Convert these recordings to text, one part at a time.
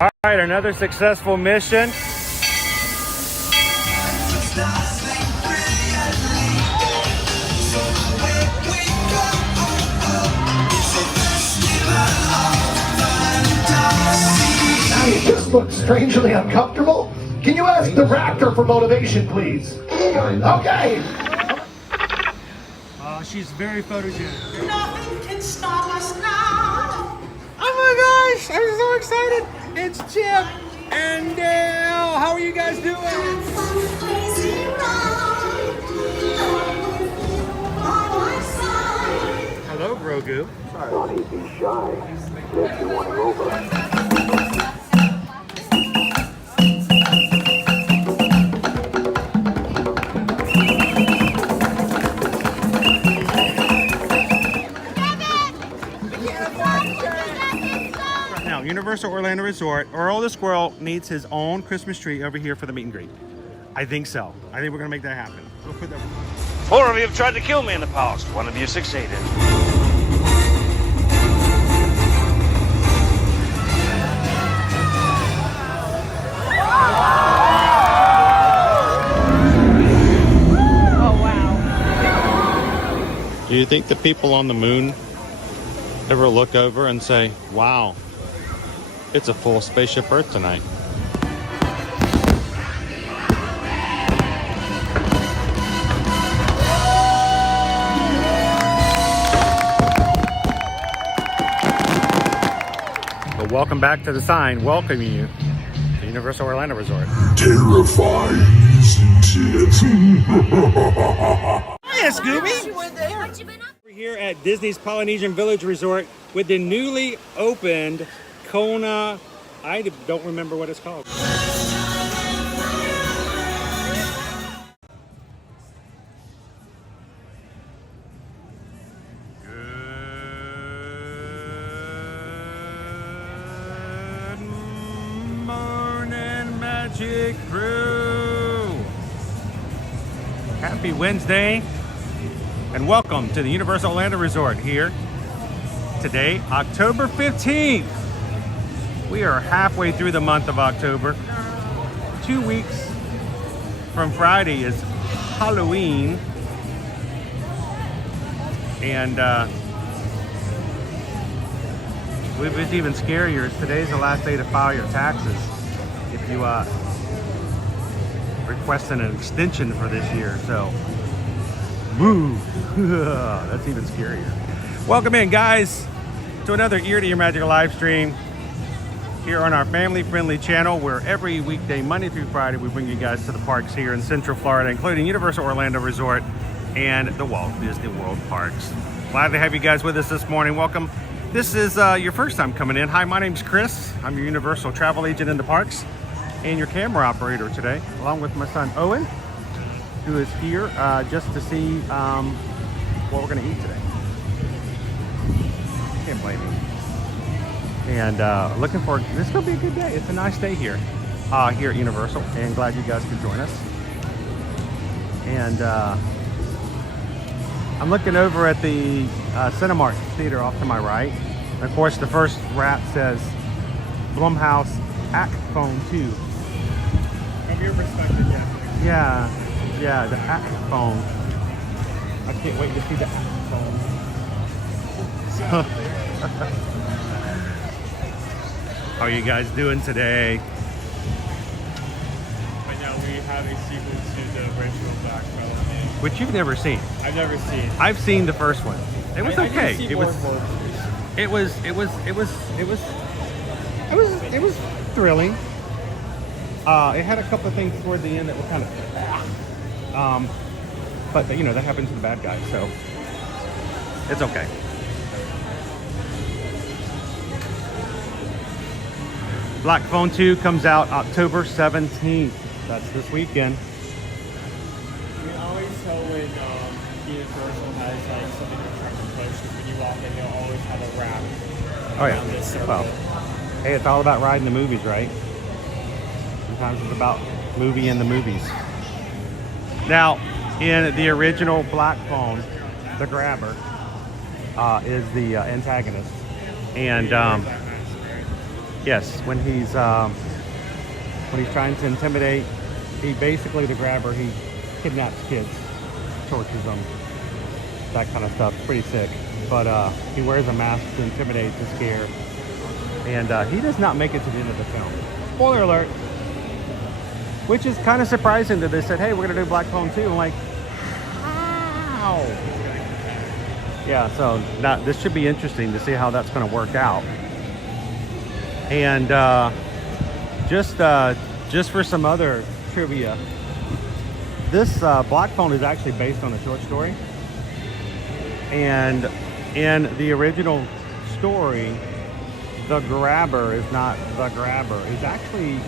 All right, another successful mission. You just look strangely uncomfortable. Can you ask the raptor for motivation, please? Okay. She's very photogenic. Nothing can stop us now. Oh my gosh, I'm so excited. It's Chip and Dale. How are you guys doing? Hello, Grogu. Don't be shy. If you want to over. Universal Orlando Resort, Earl the Squirrel needs his own Christmas tree over here for the meet and greet. I think so. I think we're gonna make that happen. We'll put that. 4 of you have tried to kill me in the past. 1 of you succeeded. Oh, wow. Do you think the people on the moon ever look over and say, wow, it's a full spaceship Earth tonight? But welcome back to the sign welcoming you to Universal Orlando Resort. Terrifying, isn't it? Hiya, Scooby! We're here at Disney's Polynesian Village Resort with the newly opened Kona, I don't remember what it's called. Good morning, Magic Crew! Happy Wednesday, and welcome to the Universal Orlando Resort here. Today, October 15th. We are halfway through the month of October. 2 weeks from Friday is Halloween. And what's even scarier is today's the last day to file your taxes. If you requesting an extension for this year, so woo, that's even scarier. Welcome in, guys, to another Ear to Your Magical live stream here on our family-friendly channel, where every weekday, Monday through Friday, we bring you guys to the parks here in Central Florida, including Universal Orlando Resort and the Walt Disney World Parks. Glad to have you guys with us this morning. Welcome. This is your first time coming in. Hi, my name's Chris. I'm your Universal travel agent in the parks and your camera operator today, along with my son Owen, who is here just to see what we're going to eat today. Can't blame me. And looking forward. This is gonna be a good day. It's a nice day here, here at Universal, and glad you guys could join us. And I'm looking over at the Cinemark Theater off to my right. And of course, the first wrap says Blumhouse Act Phone 2. From your perspective, yeah. Yeah, the Act Phone. I can't wait to see the Act Phone. How are you guys doing today? Right now we have a sequel to the original Black Phone. Which you've never seen. I've never seen. I've seen the first one. It was okay. It was thrilling. It had a couple of things toward the end that were kind of but you know, that happens to the bad guys, so it's okay. Black Phone 2 comes out October 17th. That's this weekend. We always tell when Universal has like something to attract the push, because when you walk in, they'll always have a wrap. Oh yeah. Around this circle. Well, hey, it's all about riding the movies, right? Sometimes it's about movie in the movies. Now, in the original Black Phone, the grabber is the antagonist, and Yes, when he's trying to intimidate, he basically, the grabber, he kidnaps kids, tortures them, that kind of stuff. Pretty sick. But he wears a mask to intimidate, to scare, and he does not make it to the end of the film. Spoiler alert. Which is kind of surprising that they said, hey, we're gonna do Black Phone 2. I'm like, how? Yeah, so this should be interesting to see how that's gonna work out. And just for some other trivia, this Black Phone is actually based on a short story. And in the original story, the grabber is not the grabber. He's actually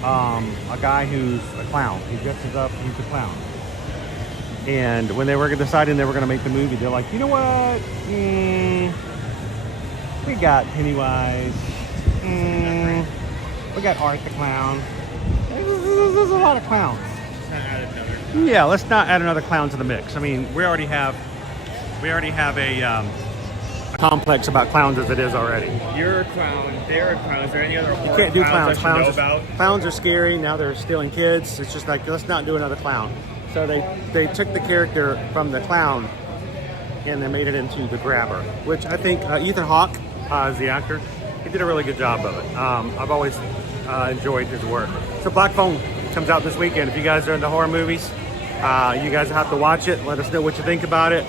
a guy who's a clown. He dresses up, he's a clown. And when they were deciding they were going to make the movie, they're like, you know what? We got Pennywise. We got Art the Clown. There's a lot of clowns. Yeah, let's not add another clown to the mix. I mean, we already have a complex about clowns as it is already. You're a clown. They're a clown. Is there any other horror You can't do clowns. I should know about? Clowns are scary. Now they're stealing kids. It's just like, let's not do another clown. So they took the character from the clown and they made it into the grabber, which I think Ethan Hawke is the actor. He did a really good job of it. I've always enjoyed his work. So Black Phone comes out this weekend. If you guys are into horror movies, you guys have to watch it. Let us know what you think about it.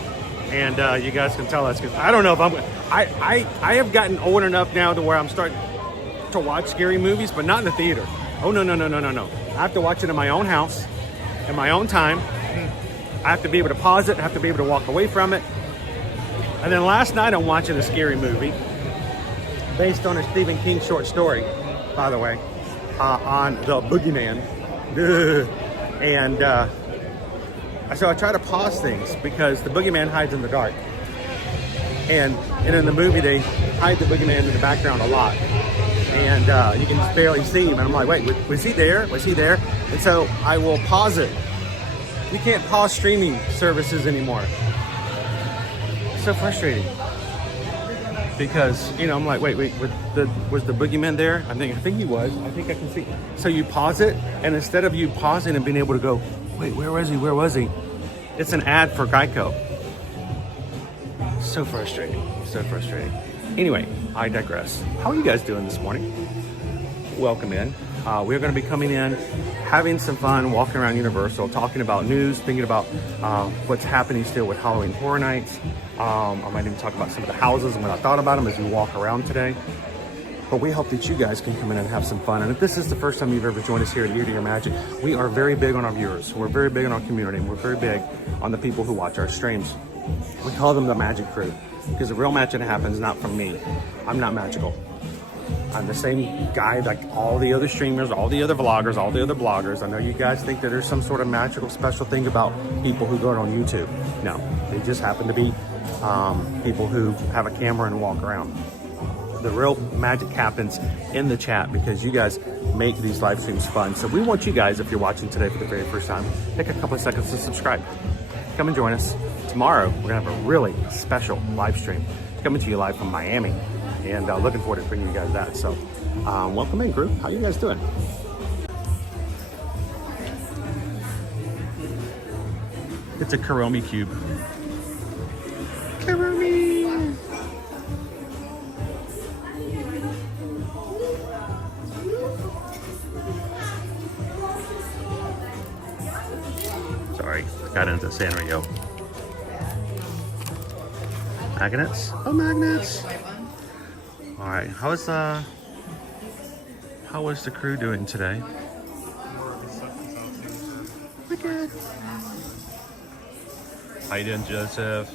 And you guys can tell us, because I don't know if I have gotten old enough now to where I'm starting to watch scary movies, but not in the theater. Oh, no. I have to watch it in my own house, in my own time. I have to be able to pause it. I have to be able to walk away from it. And then last night I'm watching a scary movie based on a Stephen King short story, by the way, on the Boogeyman. And so I try to pause things because the Boogeyman hides in the dark. And in the movie, they hide the Boogeyman in the background a lot. And you can just barely see him. And I'm like, wait, was he there? Was he there? And so I will pause it. You can't pause streaming services anymore. It's so frustrating. Because, I'm like, wait, was the Boogeyman there? I think he was. I think I can see. So you pause it, and instead of you pausing and being able to go, wait, where was he? It's an ad for Geico. So frustrating. Anyway, I digress. How are you guys doing this morning? Welcome in. We're going to be coming in, having some fun, walking around Universal, talking about news, thinking about what's happening still with Halloween Horror Nights. I might even talk about some of the houses and what I thought about them as we walk around today. But we hope that you guys can come in and have some fun. And if this is the first time you've ever joined us here at Ear to Your Magic, we are very big on our viewers. We're very big on our community. And we're very big on the people who watch our streams. We call them the Magic Crew because the real magic happens not from me. I'm not magical. I'm the same guy like all the other streamers, all the other vloggers, all the other bloggers. I know you guys think that there's some sort of magical special thing about people who go on YouTube. No, they just happen to be people who have a camera and walk around. The real magic happens in the chat because you guys make these live streams fun. So we want you guys, if you're watching today for the very first time, take a couple of seconds to subscribe. Come and join us. Tomorrow, we're gonna have a really special live stream coming to you live from Miami. And looking forward to bringing you guys that. So welcome in, group. How you guys doing? It's a Kuromi cube. Kuromi! Sorry, got into Sanrio. Magnets? Oh, magnets! All right, how was the crew doing today? We're good. How you doing, Joseph?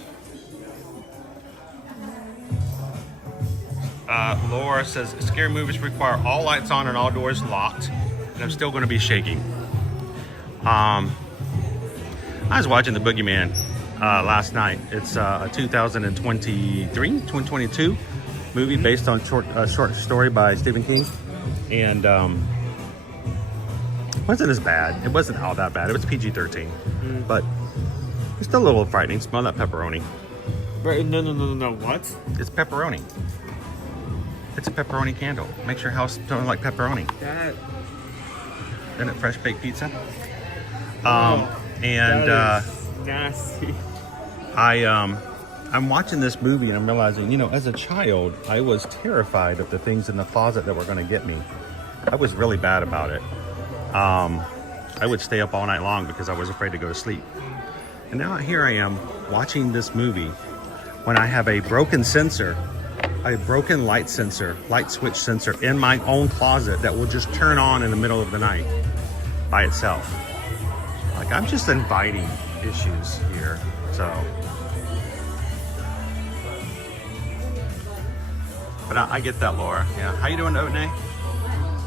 Laura says, scary movies require all lights on and all doors locked, and I'm still going to be shaking. I was watching The Boogeyman last night. It's a 2022 movie based on a short story by Stephen King, and it wasn't as bad. It wasn't all that bad. It was PG-13, but it's still a little frightening. Smell that pepperoni. No. What? It's pepperoni. It's a pepperoni candle. Makes your house smell like pepperoni. That. Isn't it fresh baked pizza? That is nasty. I'm watching this movie and I'm realizing, you know, as a child, I was terrified of the things in the closet that were going to get me. I was really bad about it. I would stay up all night long because I was afraid to go to sleep. And now here I am watching this movie when I have a broken sensor, a broken light switch sensor in my own closet that will just turn on in the middle of the night by itself. Like, I'm just inviting issues here, so. But I get that, Laura. Yeah. How you doing, Otnay?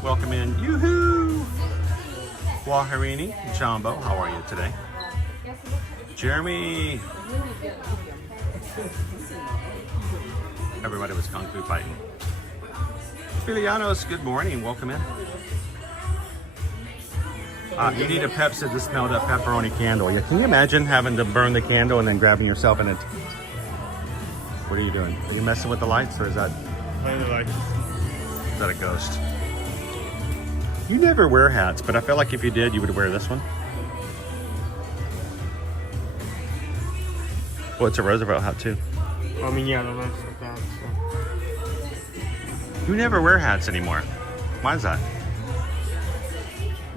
Welcome in. Yoo-hoo! Waharini, Jumbo, how are you today? Jeremy. Everybody was kung fu fighting. Filianos, good morning. Welcome in. You need a Pepsi to smell that pepperoni candle. Yeah, can you imagine having to burn the candle and then grabbing yourself in it? What are you doing? Are you messing with the lights, or is that? Playing the lights. Is that a ghost? You never wear hats, but I feel like if you did, you would wear this one. Well, it's a Roosevelt hat too. I mean, yeah, the lights like that. So. You never wear hats anymore. Why is that?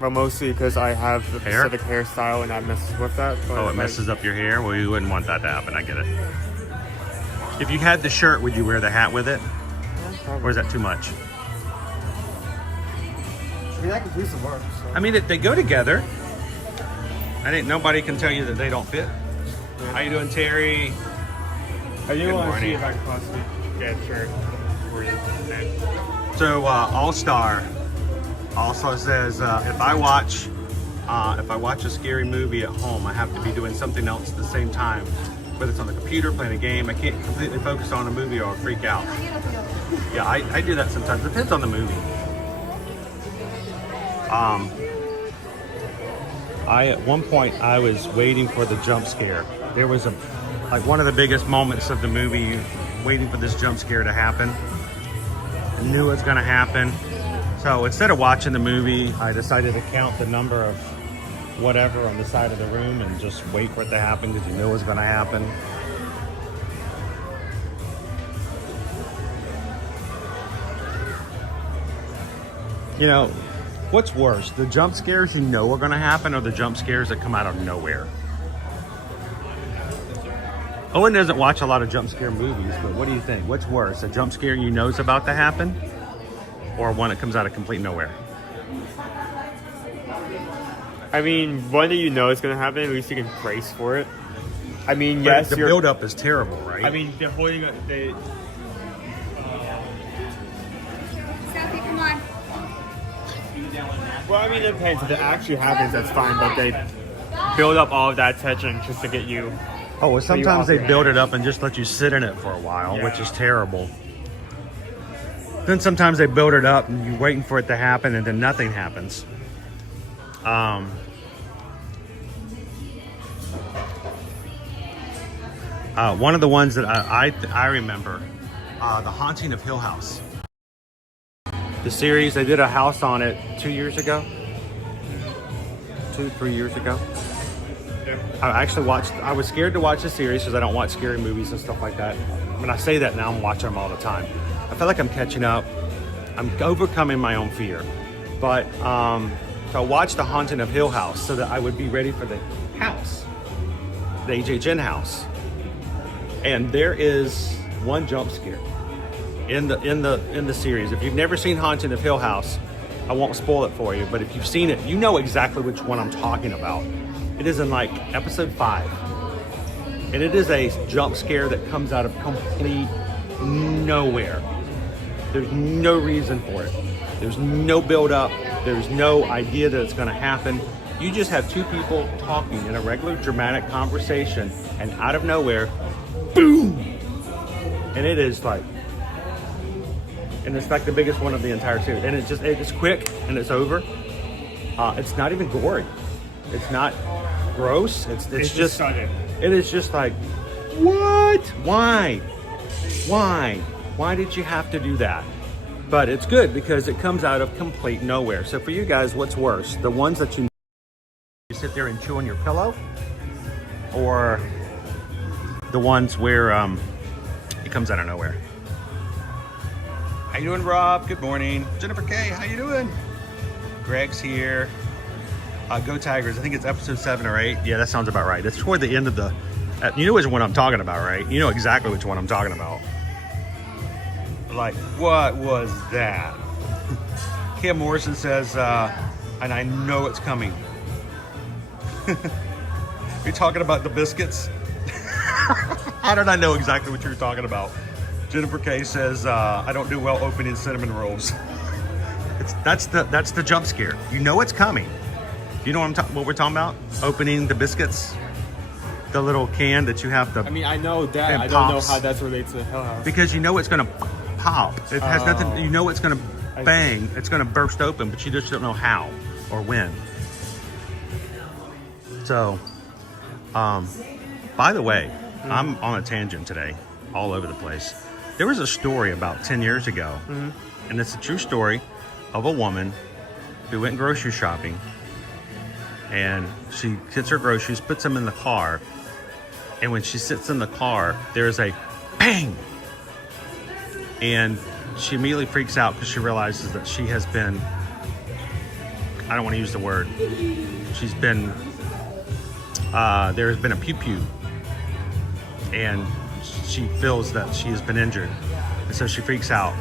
Well, mostly because I have a Hair? specific hairstyle and that messes with that. But Oh, it messes up your hair? Well, you wouldn't want that to happen. I get it. If you had the shirt, would you wear the hat with it? Or is that too much? I mean, I can do some work. So. I mean, they go together. I think nobody can tell you that they don't fit. Yeah. How you doing, Terry? I do Good want to see morning. if I can possibly get a shirt for you today. So All Star also says if I watch a scary movie at home, I have to be doing something else at the same time. Whether it's on the computer, playing a game, I can't completely focus on a movie or I'll freak out. Yeah, I do that sometimes. Depends on the movie. At one point I was waiting for the jump scare. There was one of the biggest moments of the movie, waiting for this jump scare to happen. I knew it was going to happen. So instead of watching the movie, I decided to count the number of whatever on the side of the room and just wait for it to happen because you knew it was going to happen. You know, what's worse, the jump scares you know are going to happen or the jump scares that come out of nowhere? Owen doesn't watch a lot of jump scare movies, but what do you think? What's worse, a jump scare you know is about to happen or one that comes out of complete nowhere? I mean, one that you know is going to happen, at least you can brace for it. I mean, But yes, the build-up is terrible, right? I mean, they're holding it. Sophie, come on. Well, I mean, it depends. If it actually happens, that's fine. But they build up all of that tension just to get you. Oh, well, sometimes they off build your it up and just let you sit in it for a while, which Yeah. is terrible. Then sometimes they build it up and you're waiting for it to happen and then nothing happens. One of the ones that I remember, The Haunting of Hill House. The series, they did a house on it 2 years ago. 3 years ago. Yeah. I was scared to watch the series because I don't watch scary movies and stuff like that. When I say that now, I'm watching them all the time. I feel like I'm catching up. I'm overcoming my own fear. But so I watched The Haunting of Hill House so that I would be ready for the house, the HHN house. And there is one jump scare in the series. If you've never seen Haunting of Hill House, I won't spoil it for you, but if you've seen it, you know exactly which one I'm talking about. It is in like episode 5. And it is a jump scare that comes out of complete nowhere. There's no reason for it. There's no build up. There's no idea that it's gonna happen. You just have two people talking in a regular dramatic conversation and out of nowhere, boom! And it is like, and it's like the biggest one of the entire series. And it's quick and it's over. It's not even gory. It's not gross. It's just sudden. It is just like, what? Why? Why did you have to do that? But it's good because it comes out of complete nowhere. So for you guys, what's worse? The ones that you sit there and chew on your pillow, or the ones where it comes out of nowhere? How you doing, Rob? Good morning. Jennifer K, how you doing? Greg's here. Go Tigers. I think it's episode 7 or 8. Yeah, that sounds about right. It's toward the end of the... you know which one I'm talking about, right? You know exactly which one I'm talking about. Like, what was that? Kim Morrison says, and I know it's coming. You're talking about the biscuits? How did I know exactly what you're talking about? Jennifer K says, I don't do well opening cinnamon rolls. That's the jump scare. You know it's coming. You know what we're talking about? Opening the biscuits? The little can that you have to... I mean, I know that. I don't know how that's related to Hell House. Because you know it's going to pop. It has nothing... You know it's going to bang. It's going to burst open, but you just don't know how or when. So, by the way, I'm on a tangent today, all over the place. There was a story about 10 years ago, and it's a true story of a woman who went grocery shopping, and she gets her groceries, puts them in the car, and when she sits in the car, there's a bang! And she immediately freaks out because she realizes that she has been, I don't want to use the word, she's been, there has been a pew-pew, and she feels that she has been injured, and so she freaks out.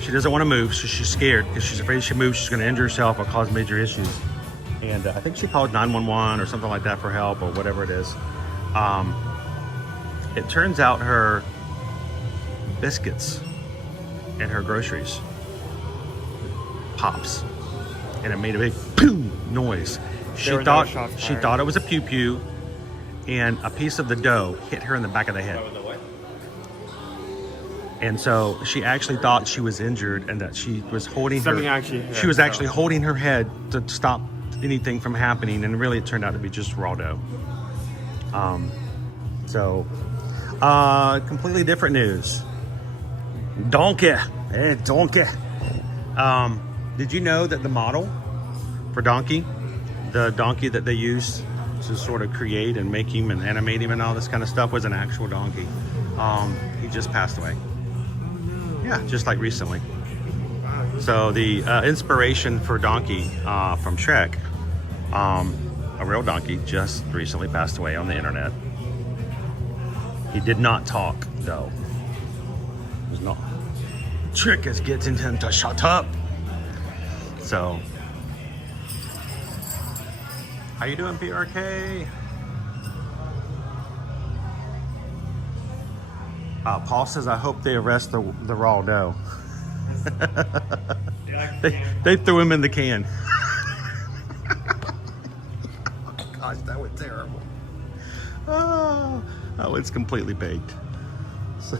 She doesn't want to move, so she's scared because she's afraid if she moves, she's going to injure herself or cause major issues. And I think she called 911 or something like that for help or whatever it is. It turns out her biscuits and her groceries pops, and it made a big boom noise. She thought it was a pew pew, and a piece of the dough hit her in the back of the head. And so she actually thought she was injured and that she was holding she was actually holding her head to stop anything from happening, and really it turned out to be just raw dough. Completely different news. Donkey. Hey, donkey. Did you know that the model for Donkey, the donkey that they used to sort of create and make him and animate him and all this kind of stuff, was an actual donkey? He just passed away. Yeah, just like recently. So the inspiration for Donkey from Shrek, a real donkey, just recently passed away on the internet. He did not talk, though. It was not. Trick is getting him to shut up. So, how you doing, PRK? Paul says, I hope they arrest the raw dough. they threw him in the can. Gosh, that was terrible. Oh, it's completely baked. So,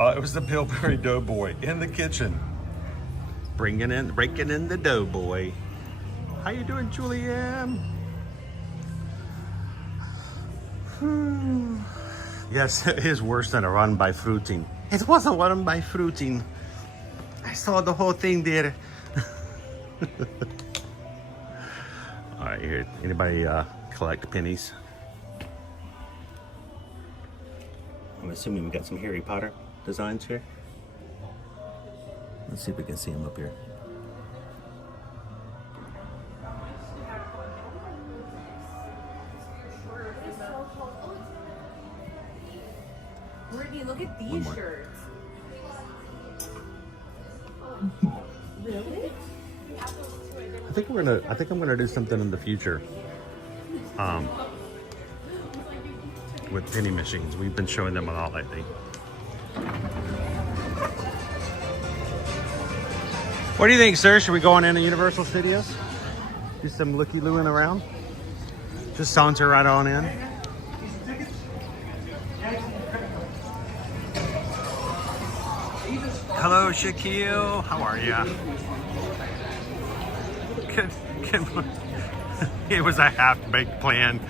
it was the Pillsbury Doughboy in the kitchen, breaking in the Doughboy. How you doing, Julianne? Yes, it is worse than a run by fruiting. It was a run by fruiting. I saw the whole thing there. All right, here. Anybody collect pennies? I'm assuming we got some Harry Potter designs here. Let's see if we can see them up here. Brittany, look at these shirts. Really? I think I'm gonna do something in the future. With penny machines. We've been showing them a lot lately. What do you think, sir? Should we go on into Universal Studios? Do some looky-looing around? Just saunter right on in. Hello, Shaquille. How are ya? It was a half-baked plan.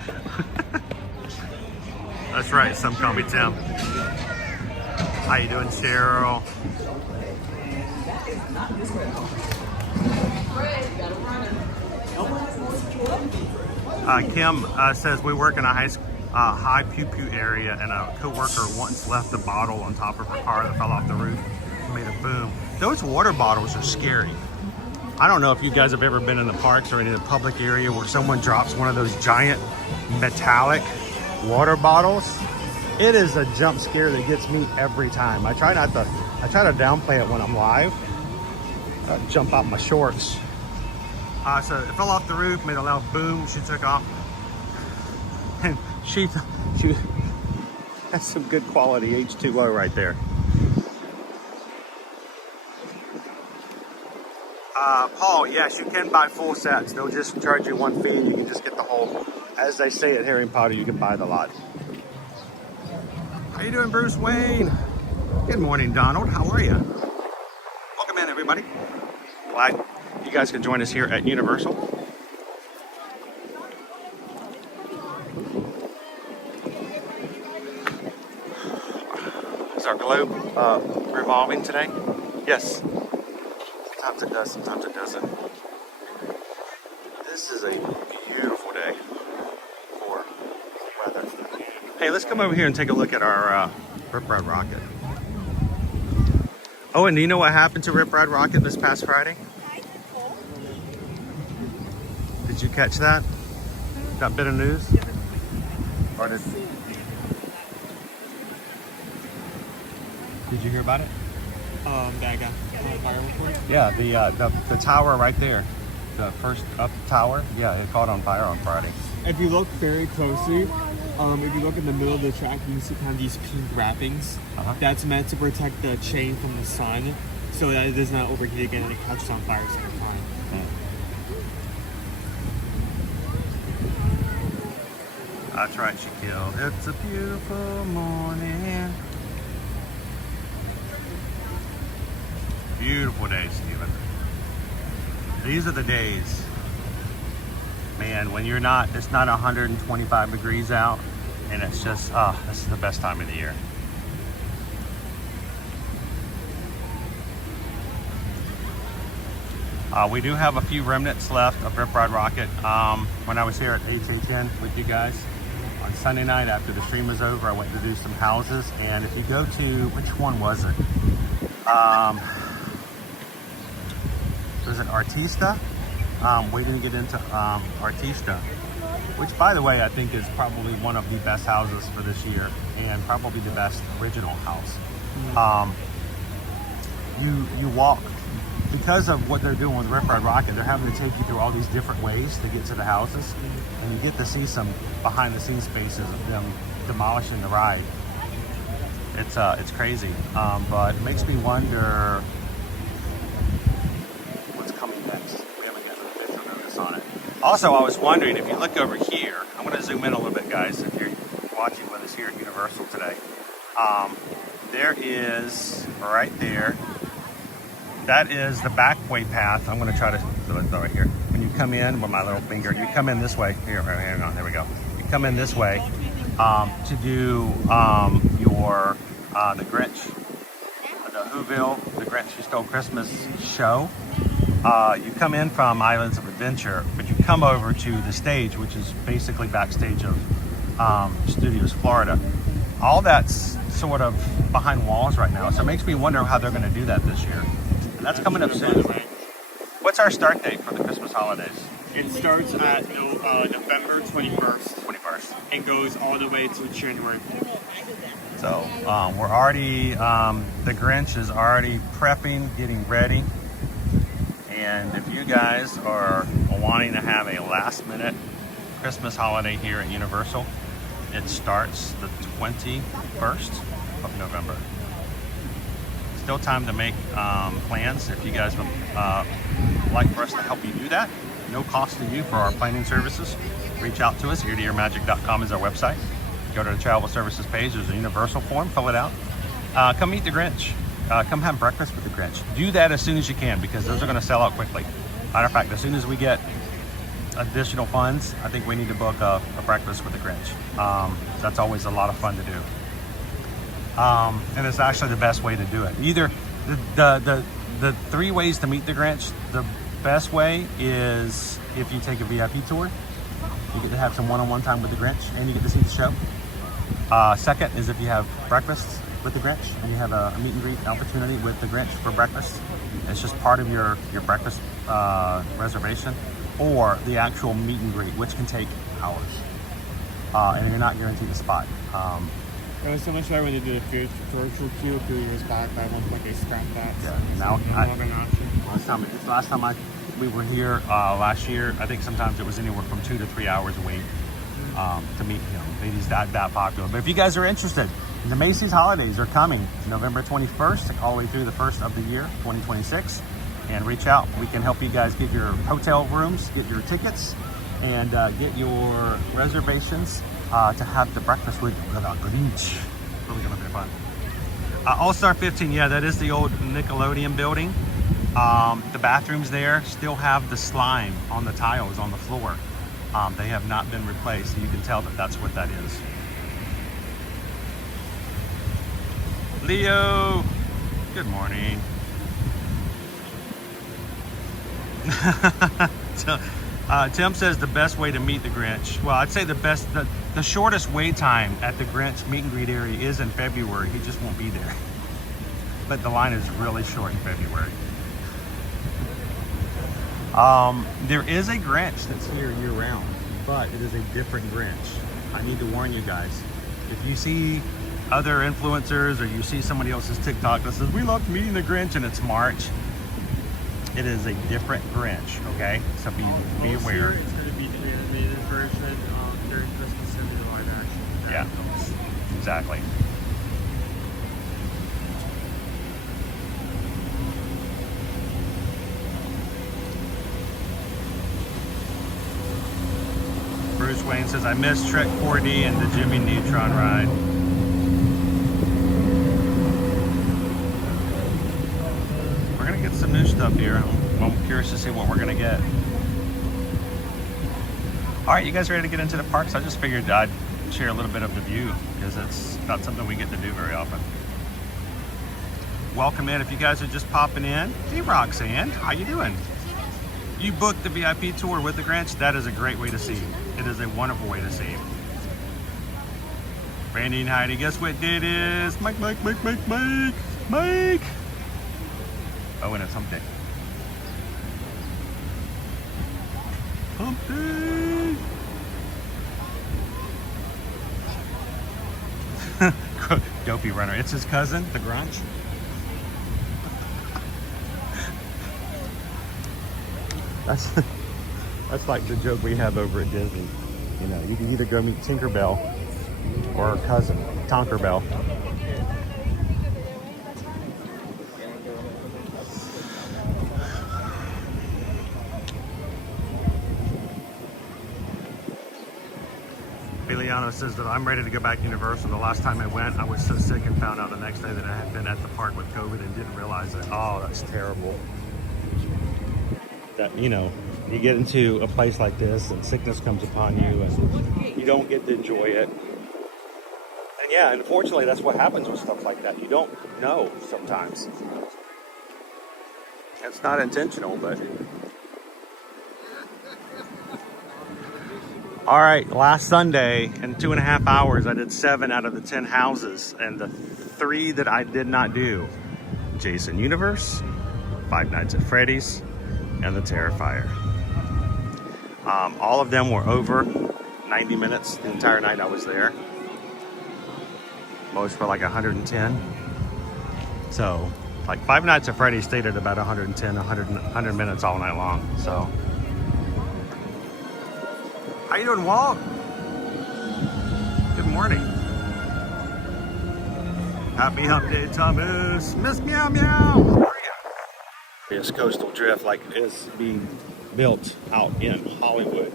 That's right, some call me Tim. How you doing, Cheryl? Kim says we work in a high pew-pew area, and a co-worker once left a bottle on top of her car that fell off the roof and made a boom. Those water bottles are scary. I don't know if you guys have ever been in the parks or in a public area where someone drops one of those giant metallic water bottles. It is a jump scare that gets me every time. I try to downplay it when I'm live. Jump out my shorts. So it fell off the roof, made a loud boom. She took off, and she that's some good quality H2O right there. Paul, yes, you can buy full sets. They'll just charge you one fee, and you can just get the whole. As they say at Harry Potter, you can buy the lot. How you doing, Bruce Wayne? Good morning, Donald. How are you? Welcome in, everybody. Glad you guys can join us here at Universal. Is our globe revolving today? Yes. Sometimes it does, sometimes it doesn't. This is a beautiful day for weather. Hey, let's come over here and take a look at our Ride Rockit. Oh, and do you know what happened to Ride Rockit this past Friday? Did you catch that? That bit of news? Or did you hear about it? That got fire report? Yeah, the tower right there. The first up tower. Yeah, it caught on fire on Friday. If you look very closely, if you look in the middle of the track, you can see kind of these pink wrappings. That's meant to protect the chain from the sun, so that it does not overheat again and it catches on fire at the same time. That's right, Shaquille. It's a beautiful morning. Beautiful day, Steven. These are the days, man, when it's not 125 degrees out, and it's just, this is the best time of the year. We do have a few remnants left of Ride Rockit. When I was here at HHN with you guys on Sunday night after the stream was over, I went to do some houses, and if you go to, which one was it? Was it Artista? We didn't get into Artista, which, by the way, I think is probably one of the best houses for this year, and probably the best original house. You walk, because of what they're doing with Ride Rockit, they're having to take you through all these different ways to get to the houses, and you get to see some behind-the-scenes spaces of them demolishing the ride. It's crazy, but it makes me wonder what's coming next. We haven't gotten an official notice on it. Also, I was wondering, if you look over here, I'm going to zoom in a little bit, guys, if you're watching with us here at Universal today. There is, right there, that is the backway path. I'm going to try to do it right here. When you come in with my little finger, you come in this way. Here, hang on, there we go. You come in this way to do your the Grinch, the Whoville, the Grinch Who Stole Christmas show. You come in from Islands of Adventure, but you come over to the stage, which is basically backstage of Studios Florida. All that's sort of behind walls right now, so it makes me wonder how they're going to do that this year. And that's coming up soon. What's our start date for the Christmas holidays? It starts at November 21st and goes all the way to January 4th. So we're already, the Grinch is already prepping, getting ready. And if you guys are wanting to have a last minute Christmas holiday here at Universal, it starts the 21st of November. Still time to make plans if you guys would like for us to help you do that. No cost to you for our planning services. Reach out to us. eartoearmagic.com is our website. Go to the travel services page. There's a Universal form. Fill it out. Come meet the Grinch. Come have breakfast with the Grinch. Do that as soon as you can, because those are going to sell out quickly. Matter of fact, as soon as we get additional funds, I think we need to book a breakfast with the Grinch. That's always a lot of fun to do. And it's actually the best way to do it. Either the 3 ways to meet the Grinch, the best way is if you take a VIP tour. You get to have some one-on-one time with the Grinch and you get to see the show. Second is if you have breakfast with the Grinch and you have a meet and greet opportunity with the Grinch for breakfast. It's just part of your breakfast reservation, or the actual meet and greet, which can take hours. And you're not guaranteed a spot. It was so much better when they did a virtual queue a few years back, but at one point they scrapped that. Yeah, now last time we were here last year, I think sometimes it was anywhere from 2 to 3 hours wait to meet him. He's that popular. But if you guys are interested, the Macy's holidays are coming November 21st all the way through the 1st of the year, 2026. And reach out. We can help you guys get your hotel rooms, get your tickets, and get your reservations to have the breakfast with the Grinch. Really gonna be fun. All-Star 15, yeah, that is the old Nickelodeon building. The bathrooms there still have the slime on the tiles on the floor. They have not been replaced, so you can tell that that's what that is. Leo, good morning. Tim says the best way to meet the Grinch. Well, I'd say the shortest wait time at the Grinch meet and greet area is in February. He just won't be there. But the line is really short in February. There is a Grinch that's here year round, but it is a different Grinch. I need to warn you guys. If you see other influencers or you see somebody else's TikTok that says, we love meeting the Grinch and it's March, it is a different Grinch, okay? So be aware. It's going to be the animated version during Christmas and the live action. Yeah, exactly. Bruce Wayne says, I missed Trek 4D and the Jimmy Neutron ride. We're going to get some new stuff here. I'm curious to see what we're going to get. All right, you guys ready to get into the parks? I just figured I'd share a little bit of the view because it's not something we get to do very often. Welcome in. If you guys are just popping in, hey Roxanne, how you doing? You booked the VIP tour with the Grinch. That is a great way to see him. It is a wonderful way to see him. Randy and Heidi, guess what day it is? Mike. Oh, and it's hump day. Hump day. Dopey Runner. It's his cousin, the Grunch. That's like the joke we have over at Disney. You know, you can either go meet Tinkerbell or her cousin, Tonkerbell. Biliano says that I'm ready to go back to Universal. The last time I went, I was so sick and found out the next day that I had been at the park with COVID and didn't realize it. Oh, that's terrible. That, you know, you get into a place like this and sickness comes upon you and you don't get to enjoy it. And yeah, unfortunately, that's what happens with stuff like that. You don't know sometimes. It's not intentional, but... All right, last Sunday, in 2.5 hours, I did 7 out of the 10 houses. And the 3 that I did not do, Jason Universe, Five Nights at Freddy's, and the Terrifier. All of them were over 90 minutes the entire night I was there. Most were like 110. So, like Five Nights at Freddy's stayed at about 110, 100 minutes all night long. So, how you doing, Walt? Good morning. Happy Hump Day, Thomas. Miss Meow Meow. This coastal drift like is being built out in Hollywood.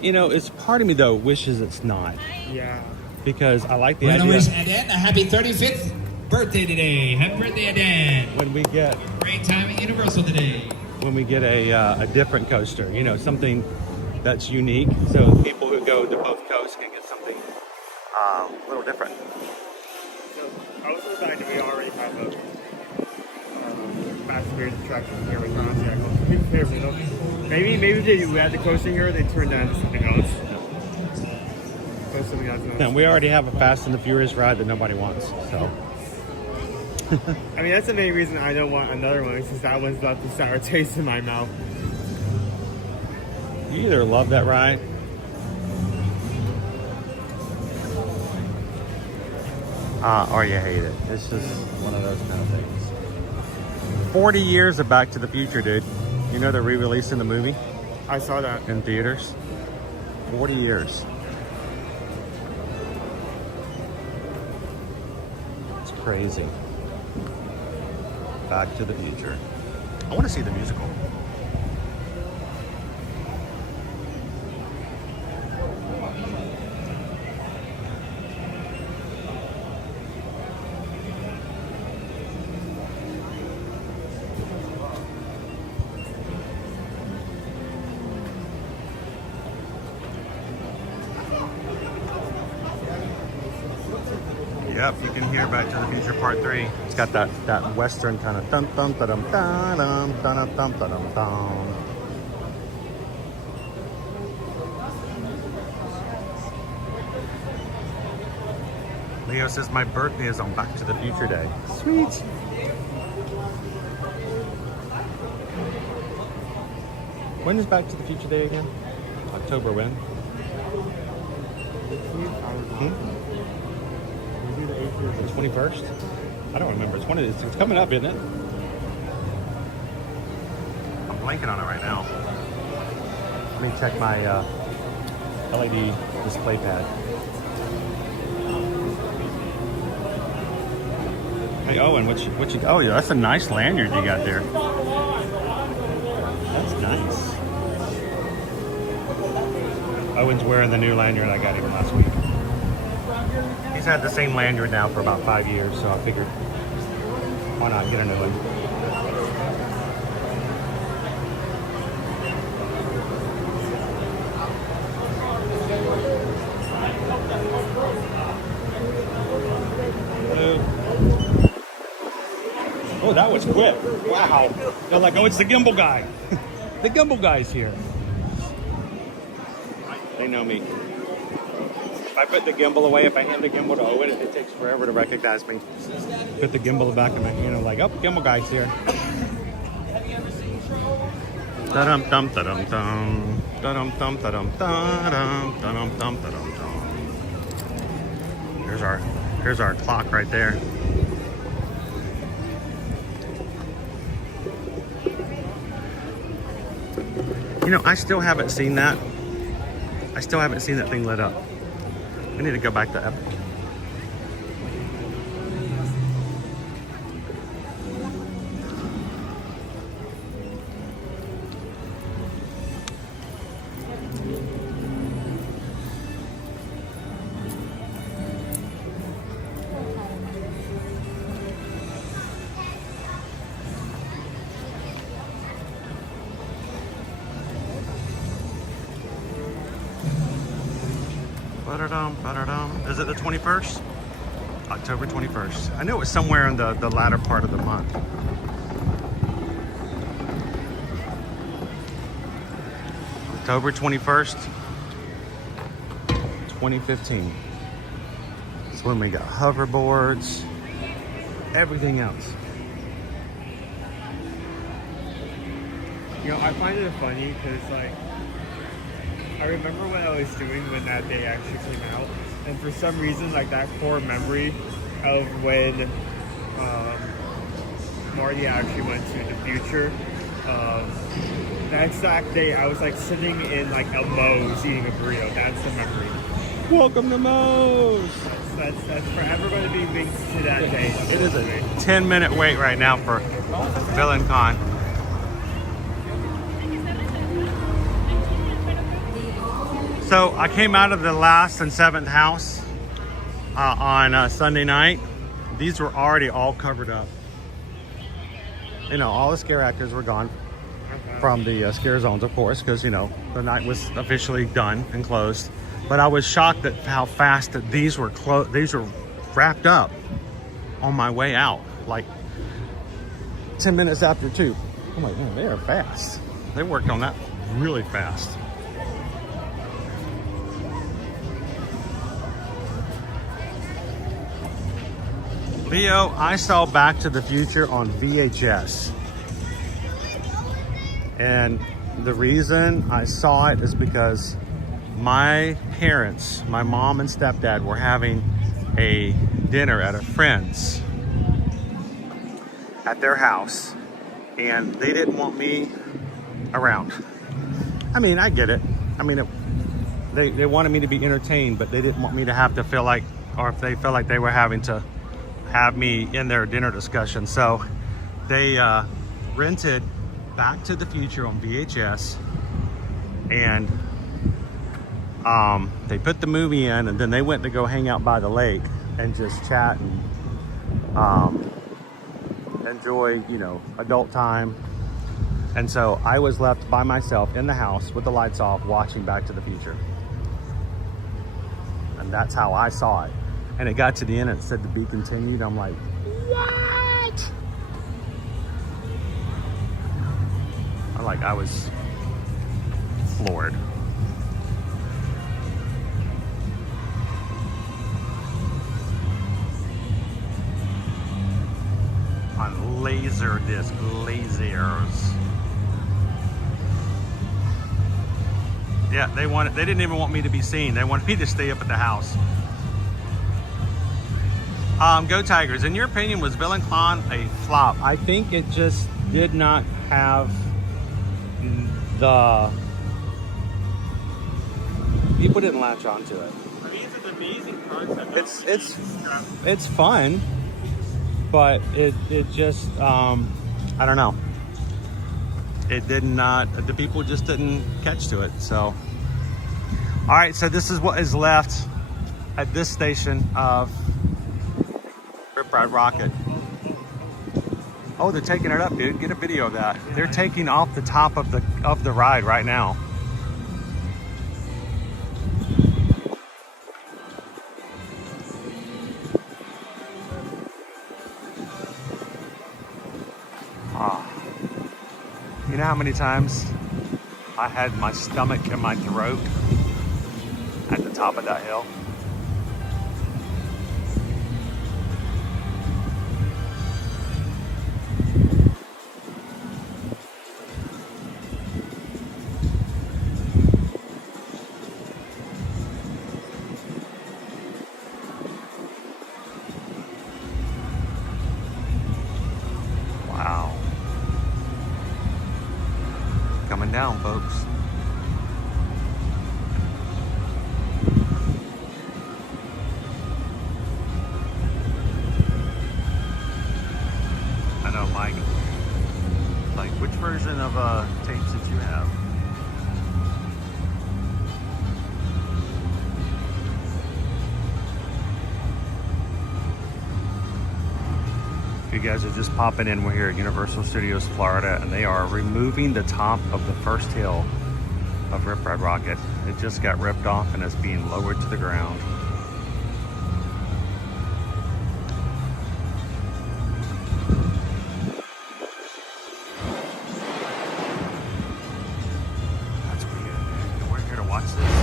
You know, it's part of me though wishes it's not. Yeah. Because I like the We're idea. gonna wish Aden a happy 35th birthday today. Happy birthday, Aden. When we get Great time at Universal today. when we get a different coaster, you know, something that's unique, so people who go to both coasts can get something a little different. So I was so glad that we already have a Fast and Furious attraction here with Maybe if they had the coaster here, they turned down to something else. And we already have a Fast and the Furious ride that nobody wants, so. I mean, that's the main reason I don't want another one, since that one's left a sour taste in my mouth. You either love that ride or you hate it. It's just one of those kind of things. 40 years of Back to the Future, dude. You know they're re-releasing the movie I saw that. in theaters. 40 years. It's crazy. Back to the Future. I want to see the musical. Yep, you can hear Back to the Future Part 3. It's got that western kind of dum dum da dum da dum da dum dum da dum dum. Leo says my birthday is on Back to the Future Day. Sweet. When is Back to the Future Day again? October when? The 21st? I don't remember. It's coming up, isn't it? I'm blanking on it right now. Let me check my LED display pad. Hey Owen, what you? Oh yeah, that's a nice lanyard you got there. That's nice. Owen's wearing the new lanyard I got him last week. He's had the same lanyard now for about 5 years, so I figured, why not get a new one? Oh, that was quick. Wow. They're like, oh, it's the gimbal guy. The gimbal guy's here. They know me. If I put the gimbal away, if I hand the gimbal to Owen, it takes forever to recognize me. Put the gimbal back in my hand, like, oh, gimbal guy's here. Da-dum dum da-dum dum. Da-dum dum da-dum da-dum. Da-dum dum da-dum dum. Here's our clock right there. You know, I still haven't seen that. I still haven't seen that thing lit up. I need to go back to Epic. Is it the 21st? October 21st. I knew it was somewhere in the latter part of the month. October 21st, 2015. It's when we got hoverboards, everything else. You know, I find it funny because, like, I remember what I was doing when that day actually came out, and for some reason, like, that core memory of when Marty actually went to the future, that exact day I was, like, sitting in, like, a Moe's eating a burrito. That's the memory. Welcome to Moe's. That's forever going to be linked to that day. It is a 10-minute wait right now for Villain Con. So I came out of the last and 7th house on Sunday night. These were already all covered up. You know, all the scare actors were gone. from the scare zones, of course, because, you know, the night was officially done and closed. But I was shocked at how fast that these were wrapped up on my way out, like 10 minutes after 2. I'm like, man, they are fast. They worked on that really fast. Leo, I saw Back to the Future on VHS. And the reason I saw it is because my parents, my mom and stepdad, were having a dinner at a friend's at their house, and they didn't want me around. I mean, I get it. I mean, they wanted me to be entertained, but they didn't want me to have to feel like, or if they felt like they were having to have me in their dinner discussion. So they rented Back to the Future on VHS, and they put the movie in, and then they went to go hang out by the lake and just chat and enjoy, you know, adult time. And so I was left by myself in the house with the lights off watching Back to the Future. And that's how I saw it. And it got to the end and it said to be continued. I'm like, what? I was floored. On laser disc, lasers. Yeah, they didn't even want me to be seen. They wanted me to stay up at the house. Go Tigers. In your opinion, was Villain Clan a flop? I think it just did not have the... People didn't latch onto it. I mean, it's an amazing concept. It's fun, but it just I don't know. It did not. The people just didn't catch to it. So, all right. So this is what is left at this station of Ride Rockit. Oh, they're taking it up, dude. Get a video of that. They're taking off the top of the ride right now. You know how many times I had my stomach in my throat at the top of that hill? Coming down, folks. I know, Mike. Like, which version of tapes did you have? You guys are just popping in. We're here at Universal Studios Florida, and they are removing the top of the first hill of Ride Rockit. It just got ripped off and is being lowered to the ground. That's weird. We're here to watch this.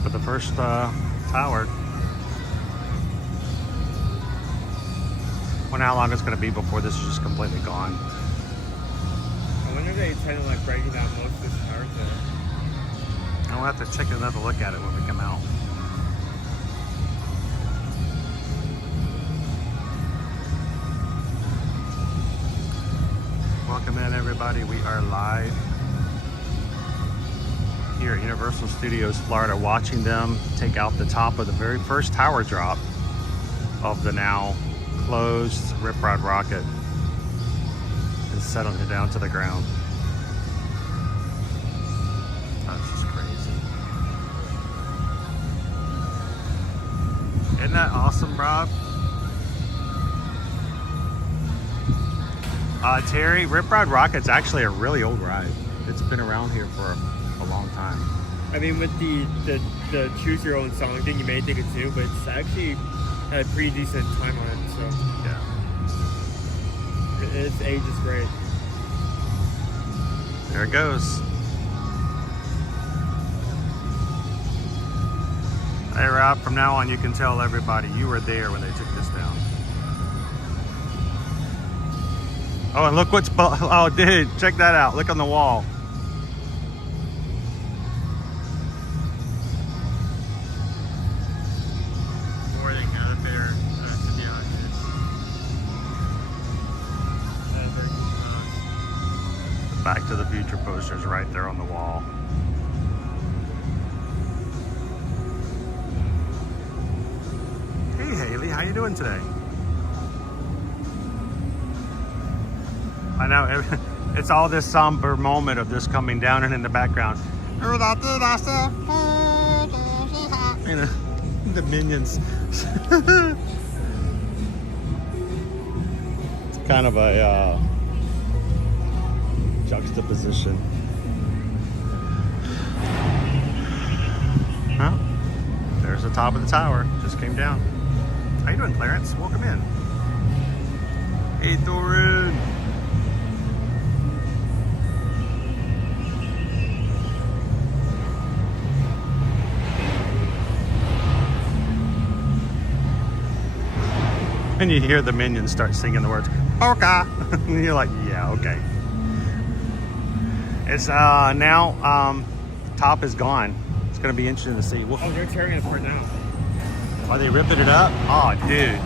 top of the first tower. Wonder how long it's going to be before this is just completely gone. I wonder if they intend on like breaking down most of this tower there. I'll have to take another look at it when we come out. Welcome in, everybody. We are live here at Universal Studios Florida, watching them take out the top of the very first tower drop of the now closed Ride Rockit and settling it down to the ground. That's just crazy. Isn't that awesome, Rob? Terry, Ride Rockit's actually a really old ride. It's been around here for a long time. I mean, with the choose your own song thing, you may think it's new, but it's actually had a pretty decent time on it. So Yeah. its age is great. There it goes. Hey Rob, from now on you can tell everybody you were there when they took this down. Oh, and look what's, oh dude, check that out. Look on the wall. More than kind of better, to be honest. Back to the Future posters right there on the wall. Hey Haley, how you doing today? I know, it's all this somber moment of this coming down, and in the background, you know, the minions. It's kind of a juxtaposition. Huh? There's the top of the tower. Just came down. How you doing, Clarence? Welcome in. Hey, Thorun. And you hear the minions start singing the words, "Polka," and you're like, yeah, okay. It's now top is gone. It's gonna be interesting to see. Oh, they're tearing it apart now. Are they ripping it up? Oh, dude.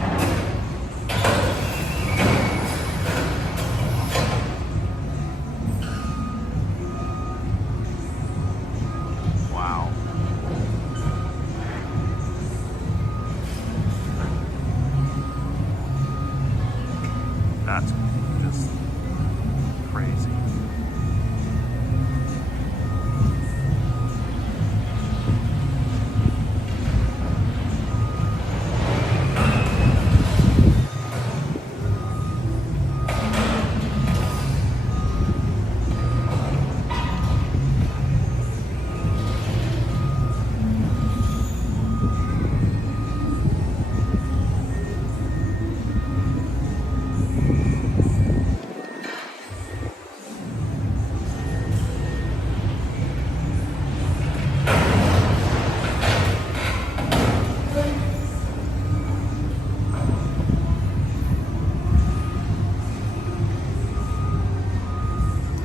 Wow. That's just crazy.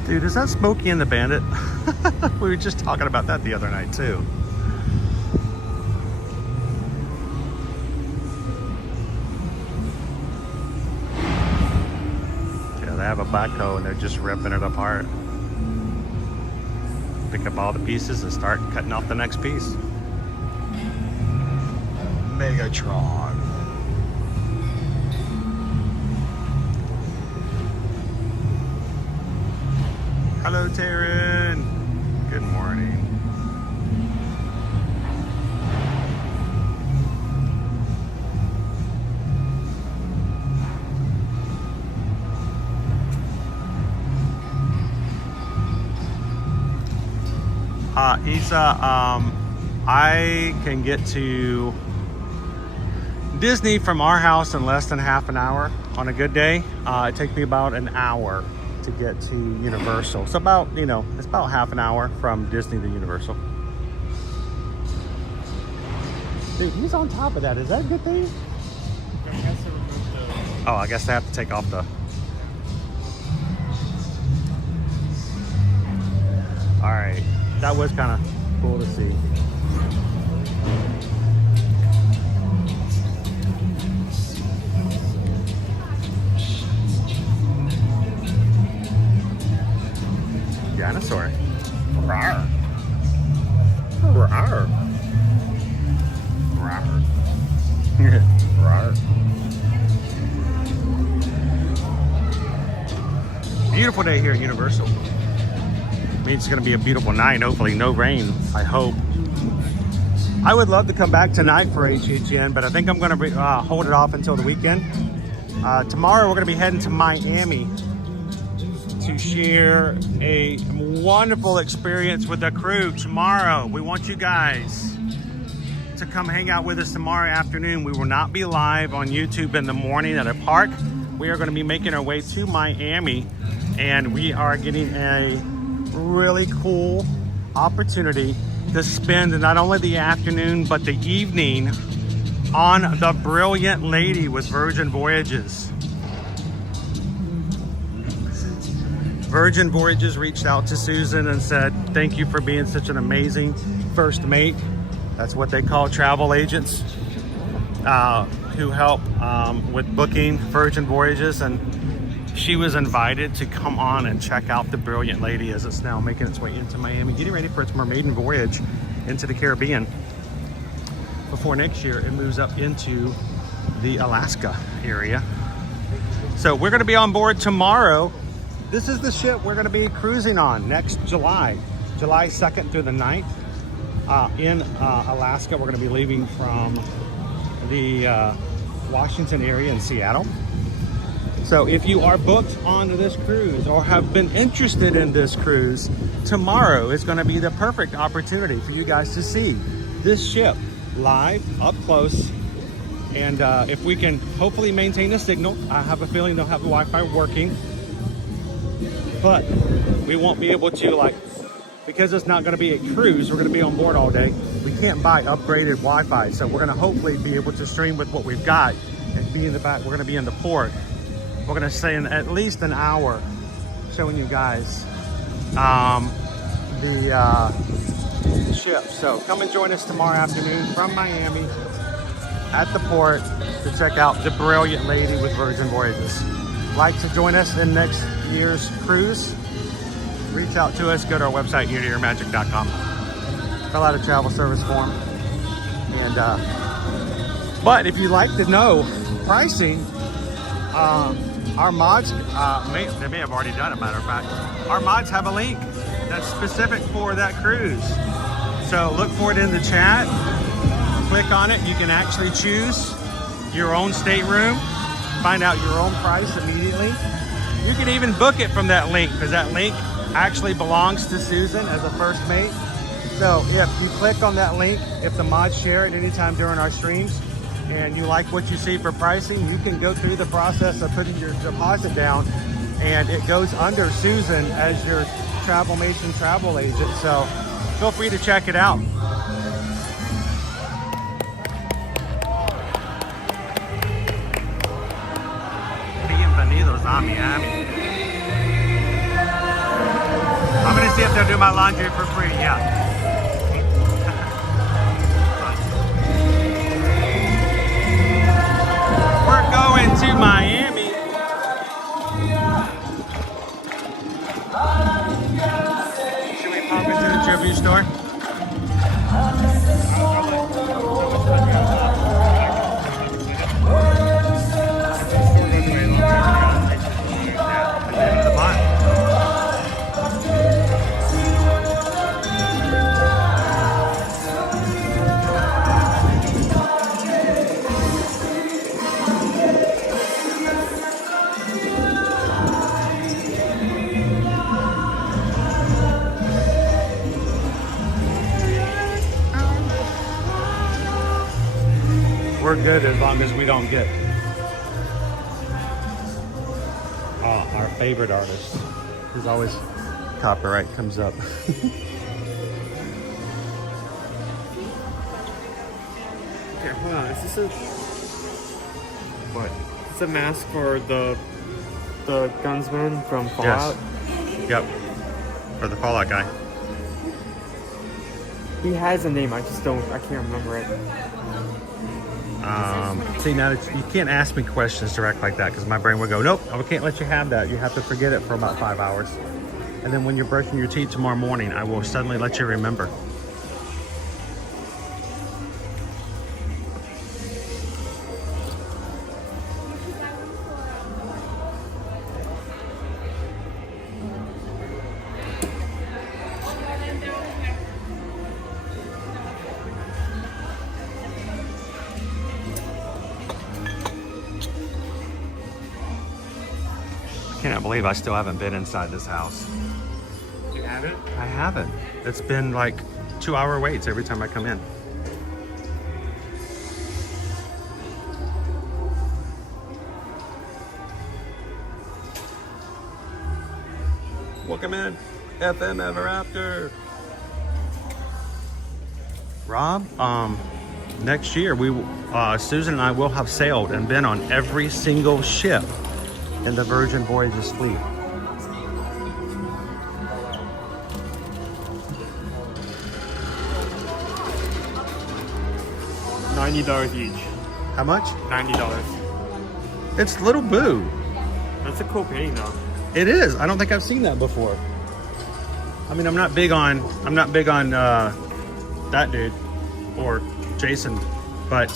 Dude, is that Smokey and the Bandit? We were just talking about that the other night too. Yeah, they have a backhoe and they're just ripping it apart. Pick up all the pieces and start cutting off the next piece. Megatron. Hello, Taryn. Good morning. Isa, I can get to Disney from our house in less than half an hour on a good day. It takes me about an hour to get to Universal. It's about, it's about half an hour from Disney to Universal. Dude, he's on top of that. Is that a good thing? Oh, I guess they have to take off the... Alright, that was kind of cool to see. Dinosaur. Rawr. Rawr. Rawr. Rawr. Beautiful day here at Universal. Means it's going to be a beautiful night. Hopefully no rain, I hope. I would love to come back tonight for HHN, but I think I'm going to hold it off until the weekend. Tomorrow we're going to be heading to Miami to share a wonderful experience with the crew tomorrow. We want you guys to come hang out with us tomorrow afternoon. We will not be live on YouTube in the morning at a park. We are going to be making our way to Miami, and we are getting a really cool opportunity to spend not only the afternoon but the evening on the Brilliant Lady with Virgin Voyages. Virgin Voyages reached out to Susan and said, thank you for being such an amazing first mate. That's what they call travel agents who help with booking Virgin Voyages. And she was invited to come on and check out the Brilliant Lady as it's now making its way into Miami, getting ready for its maiden voyage into the Caribbean before next year it moves up into the Alaska area. So we're going to be on board tomorrow. This is the ship we're going to be cruising on next July 2nd through the 9th in Alaska. We're going to be leaving from the Washington area in Seattle. So if you are booked onto this cruise or have been interested in this cruise, tomorrow is going to be the perfect opportunity for you guys to see this ship live, up close. And if we can hopefully maintain a signal, I have a feeling they'll have the Wi-Fi working. But we won't be able to, because it's not going to be a cruise, we're going to be on board all day. We can't buy upgraded Wi-Fi. So we're going to hopefully be able to stream with what we've got and be in the back. We're going to be in the port. We're going to stay in at least an hour showing you guys the ship. So come and join us tomorrow afternoon from Miami at the port to check out the Brilliant Lady with Virgin Voyages. Like to join us in next year's cruise? Reach out to us. Go to our website, yeartoyearmagic.com. Fill out a travel service form. And but if you'd like to know pricing, our mods, they may have already done it, matter of fact. Our mods have a link that's specific for that cruise. So look for it in the chat. Click on it. You can actually choose your own stateroom, find out your own price immediately. You can even book it from that link because that link actually belongs to Susan as a first mate. So if you click on that link, if the mods share it anytime during our streams, and you like what you see for pricing, you can go through the process of putting your deposit down, and it goes under Susan as your Travelmation travel agent. So feel free to check it out. Bienvenidos a Miami. I'm gonna see if they'll do my laundry for free. Yeah. We're going to Miami. Should we pop into the tribute store? We're good as long as we don't get our favorite artist. There's always copyright comes up. Okay, hold on. Is this a what? It's a mask for the gunsman from Fallout. Yes. Yep. For the Fallout guy. He has a name. I can't remember it. See, now that you can't ask me questions direct like that because my brain would go, nope, I can't let you have that. You have to forget it for about 5 hours. And then when you're brushing your teeth tomorrow morning, I will suddenly let you remember. I cannot believe I still haven't been inside this house. You haven't? I haven't. It's been like 2-hour waits every time I come in. Welcome in, FM Ever After. Rob, next year Susan and I will have sailed and been on every single ship in the Virgin Voyages fleet. $90 each. How much? $90. It's Little Boo. That's a cool painting though. It is. I don't think I've seen that before. I mean, I'm not big on that dude or Jason, but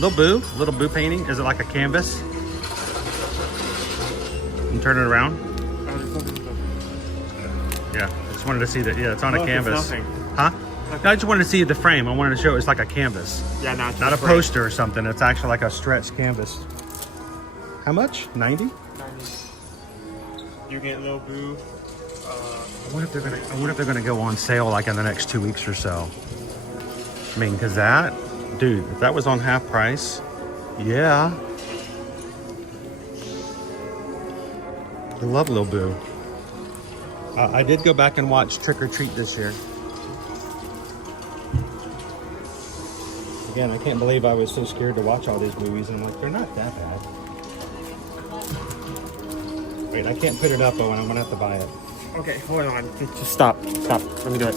Little Boo painting. Is it like a canvas? And turn it around. Yeah, I just wanted to see that. Yeah, it's on a canvas. Huh? No, I just wanted to see the frame. I wanted to show it's like a canvas. Yeah, not a poster or something. It's actually like a stretched canvas. How much? 90? 90. You get Little Boo. I wonder if they're gonna go on sale like in the next 2 weeks or so. I mean, cause that, dude, if that was on half price, yeah. I love Lil Boo. I did go back and watch Trick or Treat this year. Again, I can't believe I was so scared to watch all these movies, and I'm like, they're not that bad. Wait, I can't put it up, Owen. I'm gonna have to buy it. Okay, hold on. Just stop. Let me do it.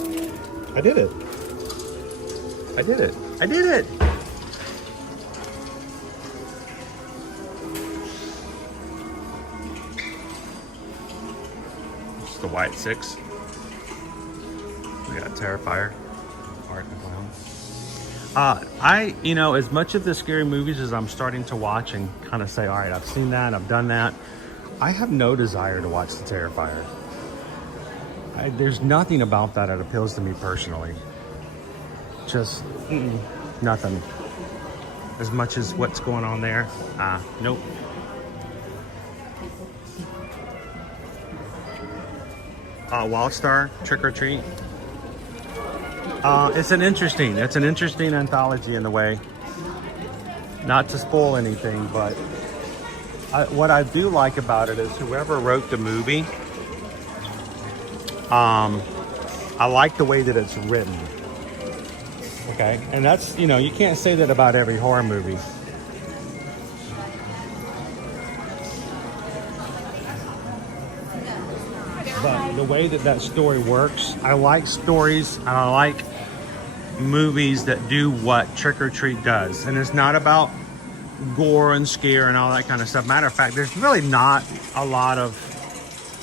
I did it. I did it. I did it. It's the White 6. We got Terrifier. Art and Clown. You know, as much of the scary movies as I'm starting to watch and kind of say, all right, I've seen that, I've done that, I have no desire to watch the Terrifier. There's nothing about that appeals to me personally. Just nothing. As much as what's going on there, nope. Wildstar, Trick or Treat. It's an interesting anthology in the way. Not to spoil anything, but what I do like about it is whoever wrote the movie, I like the way that it's written. Okay, and that's, you know, you can't say that about every horror movie. But the way that story works, I like stories and I like movies that do what Trick or Treat does. And it's not about gore and scare and all that kind of stuff. Matter of fact, there's really not a lot of,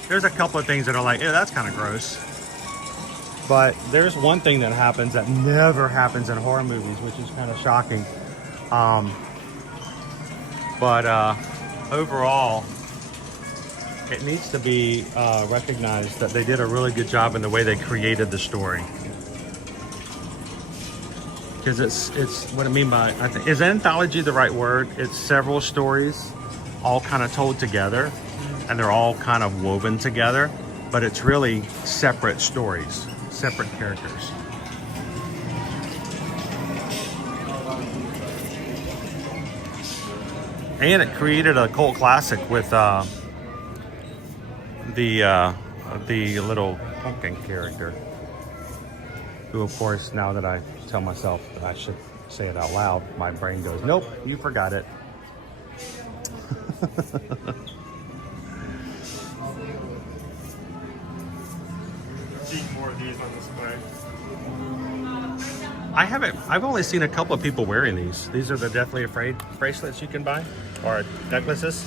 there's a couple of things that are like, yeah, that's kind of gross. But there's one thing that happens that never happens in horror movies, which is kind of shocking. But overall, it needs to be recognized that they did a really good job in the way they created the story. Because it's what I mean by, is anthology the right word? It's several stories all kind of told together, and they're all kind of woven together, but it's really separate stories, separate characters. And it created a cult classic with the little pumpkin character, who of course, now that I tell myself that I should say it out loud, my brain goes, nope, you forgot it. See more of these on display. I've only seen a couple of people wearing these. These are the Deathly Afraid bracelets you can buy, or necklaces.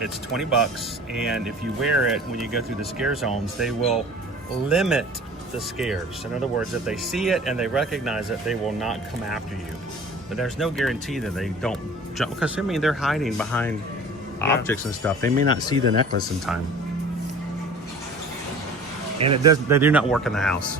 It's 20 bucks, and if you wear it when you go through the scare zones, they will limit the scares. In other words, if they see it and they recognize it, they will not come after you. But there's no guarantee that they don't jump, because I mean, they're hiding behind objects and stuff. They may not see the necklace in time. And it does, they do not work in the house.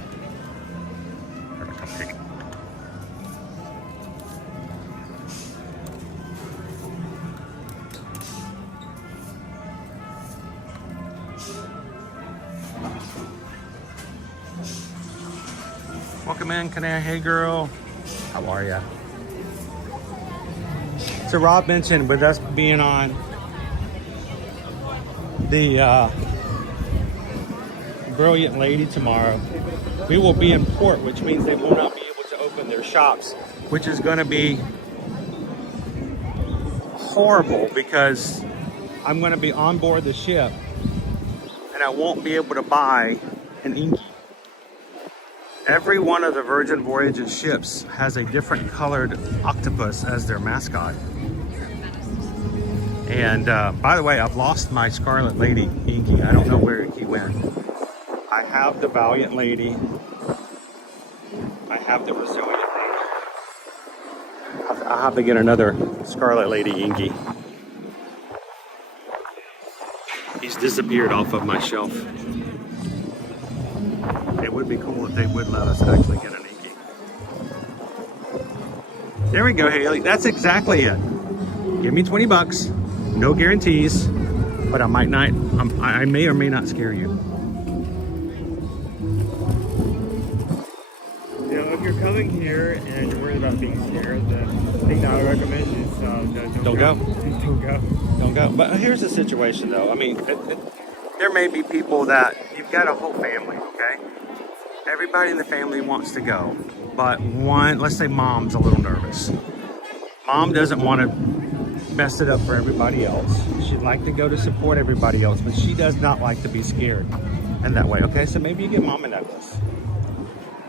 Welcome in, Kanea. Hey girl, how are ya? So Rob mentioned with us being on the Brilliant Lady tomorrow, we will be in port, which means they will not be able to open their shops, which is going to be horrible because I'm going to be on board the ship and I won't be able to buy an inky. Every one of the Virgin Voyages ships has a different colored octopus as their mascot. And by the way, I've lost my Scarlet Lady inky. I don't know where he went. I have the Valiant Lady. I have the Resilient Lady. I'll have to get another Scarlet Lady inky. He's disappeared off of my shelf. It would be cool if they would let us actually get an inky. There we go, Haley. That's exactly it. Give me 20 bucks. No guarantees, but I might not. I may or may not scare you. You know, if you're coming here and you're worried about being scared, the thing that I would recommend is don't go. Don't go. Don't go. But here's the situation, though. I mean, there may be people that you've got a whole family, okay? Everybody in the family wants to go, but let's say mom's a little nervous. Mom doesn't want to mess it up for everybody else. She'd like to go to support everybody else, but she does not like to be scared in that way, okay? So maybe you get mom a necklace.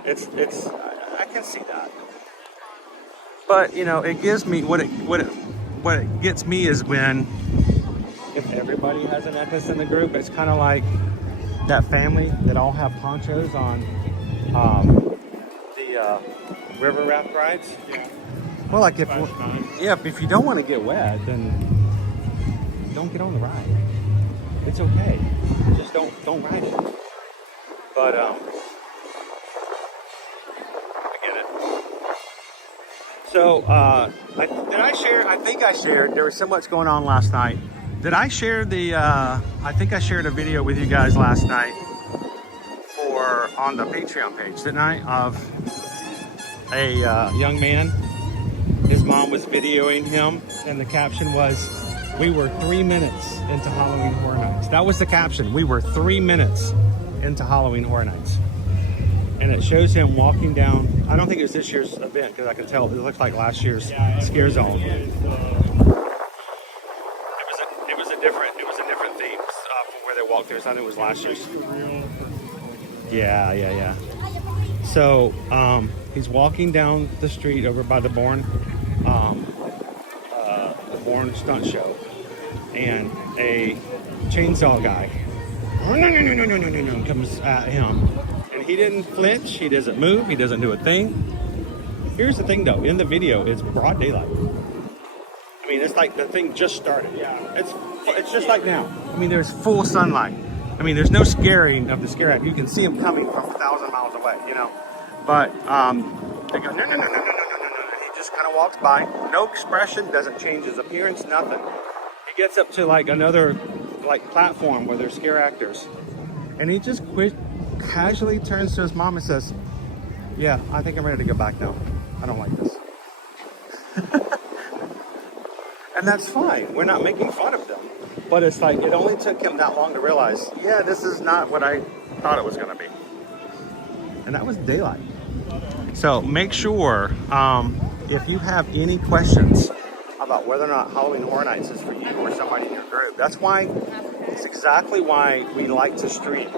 I can see that. But, you know, it gives me, what it gets me is when, if everybody has a necklace in the group, it's kind of like that family that all have ponchos on the river raft rides. Yeah. Well, like if you don't want to get wet, then don't get on the ride. It's okay. Just don't ride it. But I get it. So I think I shared. There was so much going on last night. Did I share the? I think I shared a video with you guys last night on the Patreon page, didn't I? Of a young man. His mom was videoing him, and the caption was, "We were 3 minutes into Halloween Horror Nights." That was the caption. We were 3 minutes into Halloween Horror Nights. And it shows him walking down. I don't think it was this year's event, because I can tell it looks like last year's scare zone. It was a different theme from where they walked through. So I think it was last year's. Yeah. So he's walking down the street over by the Bourne stunt show, and a chainsaw guy comes at him, and he didn't flinch, he doesn't move, he doesn't do a thing. Here's the thing though, in the video it's broad daylight. I mean, it's like the thing just started. It's just like now. I mean, there's full sunlight. I mean, there's no scaring of the scare act. You can see him coming from 1,000 miles away, you know. But they go, no. He just kind of walks by. No expression, doesn't change his appearance, nothing. He gets up to like another platform where there's scare actors. And he just casually turns to his mom and says, "Yeah, I think I'm ready to go back now. I don't like this." And that's fine. We're not making fun of them. But it's like, it only took him that long to realize, yeah, this is not what I thought it was going to be. And that was daylight. So make sure if you have any questions about whether or not Halloween Horror Nights is for you or somebody in your group, it's exactly why we like to stream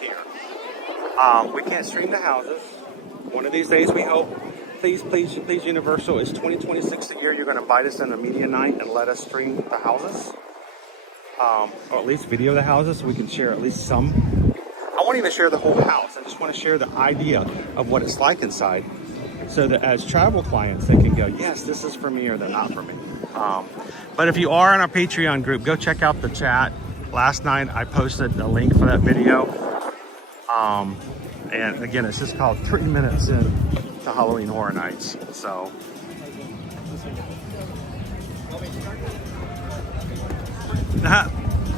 here. We can't stream the houses. One of these days we hope, please Universal, it's 2026 the year you're going to invite us in a media night and let us stream the houses. Or at least video the houses so we can share at least some. I won't even share the whole house. I just want to share the idea of what it's like inside so that as travel clients, they can go, yes, this is for me or they're not for me. But if you are in our Patreon group, go check out the chat. Last night, I posted a link for that video. And again, it's just called 3 minutes in to Halloween Horror Nights. So.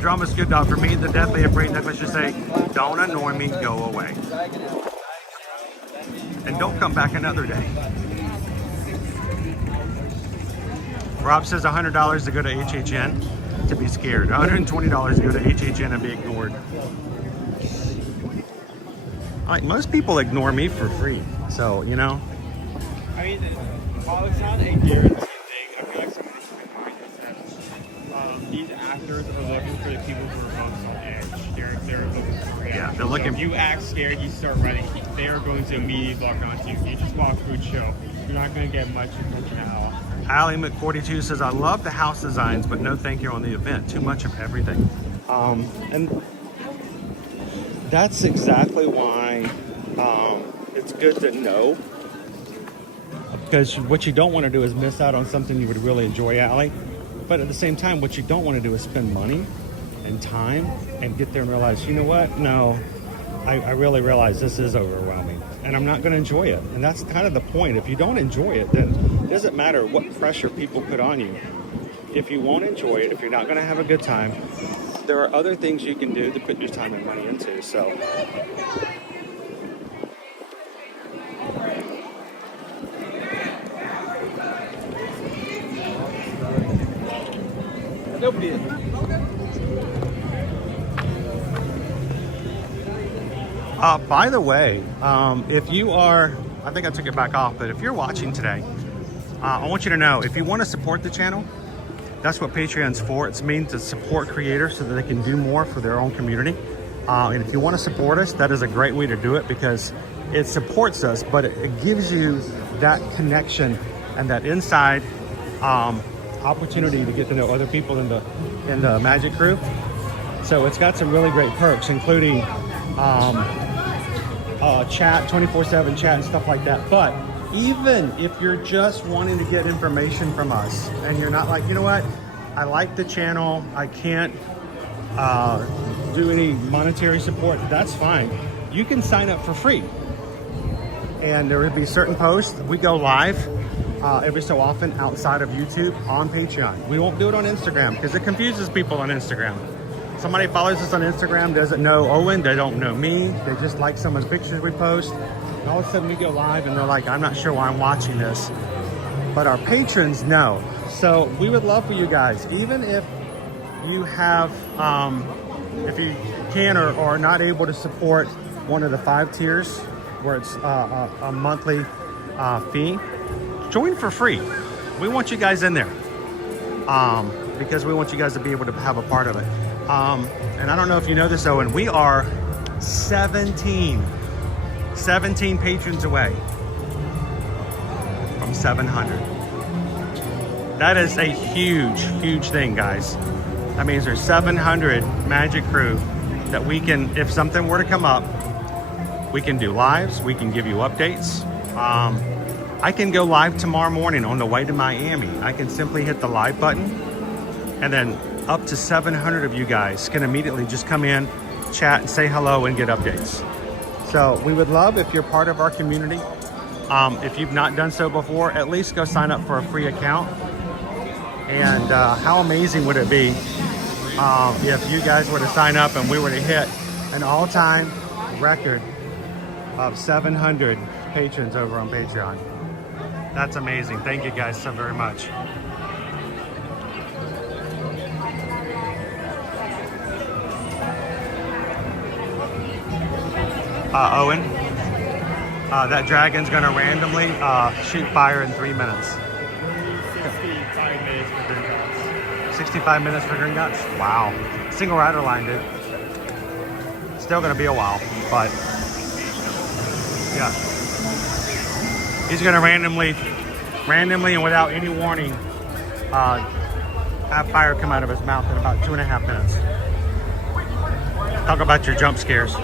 Drama's good, dog. For me, the deathly afraid necklace should say, don't annoy me, go away. And don't come back another day. Rob says $100 to go to HHN to be scared. $120 to go to HHN and be ignored. Like, most people ignore me for free. So, you know. I mean, while it's not a guaranteed thing, I feel like somebody should remind us that these actors are looking for the people who are most on edge. They're looking for reaction. Yeah, they're looking. So if you act scared, you start running, they are going to immediately lock onto you. You just walk through a show. You're not going to get much attention at all. Ali Mc42 says, I love the house designs, but no thank you on the event. Too much of everything. And that's exactly why it's good to know. Because what you don't want to do is miss out on something you would really enjoy, Ali. But at the same time, what you don't want to do is spend money and time and get there and realize, you know what? No, I really realize this is overwhelming and I'm not going to enjoy it. And that's kind of the point. If you don't enjoy it, then it doesn't matter what pressure people put on you. If you won't enjoy it, if you're not going to have a good time, there are other things you can do to put your time and money into. So. Nobody is. By the way, if you are, I think I took it back off, but if you're watching today, I want you to know, if you want to support the channel, that's what Patreon's for. It's meant to support creators so that they can do more for their own community. And if you want to support us, that is a great way to do it because it supports us, but it gives you that connection and that inside opportunity to get to know other people in the Magic crew. So it's got some really great perks, including chat, 24/7 chat and stuff like that. But even if you're just wanting to get information from us and you're not like, you know what, I like the channel, I can't do any monetary support, that's fine. You can sign up for free. And there will be certain posts. We go live every so often outside of YouTube on Patreon. We won't do it on Instagram because it confuses people on Instagram. Somebody follows us on Instagram, doesn't know Owen, they don't know me, they just like some of the pictures we post. And all of a sudden we go live and they're like, I'm not sure why I'm watching this. But our patrons know. So we would love for you guys, even if you have, if you can or are not able to support one of the 5 tiers where it's a monthly fee, join for free. We want you guys in there because we want you guys to be able to have a part of it. And I don't know if you know this, Owen, we are 17 patrons away from 700. That is a huge thing, guys. That means there's 700 Magic crew that we can, if something were to come up, we can do lives, we can give you updates. I can go live tomorrow morning on the way to Miami. I can simply hit the live button and then up to 700 of you guys can immediately just come in, chat and say hello and get updates. So we would love if you're part of our community. If you've not done so before, at least go sign up for a free account. And how amazing would it be if you guys were to sign up and we were to hit an all-time record of 700 patrons over on Patreon. That's amazing. Thank you guys so very much. Owen, that dragon's gonna randomly shoot fire in 3 minutes. 65 minutes for green dots. 65 minutes for green dots? Wow. Single rider line, dude. Still gonna be a while, but yeah. He's gonna randomly and without any warning, have fire come out of his mouth in about 2.5 minutes. Talk about your jump scares.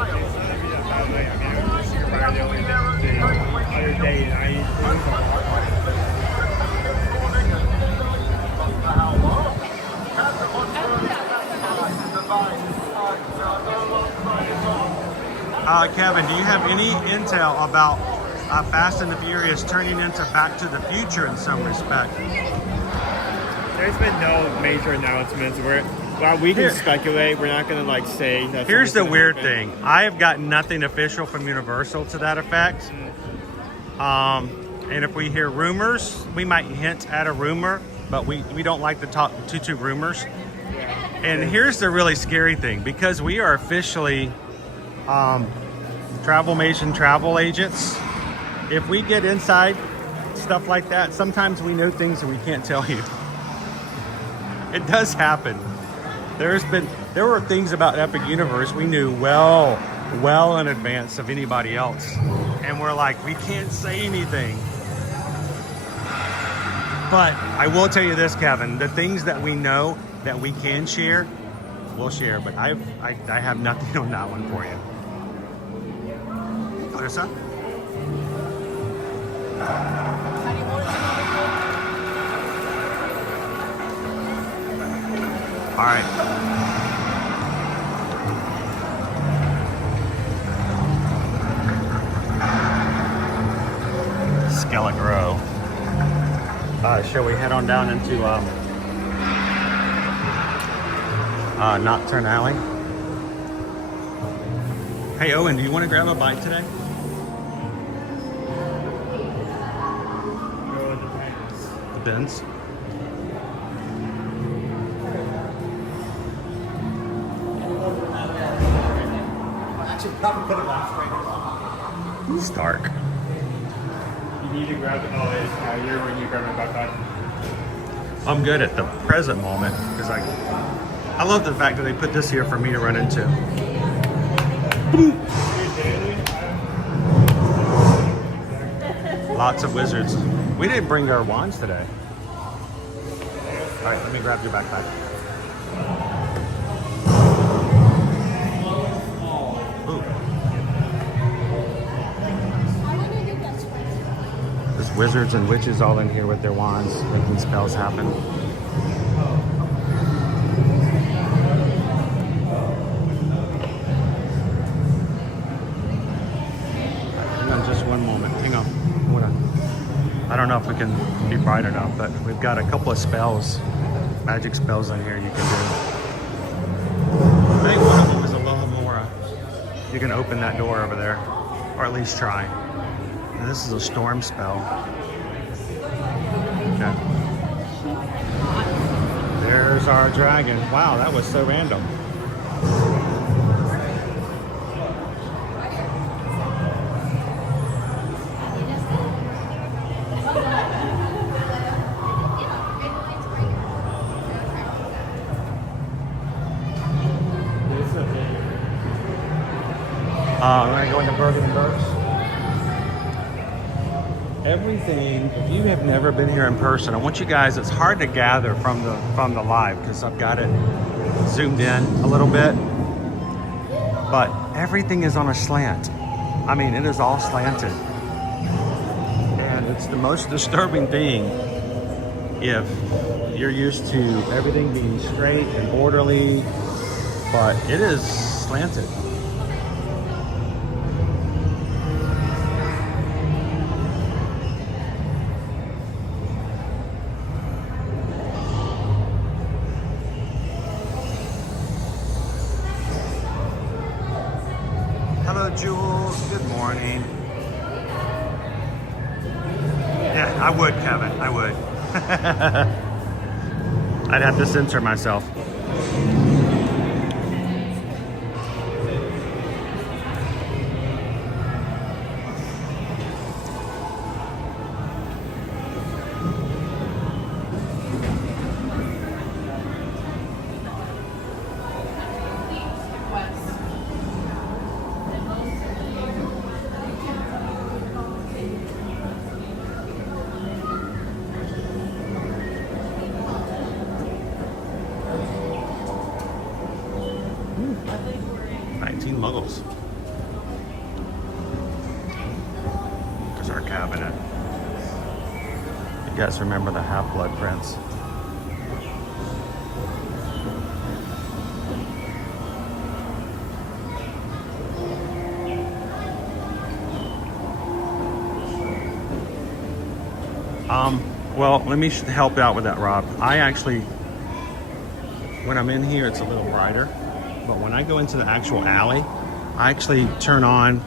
Kevin, do you have any intel about Fast and the Furious turning into Back to the Future in some respect? There's been no major announcements. While we can speculate, we're not going to like say that. Here's the weird thing. I have gotten nothing official from Universal to that effect. And if we hear rumors, we might hint at a rumor, but we don't like to talk to rumors. And here's the really scary thing, because we are officially Travelmation travel agents. If we get inside stuff like that, sometimes we know things that we can't tell you. It does happen. There were things about Epic Universe we knew well in advance of anybody else. And we're like, we can't say anything. But I will tell you this, Kevin, the things that we know that we can share, we'll share. But I have nothing on that one for you. Clarissa? All right. Skillet Row. Shall we head on down into Nocturne Alley? Hey Owen, do you want to grab a bite today? Depends. Stark. You need to grab the you're when you grab my backpack. I'm good at the present moment because I love the fact that they put this here for me to run into. Lots of wizards. We didn't bring our wands today. All right, let me grab your backpack. Ooh. There's wizards and witches all in here with their wands, making spells happen. Hang on just one moment. Hang on. I don't know if we can be bright enough, but we've got a couple of spells, magic spells in here you can do. I think one of them is Alohomora. You can open that door over there, or at least try. And this is a storm spell. Okay. There's our dragon. Wow, that was so random. We're going to go into Bergen and Berks. Everything, if you have never been here in person, I want you guys, it's hard to gather from the live because I've got it zoomed in a little bit, but everything is on a slant. I mean, it is all slanted. And it's the most disturbing thing if you're used to everything being straight and orderly, but it is slanted. Jules, good morning. Yeah, I would, Kevin. I would. I'd have to censor myself. muggles. There's our cabinet. You guys remember the Half-Blood Prince? Well, let me help out with that, Rob. I actually, when I'm in here, it's a little brighter. But when I go into the actual alley, I actually turn on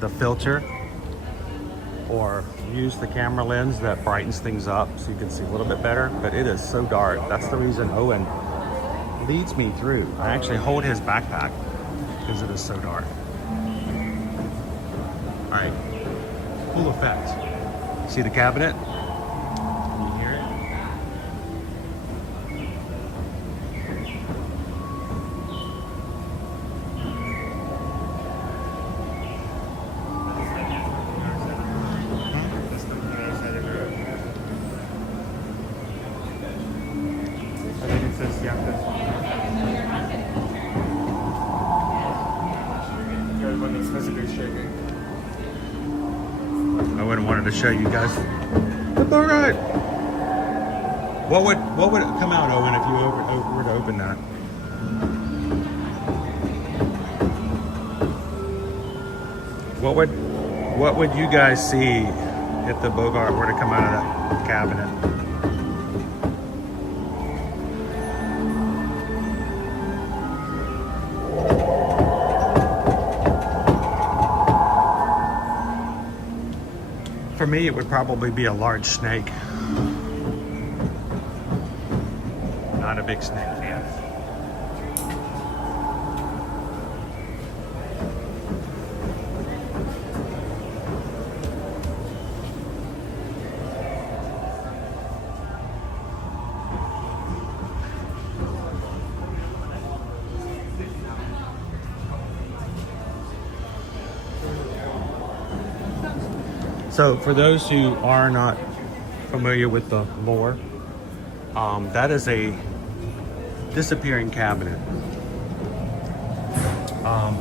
the filter or use the camera lens that brightens things up so you can see a little bit better. But it is so dark. That's the reason Owen leads me through. I actually hold his backpack because it is so dark. All right, cool effect. See the cabinet? Can you hear it? I think it says You're the one that's physically shaking. I wouldn't wanted to show you guys. That's all right. What would come out, Owen, if you were to open that? What would you guys see if the Bogart were to come out of that cabinet? For me, it would probably be a large snake. Not a big snake fan. So for those who are not familiar with the lore, that is a disappearing cabinet.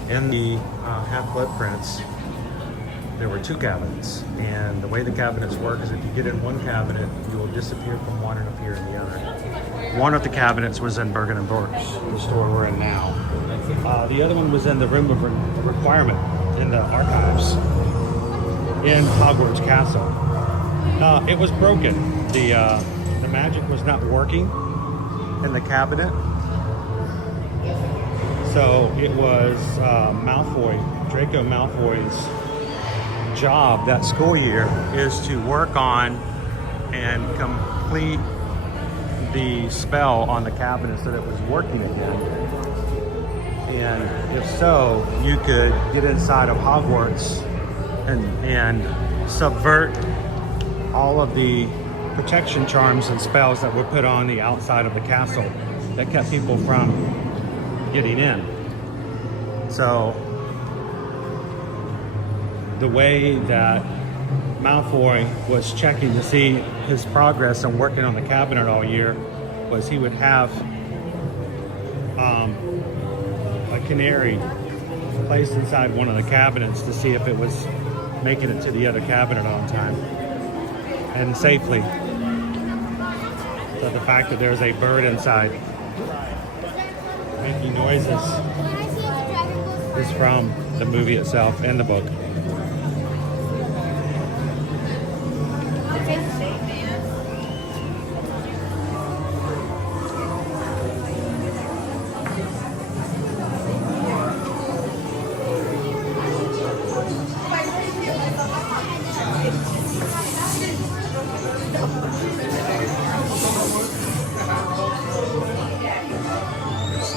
In the Half-Blood Prince, there were two cabinets, and the way the cabinets work is if you get in one cabinet, you will disappear from one and appear in the other. One of the cabinets was in Bergen and Burke's, the store we're in now. The other one was in the Room of Requirement in the archives in Hogwarts Castle. It was broken. The magic was not working in the cabinet. So it was Draco Malfoy's job that school year is to work on and complete the spell on the cabinet so that it was working again. And if so, you could get inside of Hogwarts and subvert all of the protection charms and spells that were put on the outside of the castle that kept people from getting in. So the way that Malfoy was checking to see his progress and working on the cabinet all year was he would have a canary placed inside one of the cabinets to see if it was making it to the other cabinet on time and safely. So the fact that there's a bird inside making noises is from the movie itself and the book.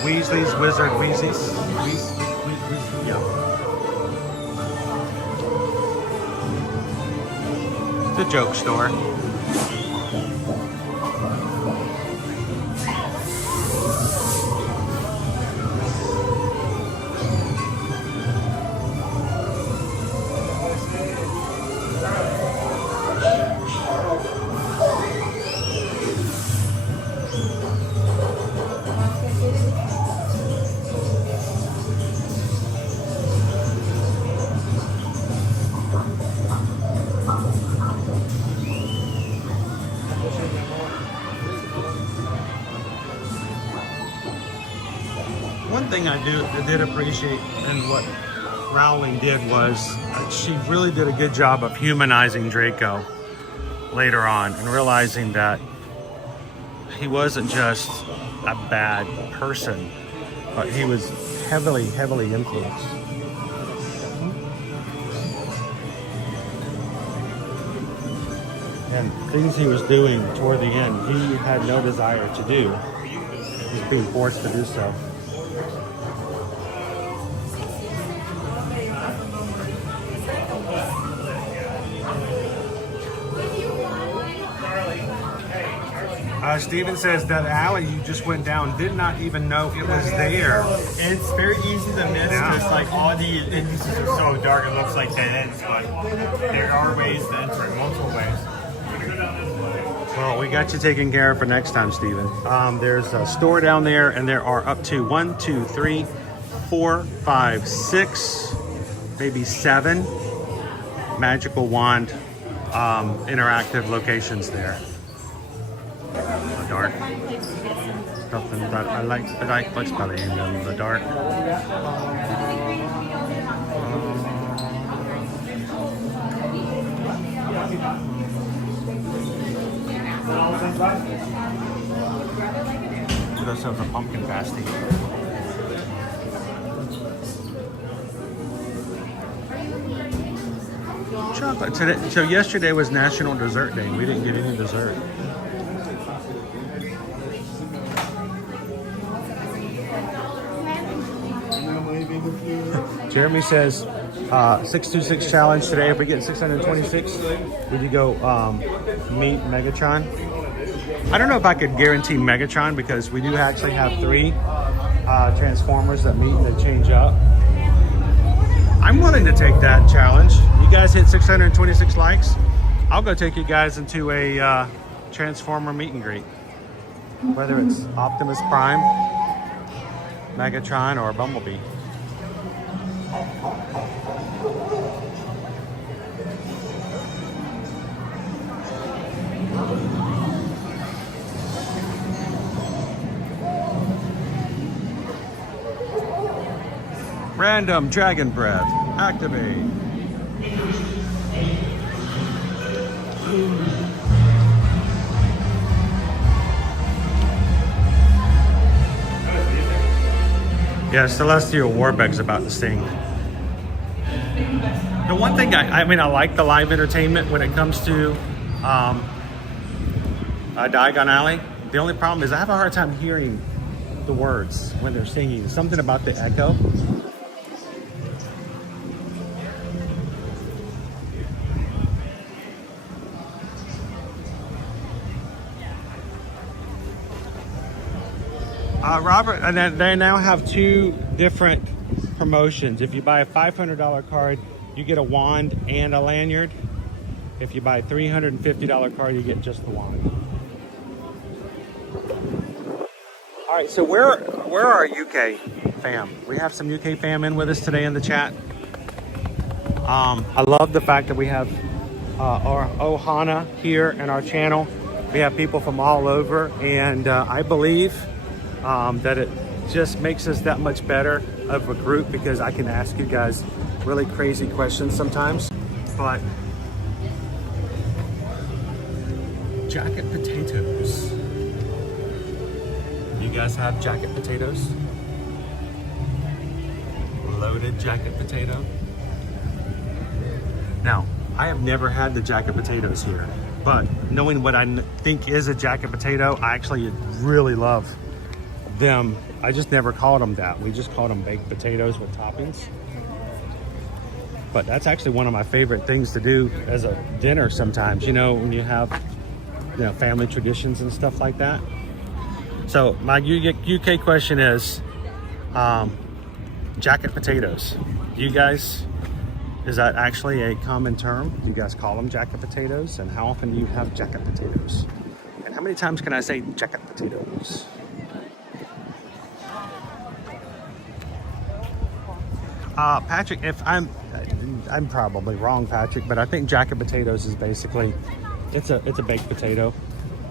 Weasley's Wizard Weasley's. Yeah. The joke store. One thing I did appreciate and what Rowling did was she really did a good job of humanizing Draco later on and realizing that he wasn't just a bad person, but he was heavily influenced. And things he was doing toward the end, he had no desire to do. He was being forced to do so. Steven says that alley you just went down, did not even know it was there. It's very easy to miss because like all the entrances are so dark, it looks like dead ends, but there are ways to enter in multiple ways. Well, we got you taken care of for next time, Steven. There's a store down there, and there are up to 1, 2, 3, 4, 5, 6, maybe 7 magical wand interactive locations there. The dark. Something that I like spelling in the dark. Get ourselves a pumpkin pasty. Chocolate today. So yesterday was National Dessert Day. We didn't get any dessert. Jeremy says 626 challenge today. If we get 626, would you go meet Megatron? I don't know if I could guarantee Megatron because we do actually have 3 Transformers that meet and they change up. I'm willing to take that challenge. You guys hit 626 likes. I'll go take you guys into a Transformer meet and greet. Whether it's Optimus Prime, Megatron, or Bumblebee. Random dragon breath. Activate. Yeah, Celestial Warbeg's about to sing. The one thing I mean, I like the live entertainment when it comes to Diagon Alley. The only problem is I have a hard time hearing the words when they're singing. Something about the echo. Robert, and then they now have 2 different promotions. If you buy a $500 card, you get a wand and a lanyard. If you buy a $350 card, you get just the wand. All right, so where are our UK fam? We have some UK fam in with us today in the chat. I love the fact that we have our Ohana here in our channel. We have people from all over, and I believe that it just makes us that much better of a group because I can ask you guys really crazy questions sometimes. But jacket potatoes. You guys have jacket potatoes? Loaded jacket potato. Now, I have never had the jacket potatoes here, but knowing what I think is a jacket potato, I actually really love them. I just never called them that. We just called them baked potatoes with toppings. But that's actually one of my favorite things to do as a dinner sometimes, you know, when you have, you know, family traditions and stuff like that. So my UK question is jacket potatoes. You guys, is that actually a common term? Do you guys call them jacket potatoes? And how often do you have jacket potatoes? And how many times can I say jacket potatoes? Patrick, if I'm probably wrong, Patrick, but I think jacket potatoes is basically, it's a baked potato,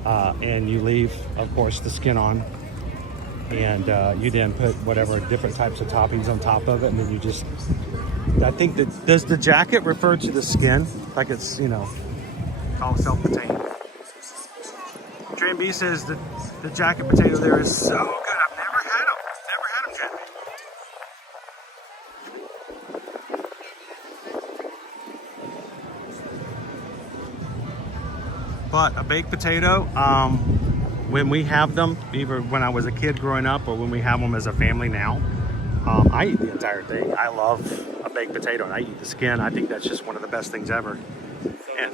and you leave, of course, the skin on, and you then put whatever different types of toppings on top of it, and then you just, I think that, does the jacket refer to the skin? Like it's, you know, all self-contained. Tran B says that the jacket potato there is so good. I've never had them. Never had them, Tran B. But a baked potato, when we have them, either when I was a kid growing up or when we have them as a family now, I eat the entire thing. I love a baked potato and I eat the skin. I think that's just one of the best things ever. And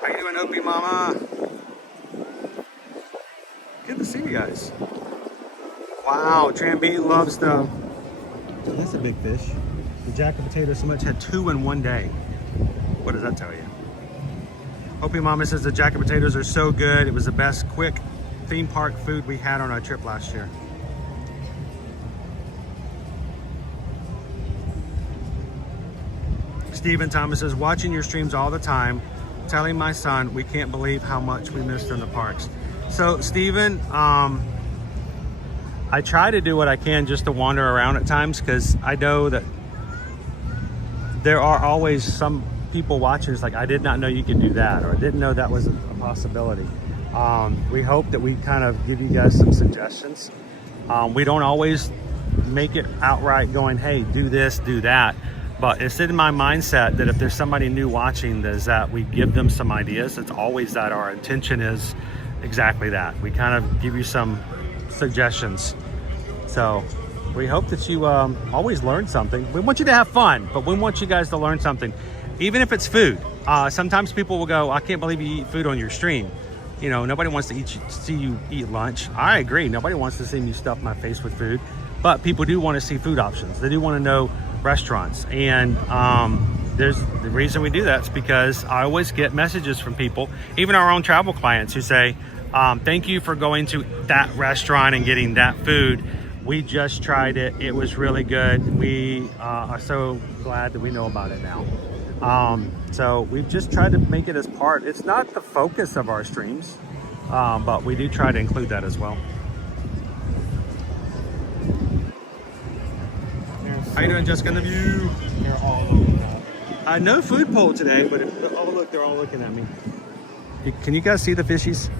how you doing, Opie Mama? Good to see you guys. Wow, Tran B loves the, that's a big fish. The jacket potato so much had 2 in one day. What does that tell you? Opie Mama says the jacket potatoes are so good. It was the best quick theme park food we had on our trip last year. Stephen Thomas says, watching your streams all the time, telling my son we can't believe how much we missed in the parks. So Stephen, I try to do what I can just to wander around at times, because I know that there are always some people watching. It's like, I did not know you could do that, or I didn't know that was a possibility. We hope that we kind of give you guys some suggestions. We don't always make it outright going, hey, do this, do that. But it's in my mindset that if there's somebody new watching, is that we give them some ideas. It's always that our intention is exactly that. We kind of give you some suggestions. So we hope that you always learn something. We want you to have fun, but we want you guys to learn something. Even if it's food. Sometimes people will go, I can't believe you eat food on your stream. You know, nobody wants to see you eat lunch. I agree. Nobody wants to see me stuff my face with food. But people do want to see food options. They do want to know restaurants. And there's the reason we do that is because I always get messages from people, even our own travel clients, who say, thank you for going to that restaurant and getting that food. We just tried it. It was really good. We are so glad that we know about it now. So we've just tried to make it as part. It's not the focus of our streams, but we do try to include that as well. How you doing, Jessica? Love you. They're all over that. I know food poll today, but oh look, they're all looking at me. Can you guys see the fishies?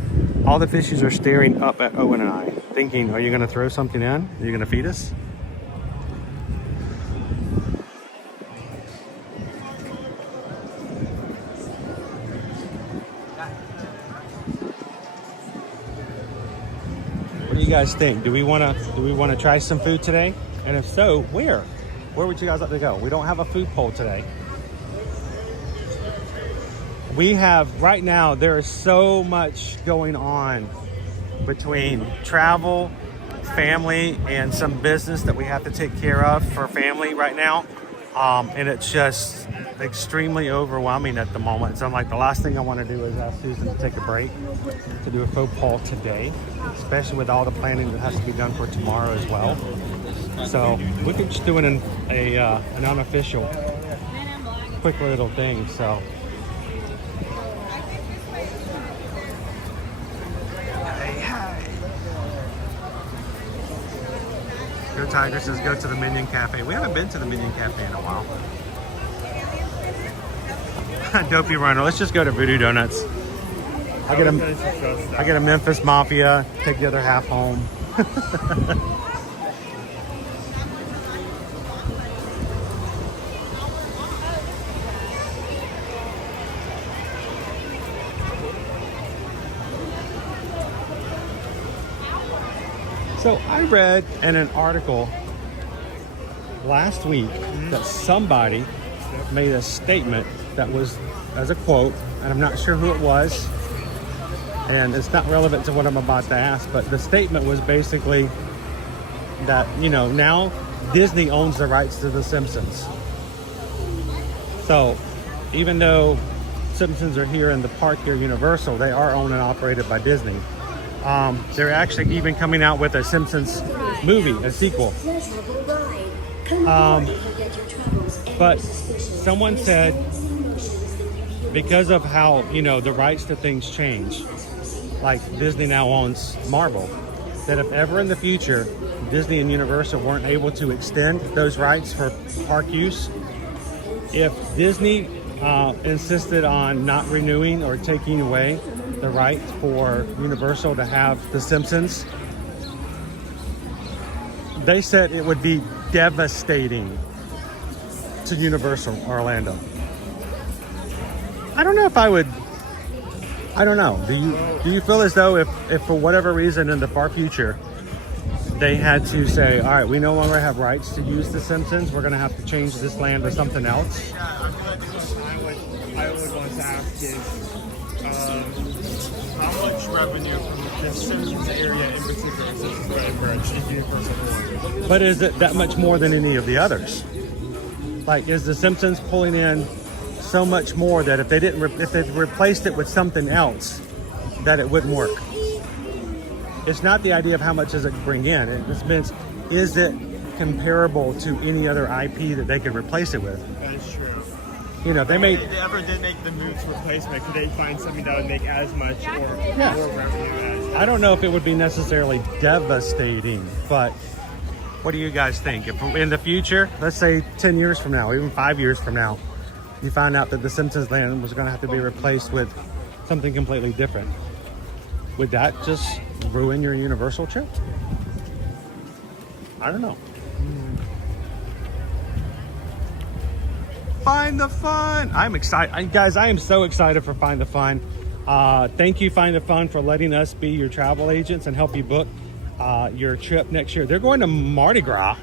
All the fishies are staring up at Owen and I, thinking, are you going to throw something in? Are you going to feed us? What do you guys think? Do we want to try some food today? And if so, where? Where would you guys like to go? We don't have a food poll today. We have, right now, there is so much going on between travel, family, and some business that we have to take care of for family right now. And it's just extremely overwhelming at the moment. So I'm like, the last thing I want to do is ask Susan to take a break to do a faux poll today, especially with all the planning that has to be done for tomorrow as well. So we could just do an unofficial quick little thing. So Go Tiger says go to the Minion Cafe. We haven't been to the Minion Cafe in a while. Dopey Runner. Let's just go to Voodoo Donuts. I get a Memphis Mafia. Take the other half home. So I read in an article last week that somebody made a statement that was as a quote, and I'm not sure who it was, and it's not relevant to what I'm about to ask, but the statement was basically that, you know, now Disney owns the rights to The Simpsons. So even though Simpsons are here in the park here, Universal, they are owned and operated by Disney. They're actually even coming out with a Simpsons movie, a sequel. But someone said, because of how, you know, the rights to things change, like Disney now owns Marvel, that if ever in the future Disney and Universal weren't able to extend those rights for park use, if Disney insisted on not renewing or taking away the right for Universal to have The Simpsons, they said it would be devastating to Universal Orlando. I don't know if I would. I don't know. Do you feel as though if for whatever reason in the far future they had to say, all right, we no longer have rights to use The Simpsons, we're going to have to change this land to something else? Yeah, I feel like the question I would want to ask is how much revenue from the Simpsons area in particular is this going to encourage if Universal won? But is it that much more than any of the others? Like, is The Simpsons pulling in so much more that if they replaced it with something else, that it wouldn't work? It's not the idea of how much does it bring in. It means, is it comparable to any other IP that they could replace it with? That is true. You know, If they ever did make the move to replacement, could they find something that would make as much or more revenue as? I don't know if it would be necessarily devastating, but what do you guys think? If in the future, let's say 10 years from now, even 5 years from now, you found out that the Simpsons land was going to have to be replaced with something completely different, would that just ruin your Universal trip? I don't know. Find the Fun. I'm excited. Guys, I am so excited for Find the Fun. Thank you, Find the Fun, for letting us be your travel agents and help you book your trip next year. They're going to Mardi Gras.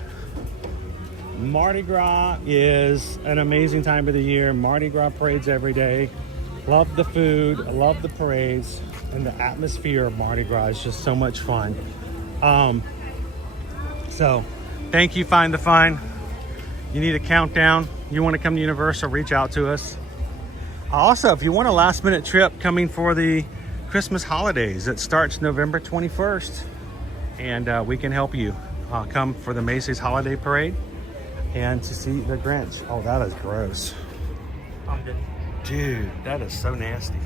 Mardi Gras is an amazing time of the year. Mardi Gras parades every day. Love the food, love the parades, and the atmosphere of Mardi Gras is just so much fun. So thank you, Find the Fun. You need a countdown, you want to come to Universal, reach out to us. Also, if you want a last minute trip coming for the Christmas holidays, it starts November 21st, and we can help you come for the Macy's Holiday Parade and to see the Grinch. Oh, that is gross. Pumpkin. Dude, that is so nasty.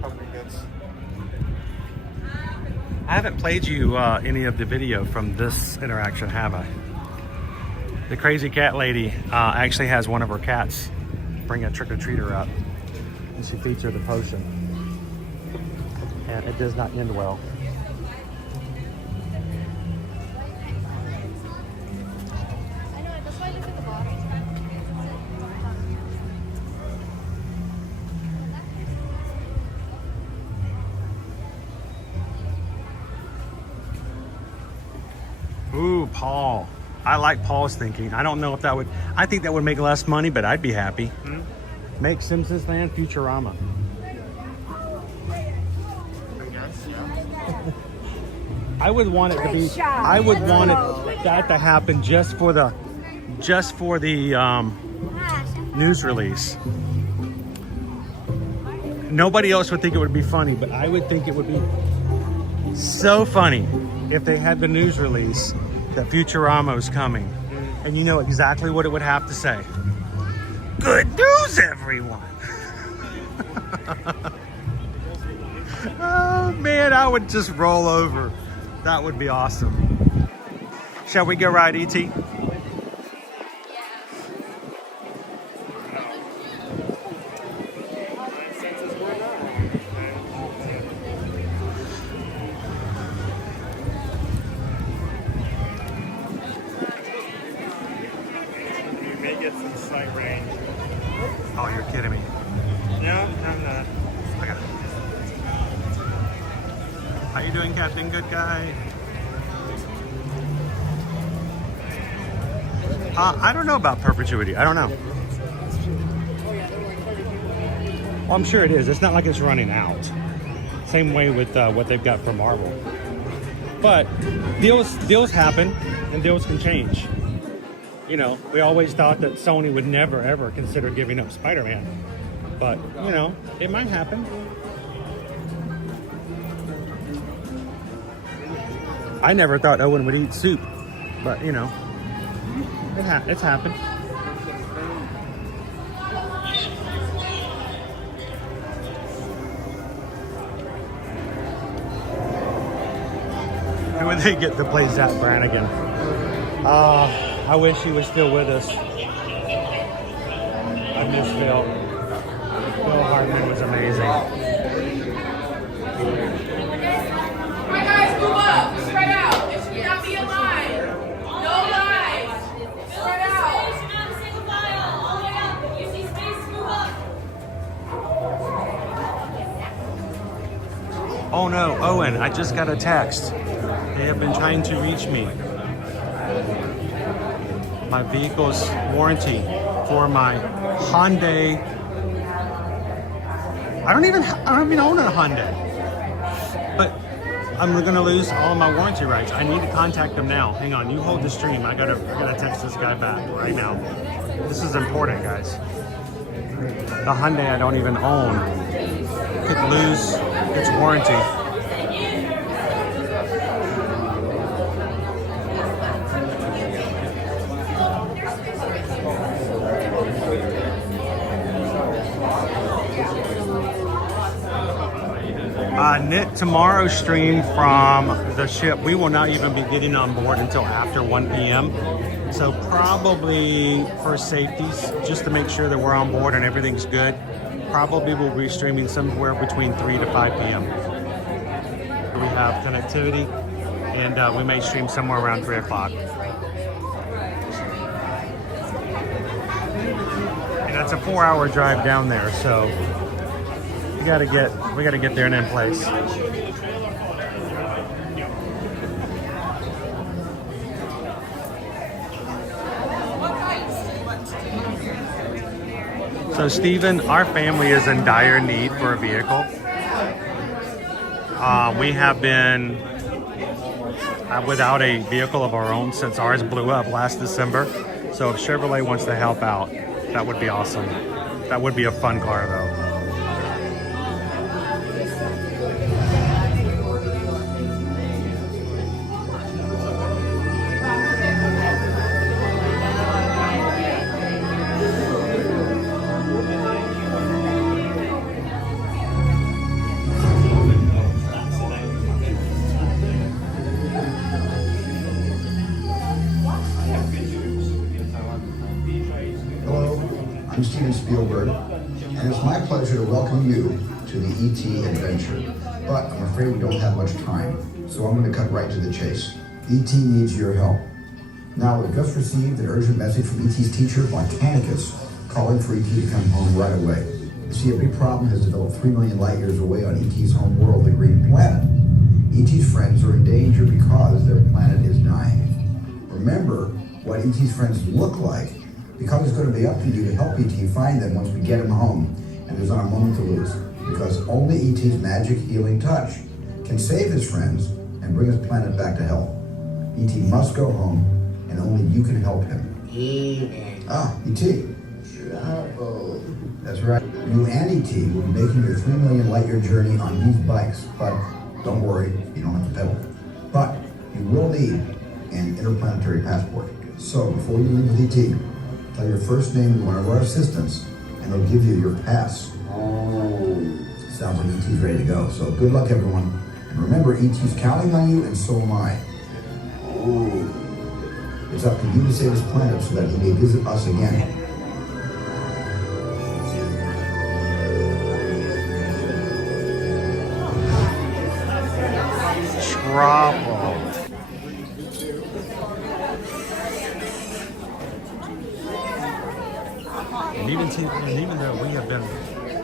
Pumpkin goods. I haven't played you any of the video from this interaction, have I? The crazy cat lady actually has one of her cats bring a trick-or-treater up, and she feeds her the potion, and it does not end well. Ooh, Paul. I like Paul's thinking. I don't know if that would... I think that would make less money, but I'd be happy. Mm-hmm. Make Simpsons Land Futurama. I would want it to be... I would want that to happen just for the news release. Nobody else would think it would be funny, but I would think it would be so funny if they had the news release that Futurama is coming, and you know exactly what it would have to say. Good news, everyone! Oh man, I would just roll over. That would be awesome. Shall we go ride E.T.? Oh, you're kidding me. No, I'm not. Okay. How you doing, Captain Good Guy? I don't know about perpetuity. I don't know. Well, I'm sure it is. It's not like it's running out. Same way with what they've got for Marvel. But deals happen, and deals can change. You know, we always thought that Sony would never, ever consider giving up Spider-Man. But, you know, it might happen. I never thought Owen would eat soup. But, you know, it's happened. when they get to play Zach Brannigan. I wish he was still with us. I miss Phil. Phil Hartman was amazing. Alright guys, move up. Spread out. It should not be a line. No lines. Spread out. Not a single file. All the way up. If you see space, move up. Oh no, Owen, I just got a text. They have been trying to reach me. My vehicle's warranty for my Hyundai. I don't even own a Hyundai. But I'm gonna lose all my warranty rights. I need to contact them now. Hang on, you hold the stream. I gotta text this guy back right now. This is important, guys. The Hyundai I don't even own could lose its warranty. Nick, tomorrow's stream from the ship, we will not even be getting on board until after 1 p.m. So probably for safeties, just to make sure that we're on board and everything's good, probably we'll be streaming somewhere between 3 to 5 p.m. We have connectivity, and we may stream somewhere around 3 o'clock. And that's a 4-hour drive down there, so we gotta get there and in place. So Stephen, our family is in dire need for a vehicle. We have been without a vehicle of our own since ours blew up last December. So if Chevrolet wants to help out, that would be awesome. That would be a fun car though. I'm Steven Spielberg, and it's my pleasure to welcome you to the ET adventure. But I'm afraid we don't have much time, so I'm going to cut right to the chase. ET needs your help. Now, we've just received an urgent message from ET's teacher, Botanicus, calling for ET to come home right away. You see, a big problem has developed 3 million light years away on ET's home world, the Green Planet. ET's friends are in danger because their planet is dying. Remember what ET's friends look like, because it's going to be up to you to help ET find them once we get him home, and there's not a moment to lose, because only ET's magic healing touch can save his friends and bring his planet back to health. ET must go home, and only you can help him. ET. Trouble. That's right. You and ET will be making your 3 million light year journey on these bikes, but don't worry, you don't have to pedal. But you will need an interplanetary passport. So before you leave with ET, tell your first name to one of our assistants, and they'll give you your pass. Sounds like ET's ready to go. So good luck, everyone. And remember, ET's counting on you, and so am I. It's up to you to save his planet so that he may visit us again. Trouble. And even though we have been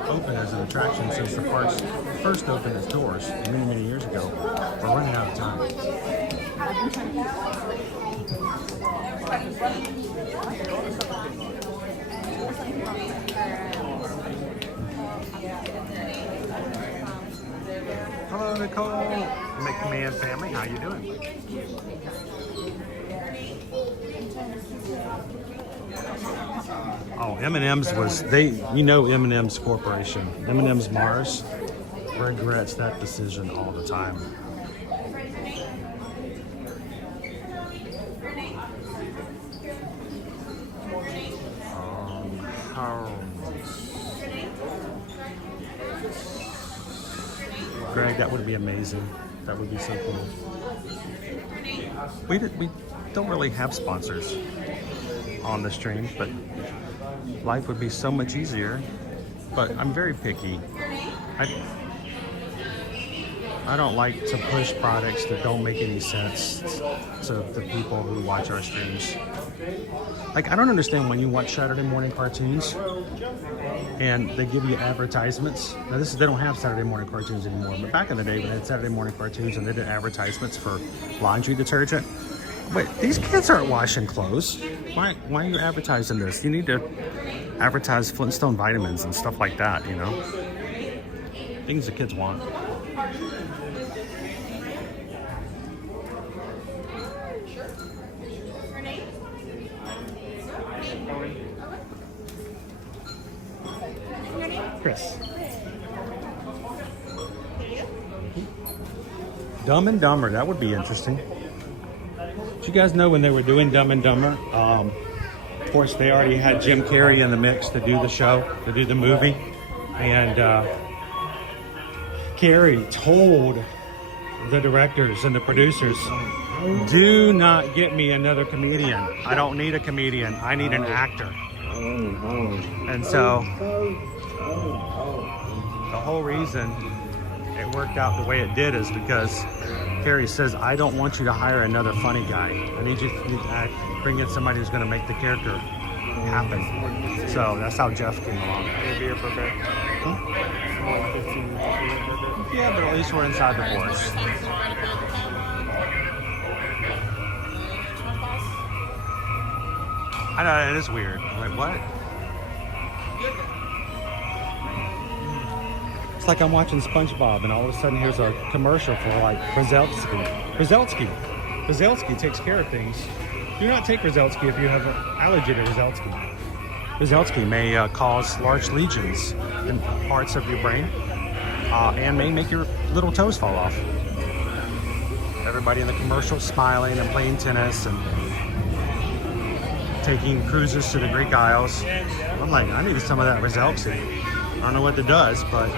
open as an attraction since the parks first opened its doors many, many years ago, we're running out of time. Hello, Nicole. McMahon family, how you doing? Oh, M&M's was, M&M's Corporation. M&M's Mars regrets that decision all the time. Greg, that would be amazing. That would be so cool. We don't really have sponsors on the stream, but life would be so much easier. But I'm very picky. I don't like to push products that don't make any sense to the people who watch our streams. Like, I don't understand when you watch Saturday morning cartoons and they give you advertisements. Now, they don't have Saturday morning cartoons anymore, but back in the day when they had Saturday morning cartoons and they did advertisements for laundry detergent. Wait, these kids aren't washing clothes. Why are you advertising this? You need to advertise Flintstone vitamins and stuff like that, you know? Things the kids want. Chris. Dumb and Dumber, that would be interesting. Did you guys know when they were doing Dumb and Dumber, of course they already had Jim Carrey in the mix to do the show, to do the movie, and Carrey told the directors and the producers, do not get me another comedian. I don't need a comedian, I need an actor. And so the whole reason it worked out the way it did is because Carrey says, I don't want you to hire another funny guy. I need you to bring in somebody who's going to make the character happen. So that's how Jeff came along. Beer per bit. Yeah, but at least we're inside the forest. I know, it is weird. Like, what? It's like I'm watching SpongeBob and all of a sudden here's a commercial for like Brzelski takes care of things. Do not take Brzelski if you have an allergy to Brzelski. Brzelski may cause large lesions in parts of your brain and may make your little toes fall off. Everybody in the commercial smiling and playing tennis and taking cruises to the Greek Isles. I'm like, I need some of that Brzelski. I don't know what it does, but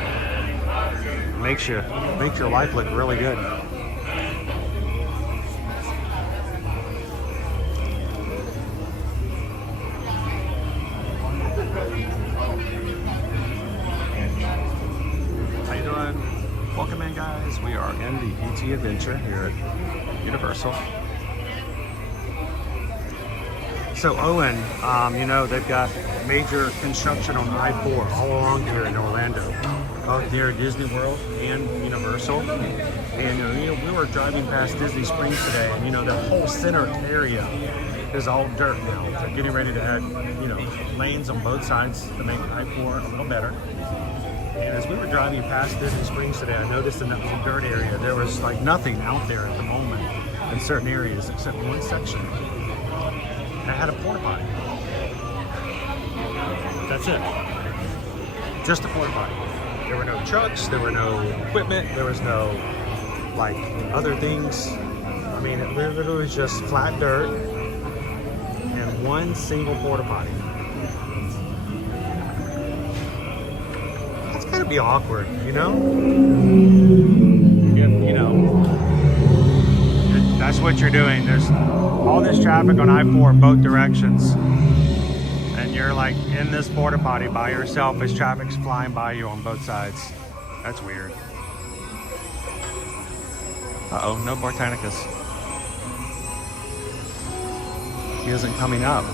makes your life look really good. How you doing? Welcome in, guys. We are in the ET Adventure here at Universal. So Owen, you know, they've got major construction on I-4 all along here in Orlando, both near Disney World and Universal. And you know, we were driving past Disney Springs today, and you know, the whole center area is all dirt now. They're getting ready to add, you know, lanes on both sides to make I-4 a little better. And as we were driving past Disney Springs today, I noticed in that little dirt area, there was like nothing out there at the moment in certain areas except one section. I had a porta potty. That's it. Just a porta potty. There were no trucks, there were no equipment, there was no like other things. I mean, it literally was just flat dirt and one single porta potty. That's gotta be awkward, you know? You know, that's what you're doing. There's all this traffic on I-4 both directions, and you're like in this porta potty by yourself as traffic's flying by you on both sides. That's weird. Uh-oh, no Bartanicus. He isn't coming up.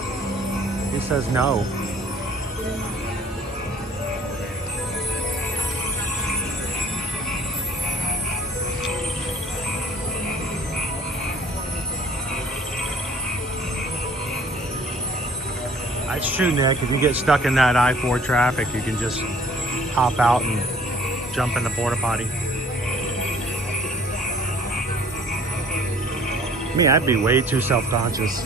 He says no. That's true, Nick. If you get stuck in that I-4 traffic, you can just hop out and jump in the porta potty. Me, I'd be way too self-conscious.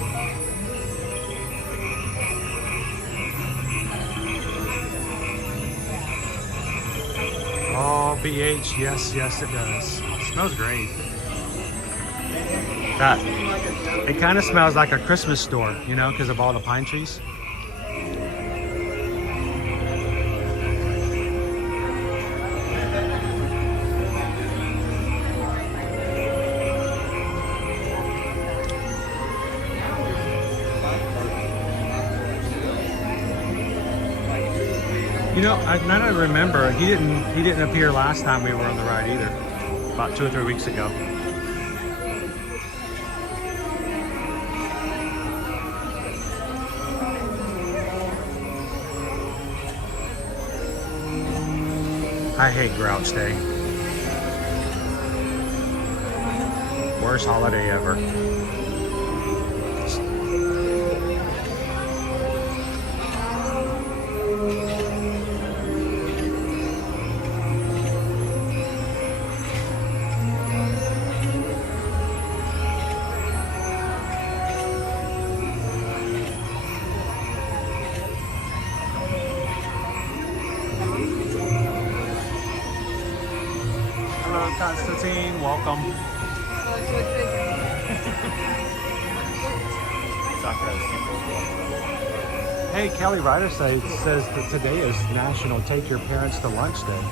Oh, BH, yes, yes, it does. It smells great. It kind of smells like a Christmas store, you know, because of all the pine trees. You know, now that I remember, he didn't appear last time we were on the ride either. About 2 or 3 weeks ago. I hate Grouch Day. Worst holiday ever. Hello, Constantine. Welcome. Hey, Kelly Ryder says that today is National Take Your Parents to Lunch Day.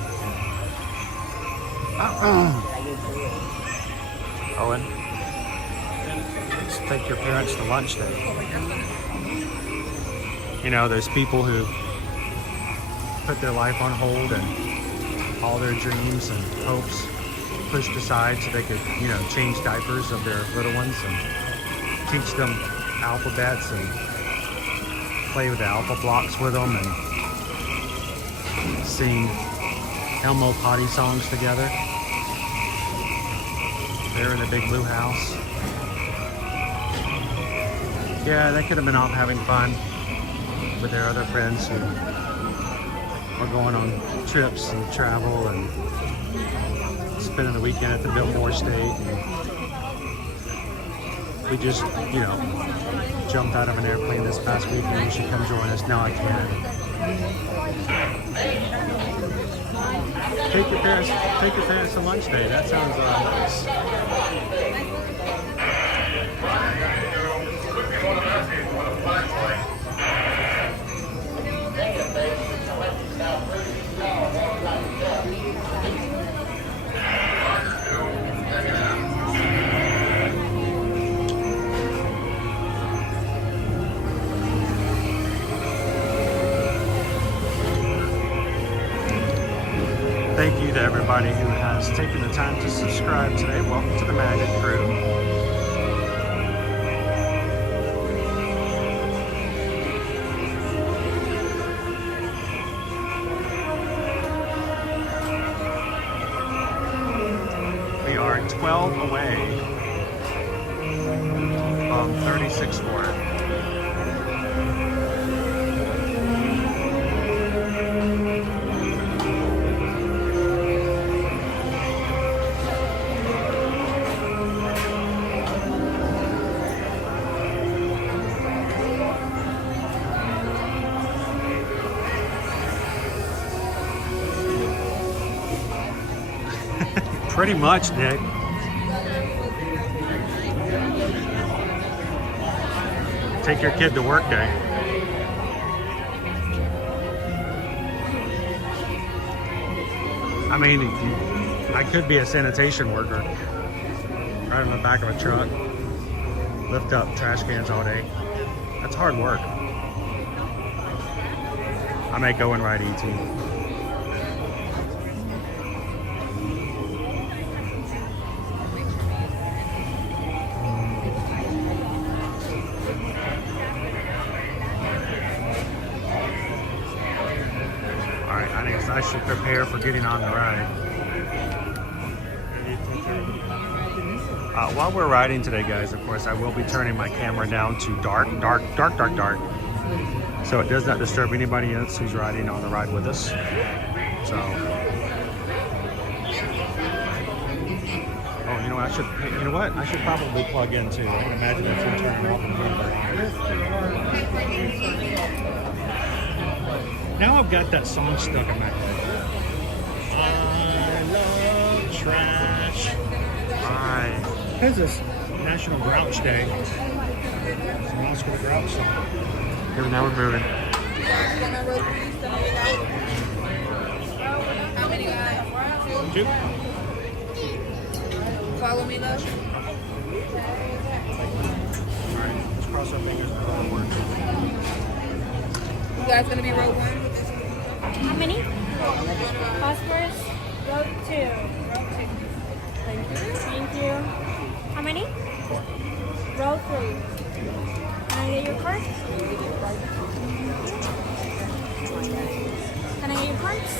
Owen, it's Take Your Parents to Lunch Day. You know, there's people who put their life on hold and all their dreams and hopes pushed aside so they could, you know, change diapers of their little ones and teach them alphabets and play with the alpha blocks with them and sing Elmo potty songs together. They're in the big blue house. Yeah, they could have been off having fun with their other friends who are going on trips and travel and spending the weekend at the Biltmore State. And we just, you know, jumped out of an airplane this past weekend. You should come join us. No, I can't. Take your parents to lunch day. That sounds nice. Thank you to everybody who has taken the time to subscribe today. Welcome to the Magic Crew. We are 12 away from 36 for it. Pretty much, Nick. Take your kid to work day. I mean, I could be a sanitation worker. Right in the back of a truck. Lift up trash cans all day. That's hard work. I may go and ride ET. I should prepare for getting on the ride. While we're riding today, guys, of course, I will be turning my camera down to dark, so it does not disturb anybody else who's riding on the ride with us. So, oh, you know what? I should probably plug in too. I can imagine if you turn off and on. Now I've got that song stuck in my head. I love trash. Because it's National Grouch Day. It's an Oscar Grouch song. Here, now we're moving. How many guys? 2. Follow me, love. Alright, let's cross our fingers for that work. You guys gonna be row 1 with this? How many? Phosphorus? Row 2. Thank you. Thank you. How many? Row 3. Can I get your card? Can I get your cards?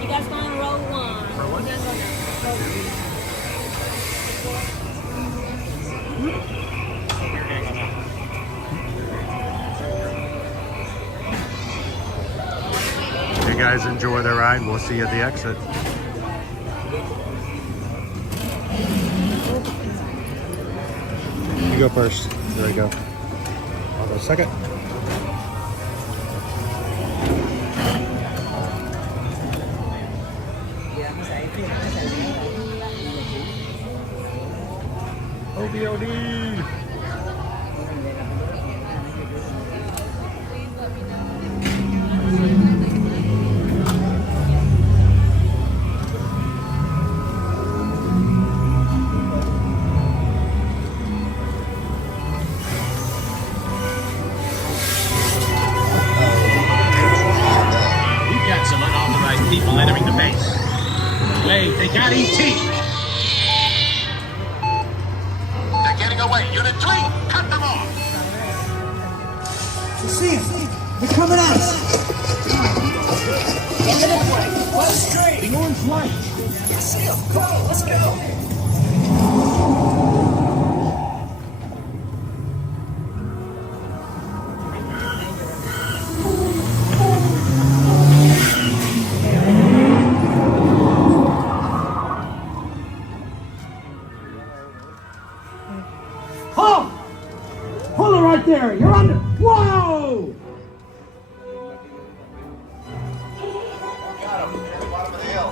You guys go on row 1. You guys go on row 3. You guys enjoy the ride. We'll see you at the exit. You go first. There you go. I'll go second. OBOD. We've got some unauthorized people entering the base. Wait, they got ET. They're getting away. Unit 3, cut them off. You see them. They're coming at us. Get this way. West Street. The orange light. I see them. Come on, let's go. Hold it right there. You're under. Whoa! Got him. Bottom of the hill.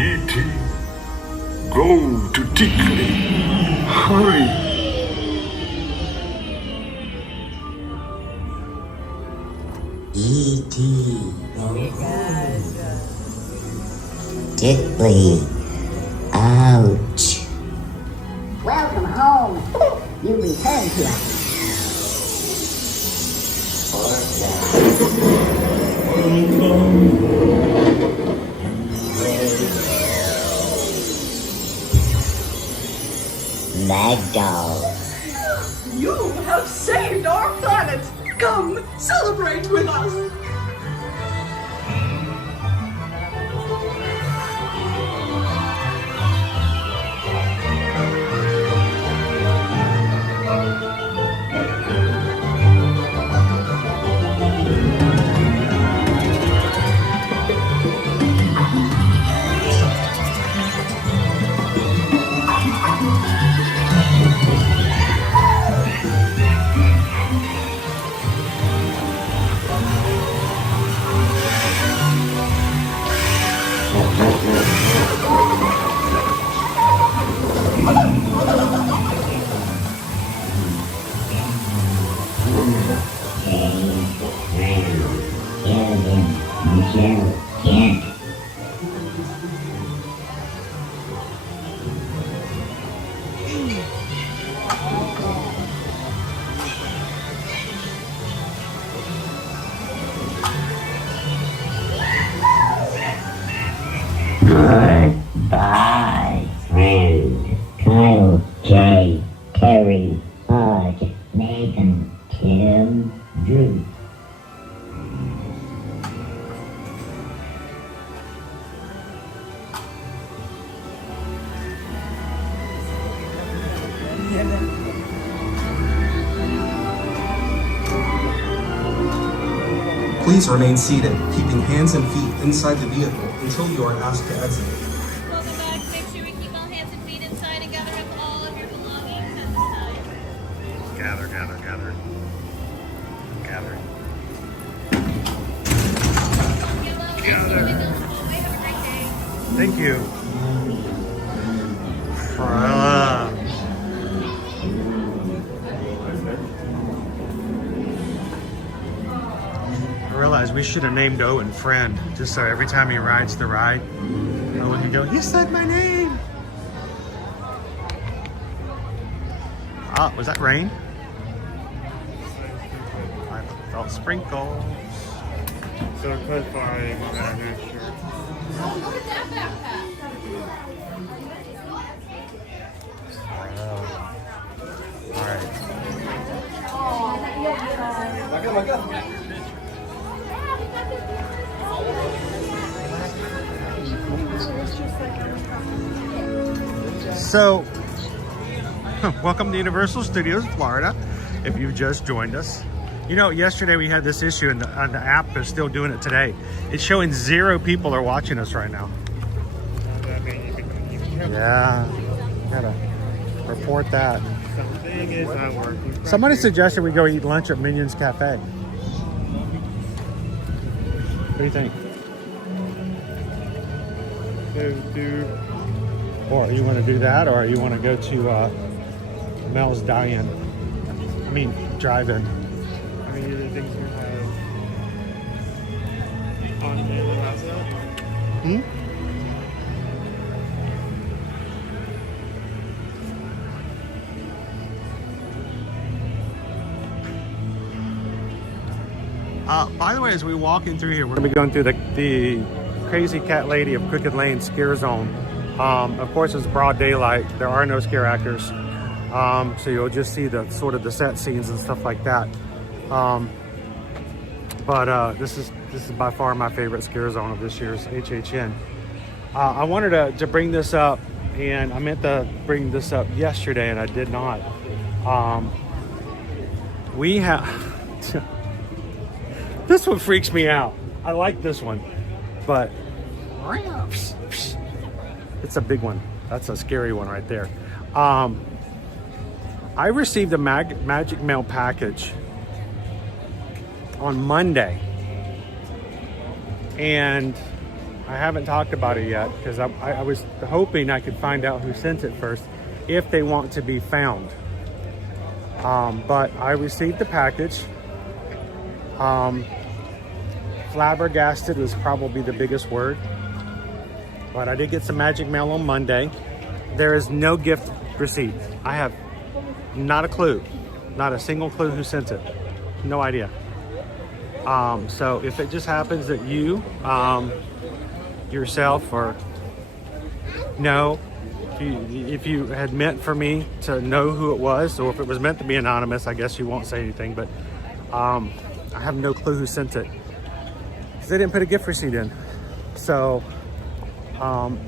E.T. Go to Tickley. Hurry. E.T. Tickly. Ouch. Welcome home. You returned to us. Mad dog. You have saved our planet. Come, celebrate with us. Goodbye, friend. Kyle, Jay, Terry, Bud, Nathan, Tim. Please remain seated, keeping hands and feet inside the vehicle until you are asked to exit. Welcome back. Make sure we keep all hands and feet inside and gather up all of your belongings at this time. Gather, gather, gather. Gather. Thank you. I realized we should have named Owen Friend, just so every time he rides the ride, Owen can go, "He said my name." Ah, was that rain? I felt sprinkles. So close by my shirt. Look at that backpack. All right. So, welcome to Universal Studios, Florida. If you've just joined us, you know, yesterday we had this issue, and the app is still doing it today. It's showing 0 people are watching us right now. Yeah, gotta report that. Something is not working. Somebody suggested we go eat lunch at Minions Cafe. What do you think? Or you want to do that, or you want to go to Mel's Drive-In? I mean, the things you have on the plaza. Hmm? By the way, as we walk in through here, we're going to be going through the Crazy Cat Lady of Crooked Lane scare zone. Of course, it's broad daylight. There are no scare actors. So you'll just see the sort of the set scenes and stuff like that. But this is by far my favorite scare zone of this year's HHN. I wanted to bring this up, and I meant to bring this up yesterday, and I did not. We have... This one freaks me out. I like this one, but it's a big one. That's a scary one right there. I received a Magic Mail package on Monday, and I haven't talked about it yet because I was hoping I could find out who sent it first, if they want to be found. But I received the package. Flabbergasted was probably the biggest word, but I did get some Magic Mail on Monday. There is no gift receipt. I have not a clue, not a single clue who sent it. No idea. So if it just happens that you yourself or no, if you had meant for me to know who it was, or if it was meant to be anonymous, I guess you won't say anything, but I have no clue who sent it. They didn't put a gift receipt in. So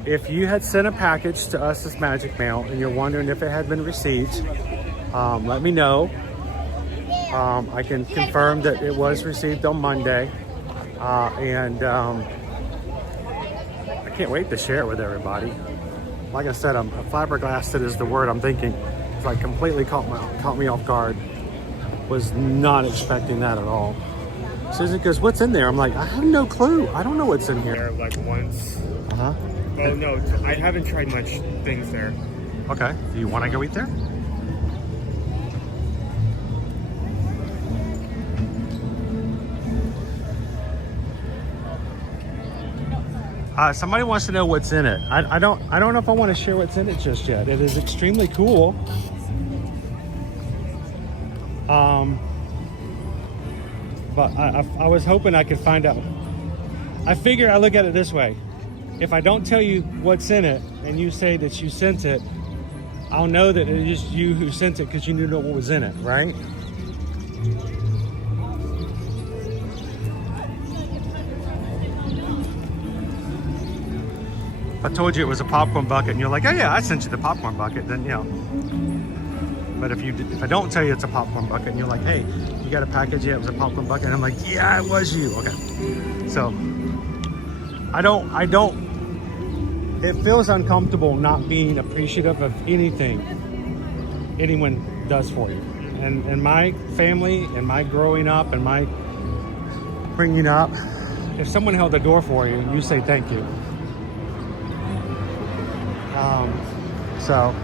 if you had sent a package to us as Magic Mail and you're wondering if it had been received, let me know. I can confirm that it was received on Monday, and I can't wait to share it with everybody. Like I said, I'm flabbergasted is the word I'm thinking. It's like completely caught me off guard. Was not expecting that at all. Susan goes, "What's in there?" I'm like, I have no clue. I don't know what's in here. There, like once. Uh-huh. Oh no, I haven't tried much things there. Okay. Do you want to go eat there? Somebody wants to know what's in it. I don't know if I want to share what's in it just yet. It is extremely cool. But I was hoping I could find out. I figure I look at it this way. If I don't tell you what's in it and you say that you sent it, I'll know that it is you who sent it because you knew what was in it, right? If I told you it was a popcorn bucket and you're like, "Oh yeah, I sent you the popcorn bucket," then you know. But if I don't tell you it's a popcorn bucket, and you're like, hey, you got a package? Yeah, it was a popcorn bucket. And I'm like, yeah, it was you. Okay. So I don't. It feels uncomfortable not being appreciative of anything anyone does for you. And my family and my growing up and my bringing up, if someone held the door for you, you say thank you. So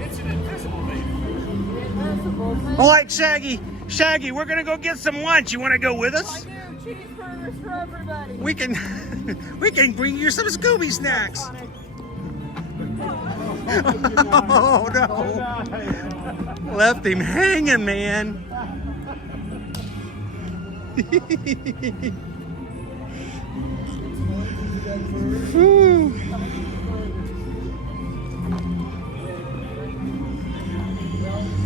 It's an invisible thing. oh, like Shaggy, we're gonna go get some lunch. You want to go with us? Cheeseburgers for everybody. We can bring you some Scooby snacks. Oh no! Left him hanging, man.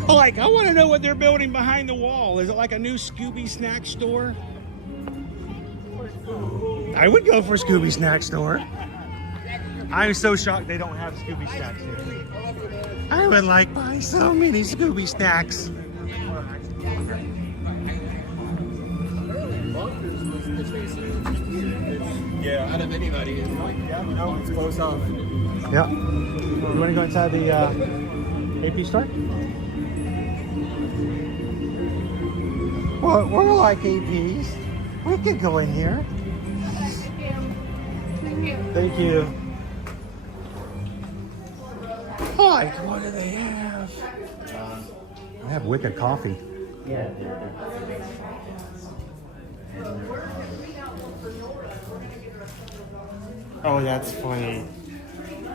Like, I want to know what they're building behind the wall. Is it like a new Scooby snack store? I would go for a Scooby snack store. I'm so shocked they don't have Scooby snacks here. I would like buy so many Scooby snacks. Yeah, out of anybody. Yeah, no, it's closed off. Yeah. You want to go inside the AP store? Well, we're like APs. We could go in here. Thank you. Hi, what do they have? They have wicked coffee. Yeah. Oh, that's funny.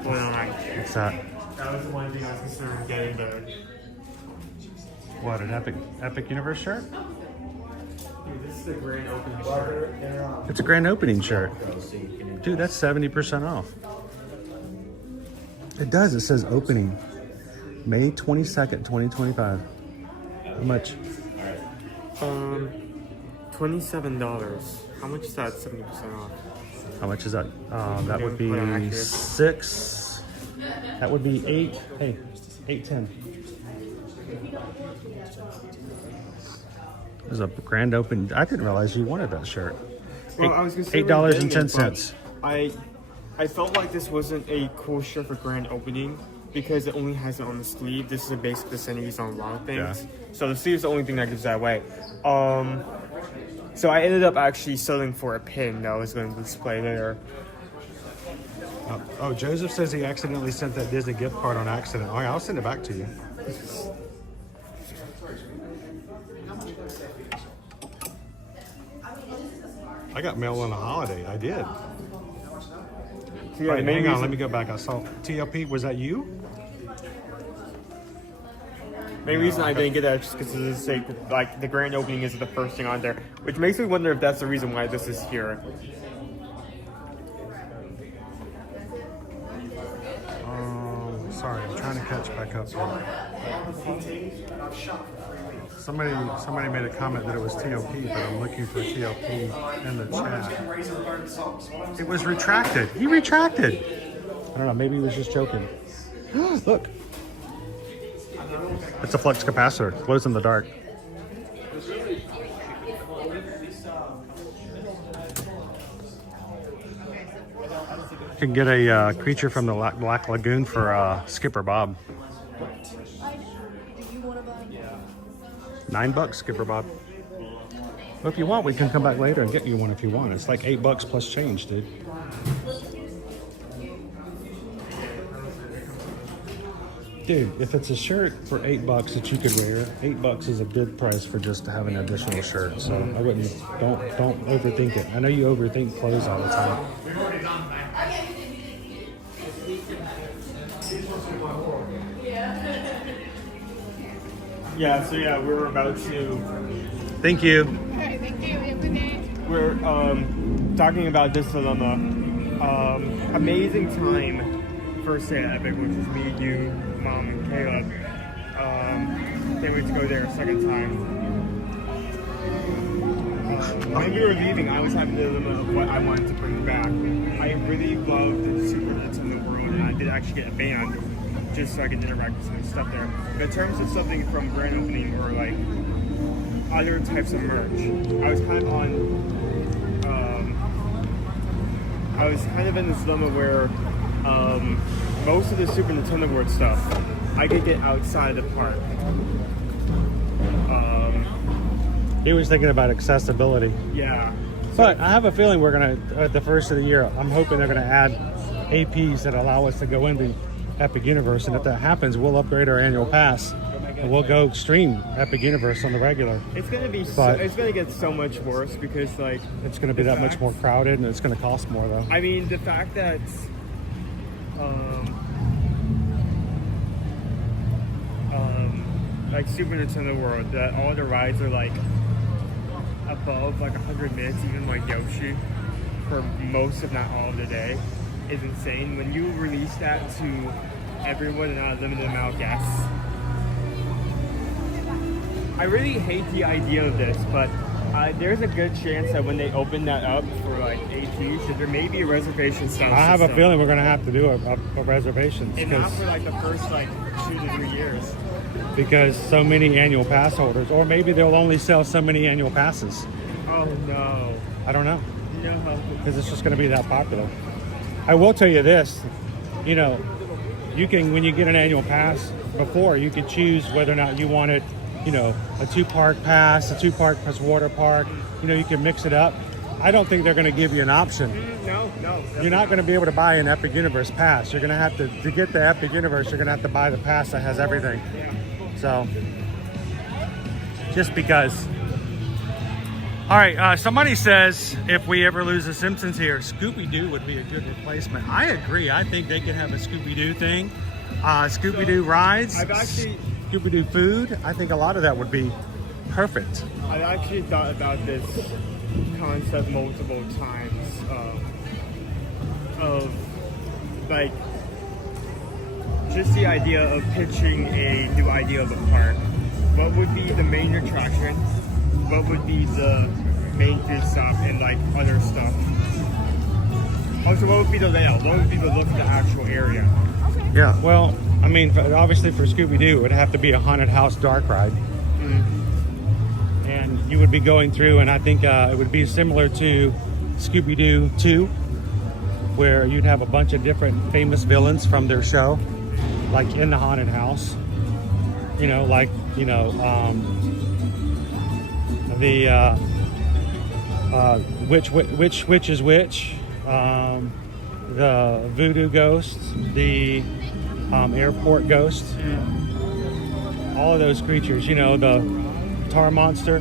What's that? That was the one thing I was considering getting there. What, an Epic Universe shirt? Dude, this is a grand opening shirt. It's a grand opening shirt. Dude, that's 70% off. It does. It says opening. May 22nd, 2025. How much? $27. How much is that? 70% off. How much is that? That would be 6. That would be 8. Hey, 8.10. There's a grand open. I didn't realize you wanted that shirt. Well, I was $8.10. I felt like this wasn't a cool shirt for grand opening because it only has it on the sleeve. This is a basic percentage on a lot of things. Yeah. So the sleeve is the only thing that gives that away. So I ended up actually selling for a pin that I was going to display later. Oh, Joseph says he accidentally sent that Disney gift card on accident. Oh, I'll send it back to you. I got mail on a holiday. I did. Yeah, right, hang on, let me go back. I saw TLP. Was that you? Main reason I didn't get that is just because like the grand opening is the first thing on there, which makes me wonder if that's the reason why this is here. Sorry, I'm trying to catch back up here. Somebody made a comment that it was TLP, but I'm looking for TLP in the chat. It was retracted. He retracted. I don't know. Maybe he was just joking. Look. It's a flux capacitor. It glows in the dark. You can get a creature from the Black Lagoon for Skipper Bob. $9, Skipper Bob. Well, if you want, we can come back later and get you one if you want. It's like $8 plus change, dude. Dude, if it's a shirt for $8 that you could wear, $8 is a good price for just to have an additional shirt. So I wouldn't, don't overthink it. I know you overthink clothes all the time. Yeah, so yeah, we're about to... Thank you. Okay, thank you. Have a good day. We're talking about this dilemma. Amazing time first day at Epic, which is me, you, Mom, and Caleb. Then we had to go there a second time. When we were leaving, I was having the dilemma of what I wanted to bring back. I really loved the Super Nintendo World, and I did actually get a band just so I could interact with some stuff there. But in terms of something from grand opening or like other types of merch, I was kind of in this dilemma where most of the Super Nintendo World stuff I could get outside of the park. He was thinking about accessibility. Yeah. But I have a feeling we're gonna, at the first of the year, I'm hoping they're gonna add APs that allow us to go into Epic Universe, and if that happens, we'll upgrade our annual pass and we'll go stream Epic Universe on the regular. It's gonna be, it's gonna get so much worse because like it's gonna be that much more crowded, and it's gonna cost more though. I mean, the fact that like Super Nintendo World, that all the rides are like above like 100 minutes, even like Yoshi, for most if not all of the day, is insane. When you release that to everyone and not a limited amount of guests, I really hate the idea of this, but there's a good chance that when they open that up for like ATs, that there may be a reservation style I have system. a feeling we're gonna have to do a reservations, and not for like the first like 2 to 3 years. Because so many annual pass holders, or maybe they'll only sell so many annual passes. Oh no. I don't know. No. Because it's just going to be that popular. I will tell you this, you know, you can, when you get an annual pass before, you could choose whether or not you wanted, you know, a 2-park pass, a 2-park plus water park. You know, you can mix it up. I don't think they're going to give you an option. No. You're not going to be able to buy an Epic Universe pass. You're going to have to get the Epic Universe, you're going to have to buy the pass that has everything. So, just because. All right, somebody says if we ever lose the Simpsons here, Scooby-Doo would be a good replacement. I agree. I think they could have a Scooby-Doo thing. Scooby-Doo rides, Scooby-Doo food. I think a lot of that would be perfect. I've actually thought about this concept multiple times of like just the idea of pitching a new idea of the park. What would be the main attraction? What would be the main food stop and like other stuff? Also, what would be the layout? What would be the look of the actual area? Yeah, well, I mean, obviously for Scooby-Doo, it would have to be a haunted house dark ride. And you would be going through, and I think it would be similar to Scooby-Doo 2, where you'd have a bunch of different famous villains from their show, like in the haunted house. You know, like, you know, the which is which, the voodoo ghost, the airport ghost, all of those creatures, you know, the tar monster,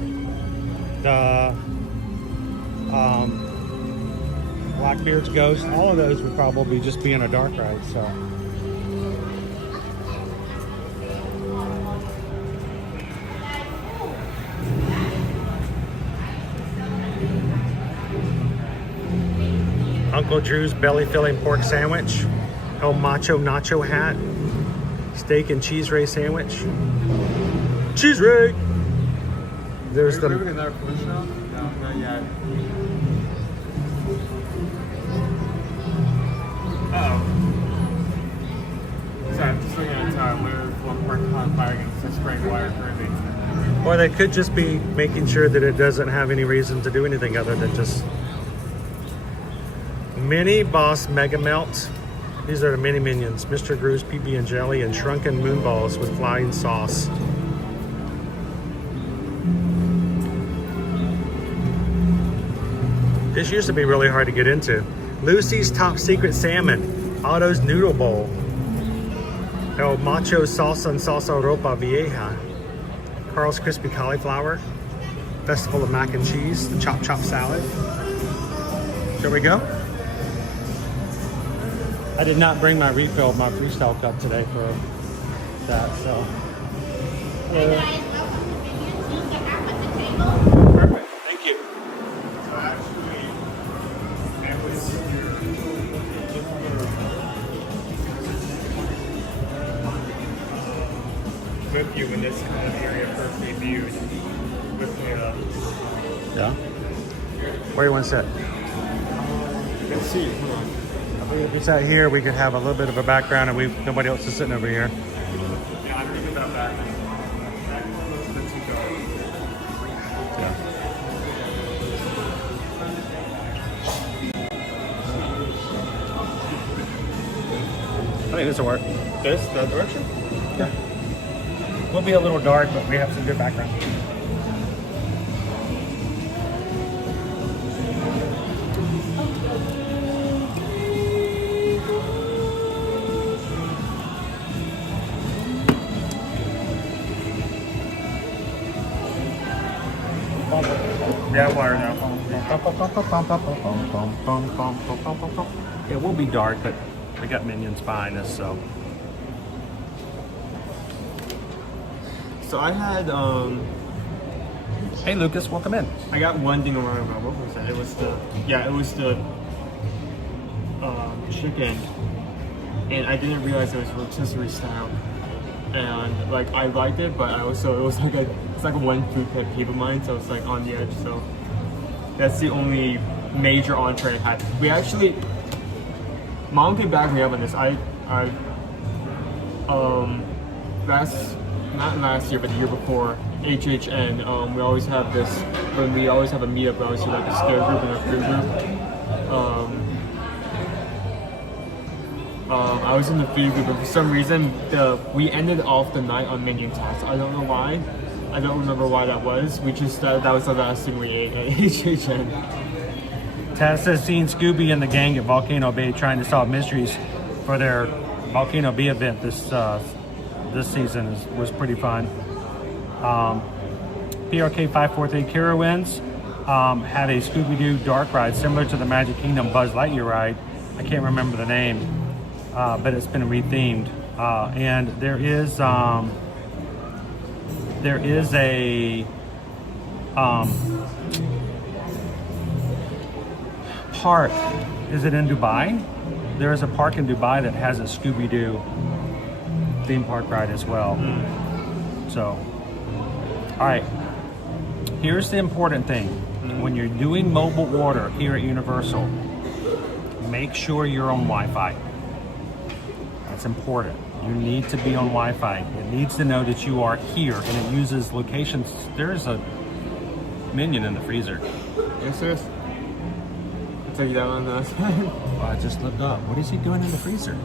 the Blackbeard's ghost, all of those would probably just be in a dark ride. So Uncle Drew's belly-filling pork sandwich, El Macho Nacho hat, steak and cheese ray sandwich, cheese ray. There's the. No, not yet. Uh-oh. Sorry, I'm just looking at one part on fire against the spraying water currently. Or they could just be making sure that it doesn't have any reason to do anything other than just. Mini Boss Mega Melt. These are the mini minions. Mr. Gru's PB and Jelly and Shrunken Moonballs with flying sauce. This used to be really hard to get into. Lucy's Top Secret Salmon. Otto's Noodle Bowl. El Macho Salsa and Salsa Ropa Vieja. Carl's Crispy Cauliflower. Festival of Mac and Cheese. The Chop Chop Salad. Shall we go? I did not bring my refill of my freestyle cup today for that, so. Perfect, thank you. So actually, I was with you when this kind of area first debuted with Canada. Yeah. Where do you want to sit? Let's see. Hold on. If we sat here, we could have a little bit of a background, and nobody else is sitting over here. Yeah, I'm thinking about that. Yeah. I think this will work. This, that direction? Yeah. We'll be a little dark, but we have some good background. Yeah, wire now. Yeah, we'll be dark, but we got minions behind us, so. So I had, Hey Lucas, welcome in. I got one thing wrong about, what was that? It was the chicken, and I didn't realize it was rotisserie style. And like I liked it, but it was like a one food pet peeve of mine, so it's like on the edge. So that's the only major entree I had. We actually, Mom came back me up on this. Not last year, but the year before, HHN, we always have this, when we always have a meetup, we always do like a scare group and a food group. I was in the food group, and for some reason, we ended off the night on minion tots. I don't know why. I don't remember why that was. We just, that was the last thing we ate at HHN. Taz says seeing Scooby and the gang at Volcano Bay trying to solve mysteries for their Volcano Bay event this season was pretty fun. PRK543 Carowinds had a Scooby-Doo dark ride similar to the Magic Kingdom Buzz Lightyear ride. I can't remember the name, but it's been rethemed. And there is a park. Is it in Dubai? There is a park in Dubai that has a Scooby-Doo theme park ride as well. So, all right. Here's the important thing. When you're doing mobile order here at Universal, make sure you're on Wi-Fi. That's important. You need to be on Wi-Fi. It needs to know that you are here, and it uses locations. There's a minion in the freezer. Yes, there is. I'll tell you that on the side. Well, I just looked up. What is he doing in the freezer?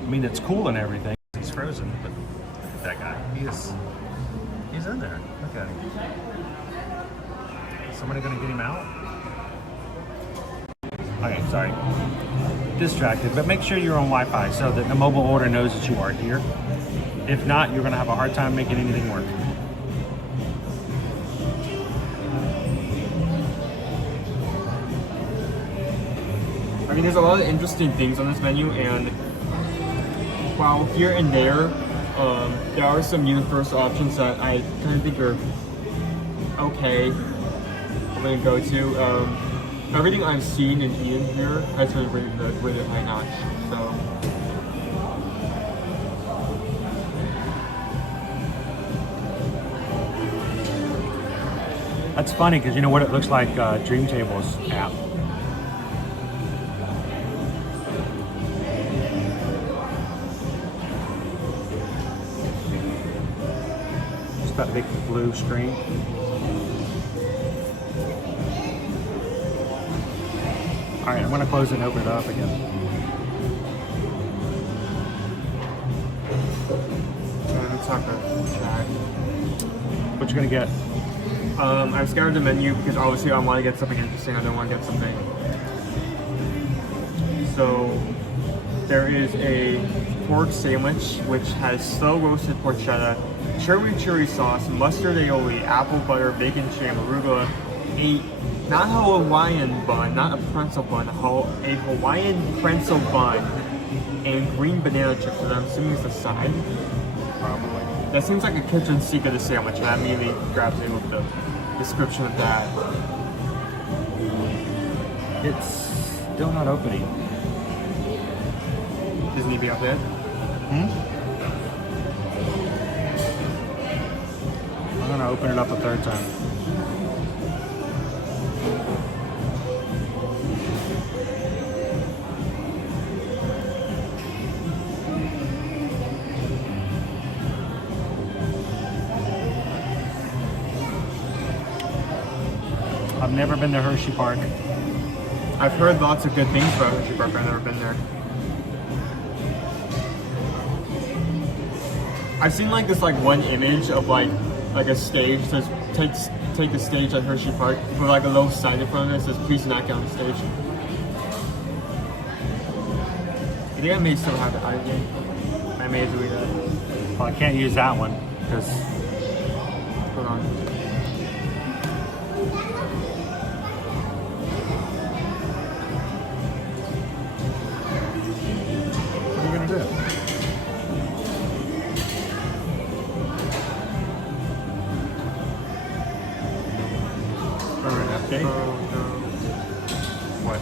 I mean, it's cool and everything. He's frozen, but look at that guy. He's in there. Look at him. Is somebody gonna get him out? Okay, sorry. Distracted, but make sure you're on Wi-Fi so that the mobile order knows that you are here. If not, you're gonna have a hard time making anything work. I mean, there's a lot of interesting things on this menu, and while here and there are some universal options that I kind of think are okay, I'm gonna go to. Everything I've seen and eaten here has been really high notch. So. That's funny because you know what it looks like Dream Table's app. Just that big blue screen. All right, I'm going to close it and open it up again. Let's talk about chat. What you going to get? I've scoured the menu because obviously I want to get something interesting. I don't want to get something. So there is a pork sandwich which has slow roasted porchetta, cherry sauce, mustard aioli, apple butter, bacon jam, arugula, not a Hawaiian bun, not a pretzel bun, a Hawaiian pretzel bun, and green banana chips that I'm assuming is the side. Probably. That seems like a kitchen secret of sandwich, and that immediately grabs me with the description of that. It's still not opening. Doesn't need to be up there? I'm going to open it up a third time. I've never been to Hershey Park. I've heard lots of good things about Hershey Park, but I've never been there. I've seen like this one image of like a stage. Says take the stage at Hershey Park with like a little sign in front of it that says please not get on the stage. I think I may still have the high game. I may delete that. Well, I can't use that one because. Hold on. What are you gonna do? Update? Oh, no. What?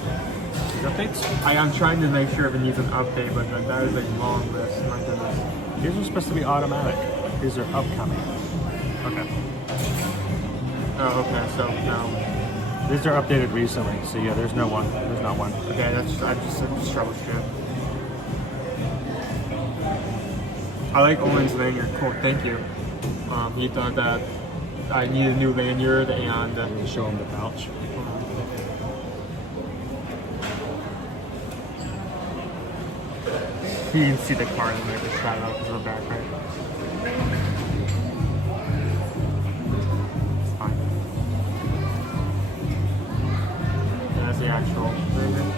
These updates? I am trying to make sure if it needs an update, but that is a long list. My goodness. These are supposed to be automatic. These are upcoming. Okay. Oh, okay. So no. These are updated recently. So yeah, there's no one. There's not one. Okay, I'm just troubleshooting. I like Owen's lanyard. Cool. Thank you. He thought that I need a new lanyard and show him the pouch. You can see the car in there, just shot out because of the back, right? It's fine. That's the actual version.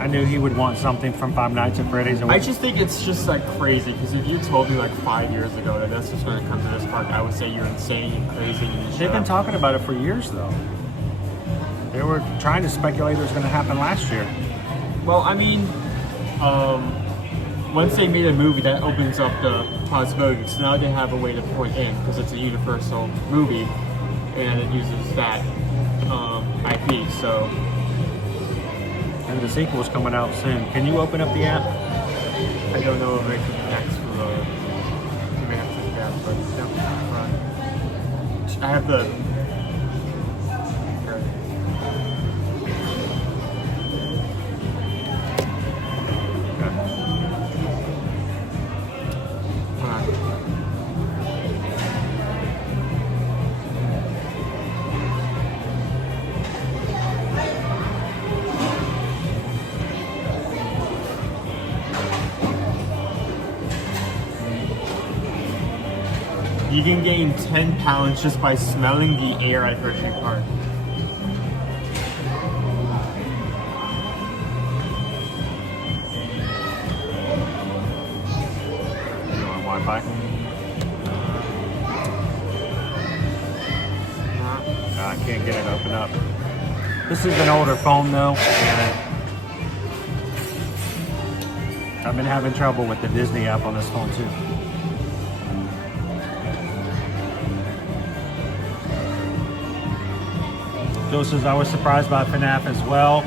I knew he would want something from Five Nights at Freddy's. I just think it's just like crazy because if you told me like 5 years ago that that's just going to come to this park, I would say you're insane and crazy. And they've been talking about it for years, though. They were trying to speculate it was going to happen last year. Well, I mean, once they made a movie, that opens up the possibilities. So now they have a way to put in because it's a Universal movie and it uses that IP. So. And the sequel's coming out soon. Can you open up the app? I don't know if it connects to the. You may have to do that, but yeah. I have the. You can gain 10 pounds just by smelling the air at Hershey Park. You want Wi-Fi? I can't get it to open up. This is an older phone though, and I've been having trouble with the Disney app on this phone too. Joe says, I was surprised by FNAF as well.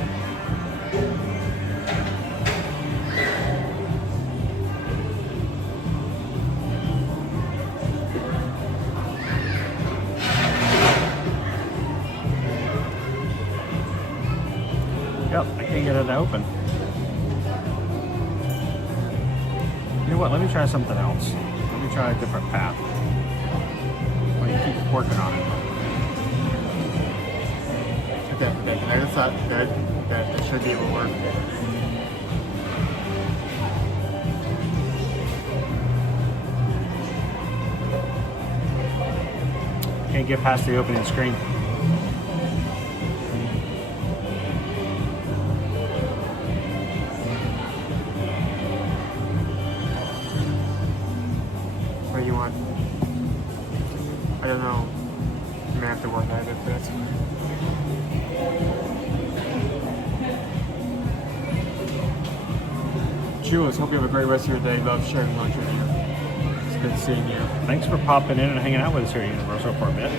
Yep, I can't get it to open. You know what, let me try something else. Let me try a different path. Well, you keep working on it. I just thought that it should be able to work. Can't get past the opening screen. What do you want? I don't know. You may have to work at it, but that's fine. Jules, hope you have a great rest of your day. Love sharing lunch with you. It's good seeing you. Thanks for popping in and hanging out with us here at Universal for a bit.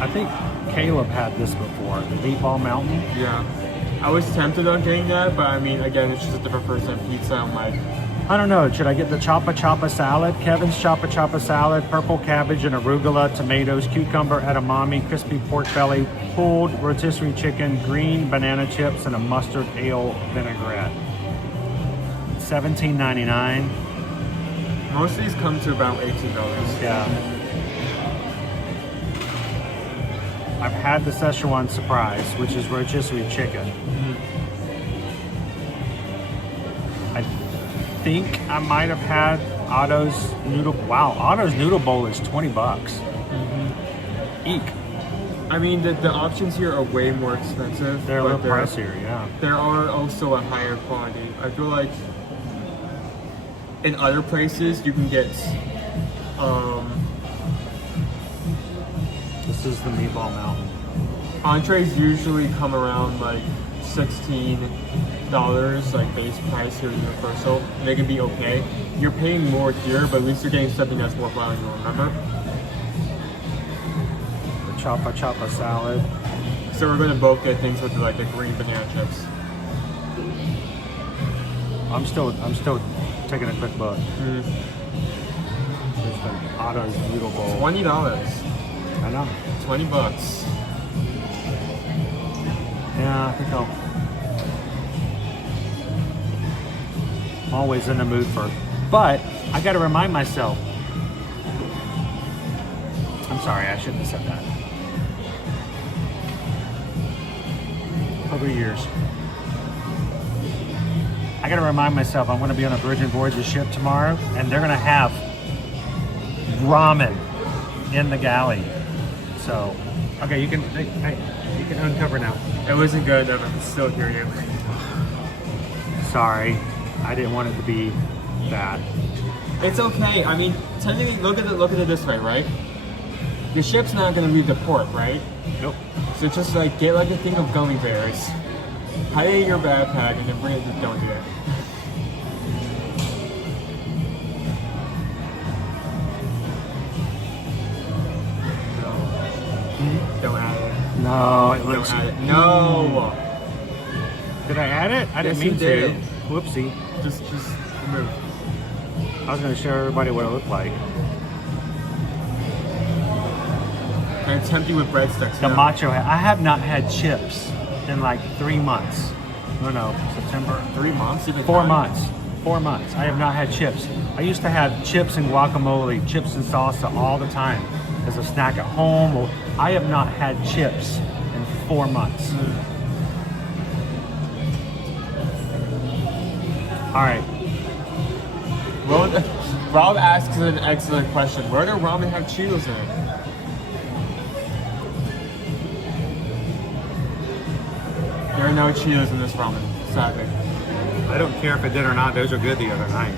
I think Caleb had this before, the Meatball Mountain. Yeah. I was tempted on getting that, but I mean, again, it's just a different person pizza. I'm like, I don't know. Should I get the Choppa Choppa salad? Kevin's Choppa Choppa salad, purple cabbage and arugula, tomatoes, cucumber, edamame, crispy pork belly, pulled rotisserie chicken, green banana chips, and a mustard ale vinaigrette. $17.99. Most of these come to about $18. Yeah. I've had the Szechuan surprise, which is rotisserie chicken. I think I might have had Otto's noodle. Wow, Otto's noodle bowl is $20. Eek. I mean, the options here are way more expensive. They're a little pricier, yeah. There are also a higher quantity. I feel like in other places you can get this is the meatball mountain. entrees usually come around like $16 like base price here at Universal, and they can be okay. You're paying more here, but at least you're getting something that's more valuable, remember? The Choppa Choppa salad. So we're gonna both get things with like the green banana chips. I'm still taking a quick look. There's the Otto's noodle bowl. $20. I know. $20. Yeah, I think I'm always in the mood for, but I got to remind myself. I'm sorry, I shouldn't have said that. Over years. I got to remind myself I'm going to be on a Virgin Voyages ship tomorrow, and they're going to have ramen in the galley. So, okay, you can uncover now. It wasn't good, I can still hear you. Sorry, I didn't want it to be bad. It's okay. I mean, technically, look at it this way, right? The ship's not gonna leave the port, right? Nope. So just like get like a thing of gummy bears, hide it in your backpack, and then bring it. Don't do that. Don't add it. No, it looks. Don't add it. No. Did I add it? I didn't mean to. Whoopsie. Just remove. I was going to show everybody what it looked like. And it's empty with breadsticks. The macho hat. I have not had chips in like 3 months. No, September. 3 months? 4 months. 4 months. I have not had chips. I used to have chips and guacamole, chips and salsa all the time as a snack at home. I have not had chips in 4 months. All right. Well, Rob asks an excellent question. Where do ramen have Cheetos in it? There are no Cheetos in this ramen, sadly. I don't care if it did or not. Those are good the other night.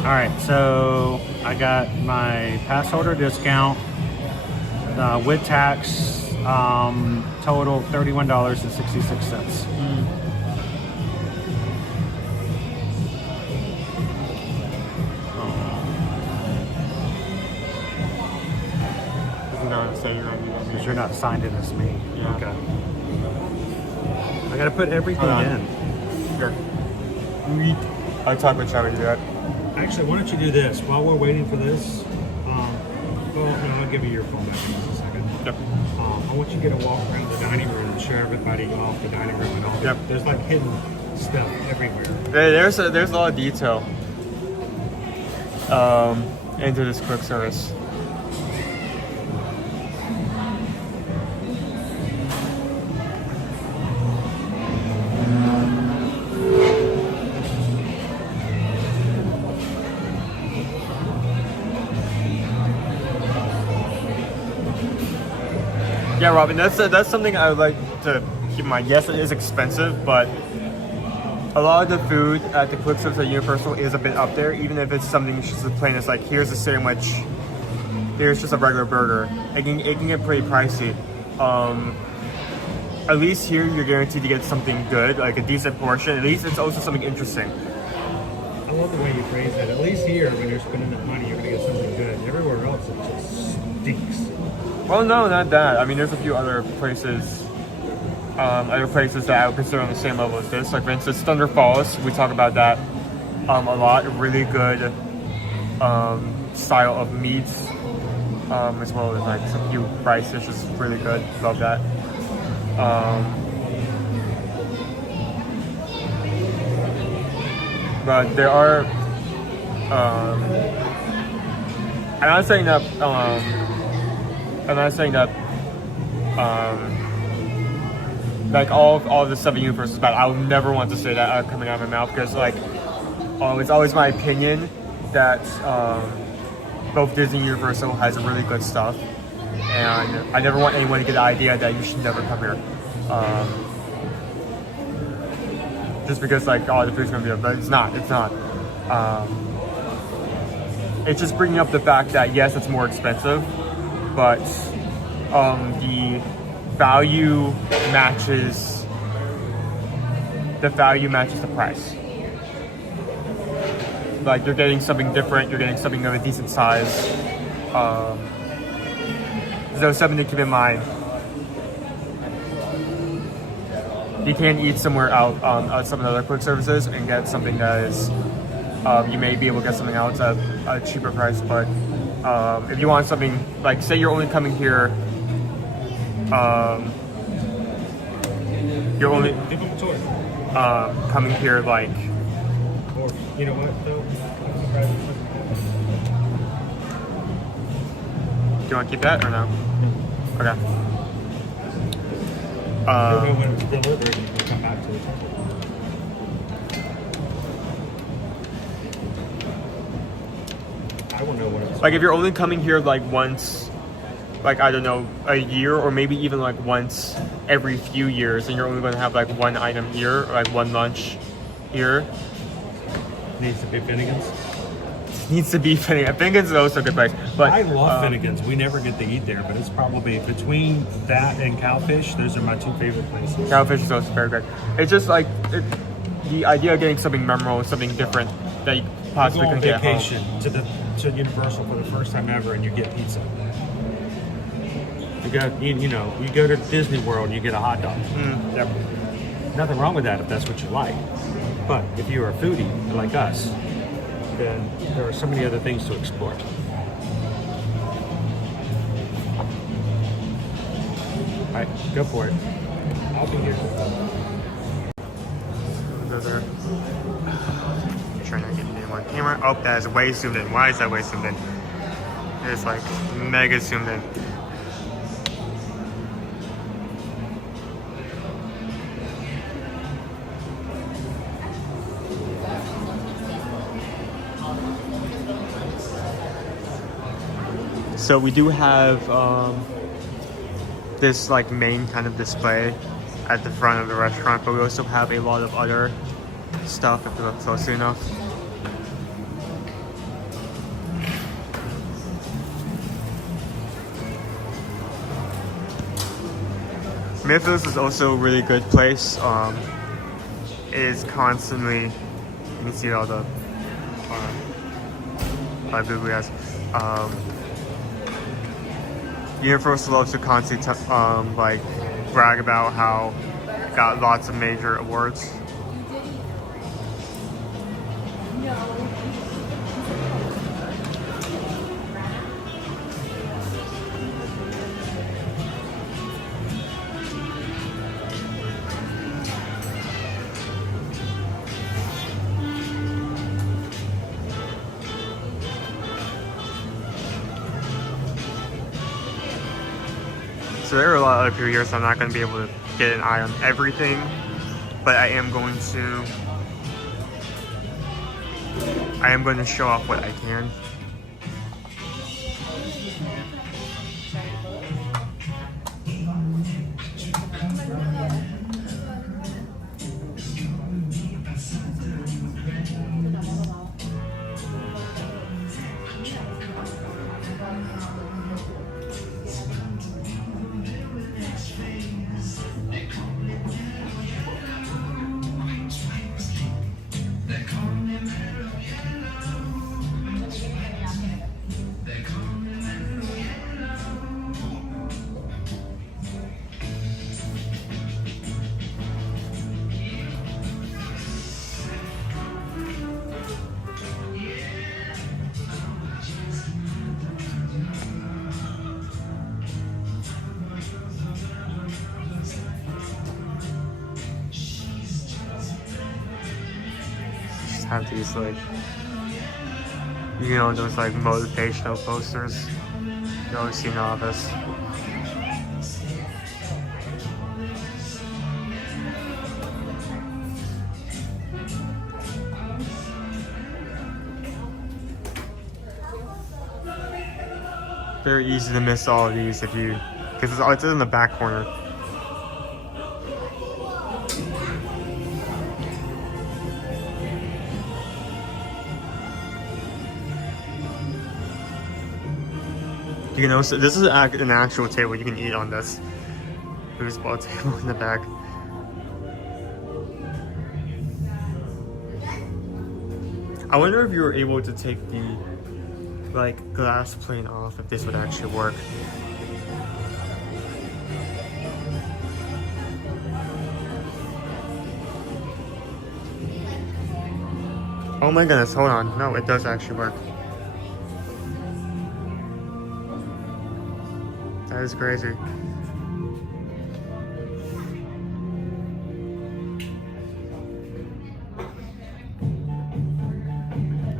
All right, so I got my pass holder discount with tax, total $31.66. Because you're not signed in as me. Yeah. Okay. I gotta put everything in. Sure. I'll talk with Trevor to do that. Actually, why don't you do this while we're waiting for this? Well, no, I'll give you your phone back in just a second. Yep. I want you to get a walk around the dining room and show everybody off the dining room and all. Yep. There's like hidden stuff everywhere. There's a lot of detail into this quick service. Yeah, Robin, that's something I would like to keep in mind. Yes, it is expensive, but a lot of the food at the quick service at Universal is a bit up there, even if it's something just as plain as like, here's a sandwich, here's just a regular burger. It can get pretty pricey. At least here, you're guaranteed to get something good, like a decent portion. At least it's also something interesting. I love the way you phrase that. At least here, when you're spending that money, you're gonna get something good. Everywhere else, it just stinks. Well, no, not that. I mean, there's a few other places other places that I would consider on the same level as this. Like for instance, Thunder Falls, we talk about that a lot. A really good style of meats, as well as like some few rice dishes. Really good. Love that. But there are. I'm not saying that. Like all of the stuff in universe is bad. I would never want to say that coming out of my mouth, because like it's always my opinion that both Disney and Universal has really good stuff, and I never want anyone to get the idea that you should never come here. Just because like the food's gonna be up, but it's not. It's just bringing up the fact that yes, it's more expensive, but the value matches the price. Like you're getting something different, you're getting something of a decent size. So something to keep in mind. You can eat somewhere out at some of the other quick services and get something that is you may be able to get something else at a cheaper price, but if you want something, like say you're only coming here you're only coming here like, or you know what though? Do you want to keep that or no? Okay. I don't know when it's delivered, you can come back to it. I won't know what it's like if you're only coming here like once, like I don't know, a year, or maybe even like once every few years, and you're only going to have like one item here, or like one lunch here. Needs to be Finnegan's. Needs to be Finnegan's. Finnegan's is also a good place. But I love Finnegan's. We never get to eat there, but it's probably between that and Cowfish. Those are my two favorite places. Cowfish is also very good. It's just like the idea of getting something memorable, something different that you possibly can get home. Vacation to Universal for the first time ever, and you get pizza. You go to Disney World and you get a hot dog. Yep. Nothing wrong with that if that's what you like. But if you're a foodie like us, then there are so many other things to explore. All right, go for it. I'll be here. Go there. Trying to get me on camera. Oh, that is way zoomed in. Why is that way zoomed in? It's like mega zoomed in. So we do have this like main kind of display at the front of the restaurant, but we also have a lot of other stuff if you look closely enough. Mythos is also a really good place. It is constantly, you can see all the biblias. Universal loves to constantly like brag about how it got lots of major awards. So there are a lot of other people here, so I'm not going to be able to get an eye on everything, but I am going to show off what I can. have these like, you know, those like motivational posters you always see in the office. Very easy to miss all of these if you, because it's in the back corner. You know, so this is an actual table. You can eat on this foosball table in the back. I wonder if you were able to take the like glass plane off, if this would actually work. Oh my goodness, hold on. No, it does actually work. That is crazy.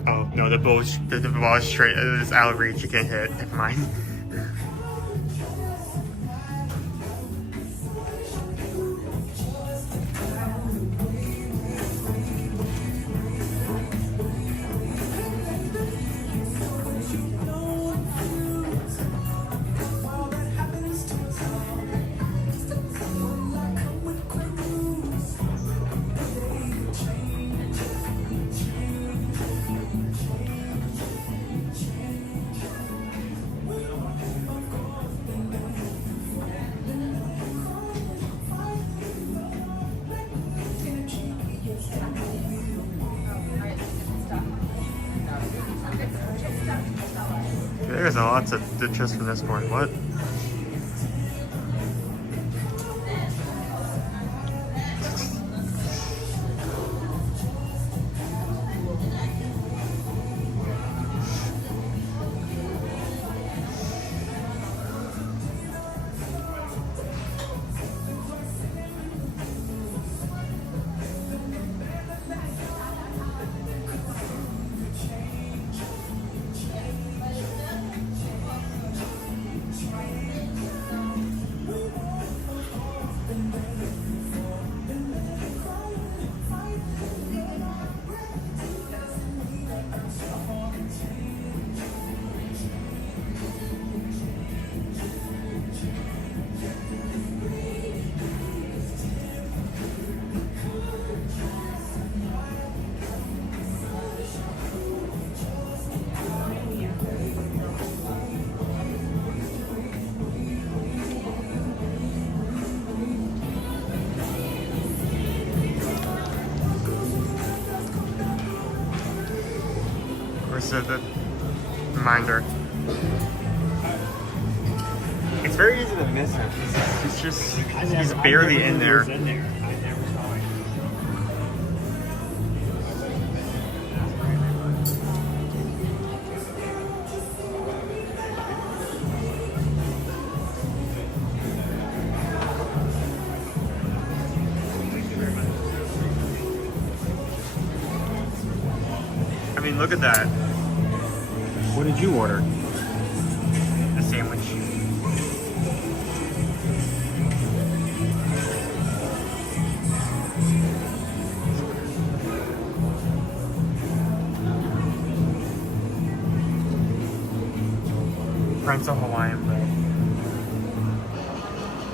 Oh no, the ball is straight. It is out of reach. You can't hit it. Never mind. There's lots of ditches from this point. What? The reminder. It's very easy to miss him. He's just, he's barely in there. I mean, look at that. What did you order? A sandwich. Pretzel Hawaiian bread.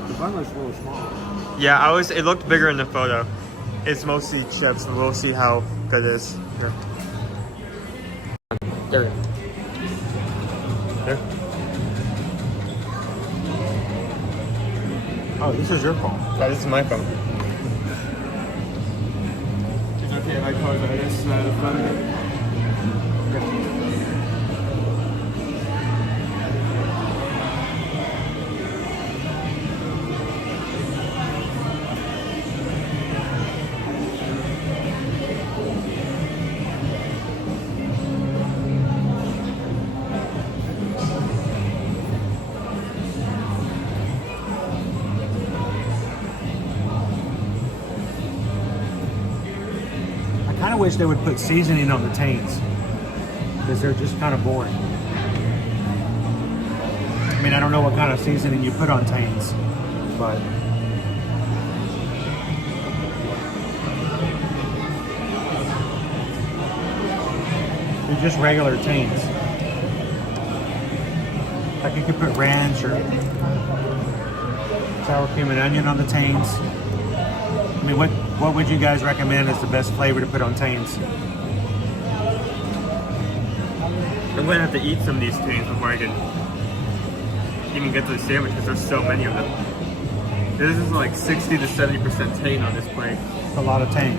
The bun looks a little small. Yeah, it looked bigger in the photo. It's mostly chips, and we'll see how good it is. Here. There we go. There. Oh, this is your phone. Yeah, this is my phone. It's okay if I close this button? wish they would put seasoning on the tains, because they're just kind of boring. I mean, I don't know what kind of seasoning you put on tains, but they're just regular tains. Like you could put ranch or sour cream and onion on the tains. I mean, what would you guys recommend as the best flavor to put on tains? I'm gonna have to eat some of these tains before I can even get to the sandwich because there's so many of them. This is like 60 to 70% tain on this plate. It's a lot of tain.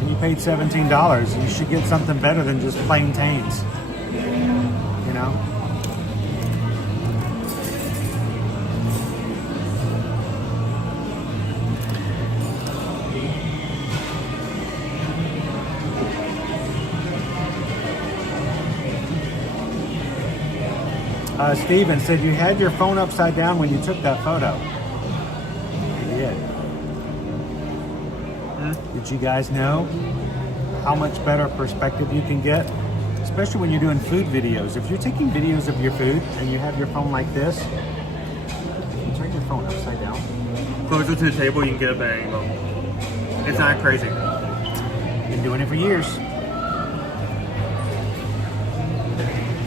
And you paid $17. You should get something better than just plain tains. You know? Steven said you had your phone upside down when you took that photo. You did. Did you guys know how much better perspective you can get? Especially when you're doing food videos. If you're taking videos of your food and you have your phone like this, you turn your phone upside down. Closer to the table, you can get a better angle. It's not crazy. Been doing it for years.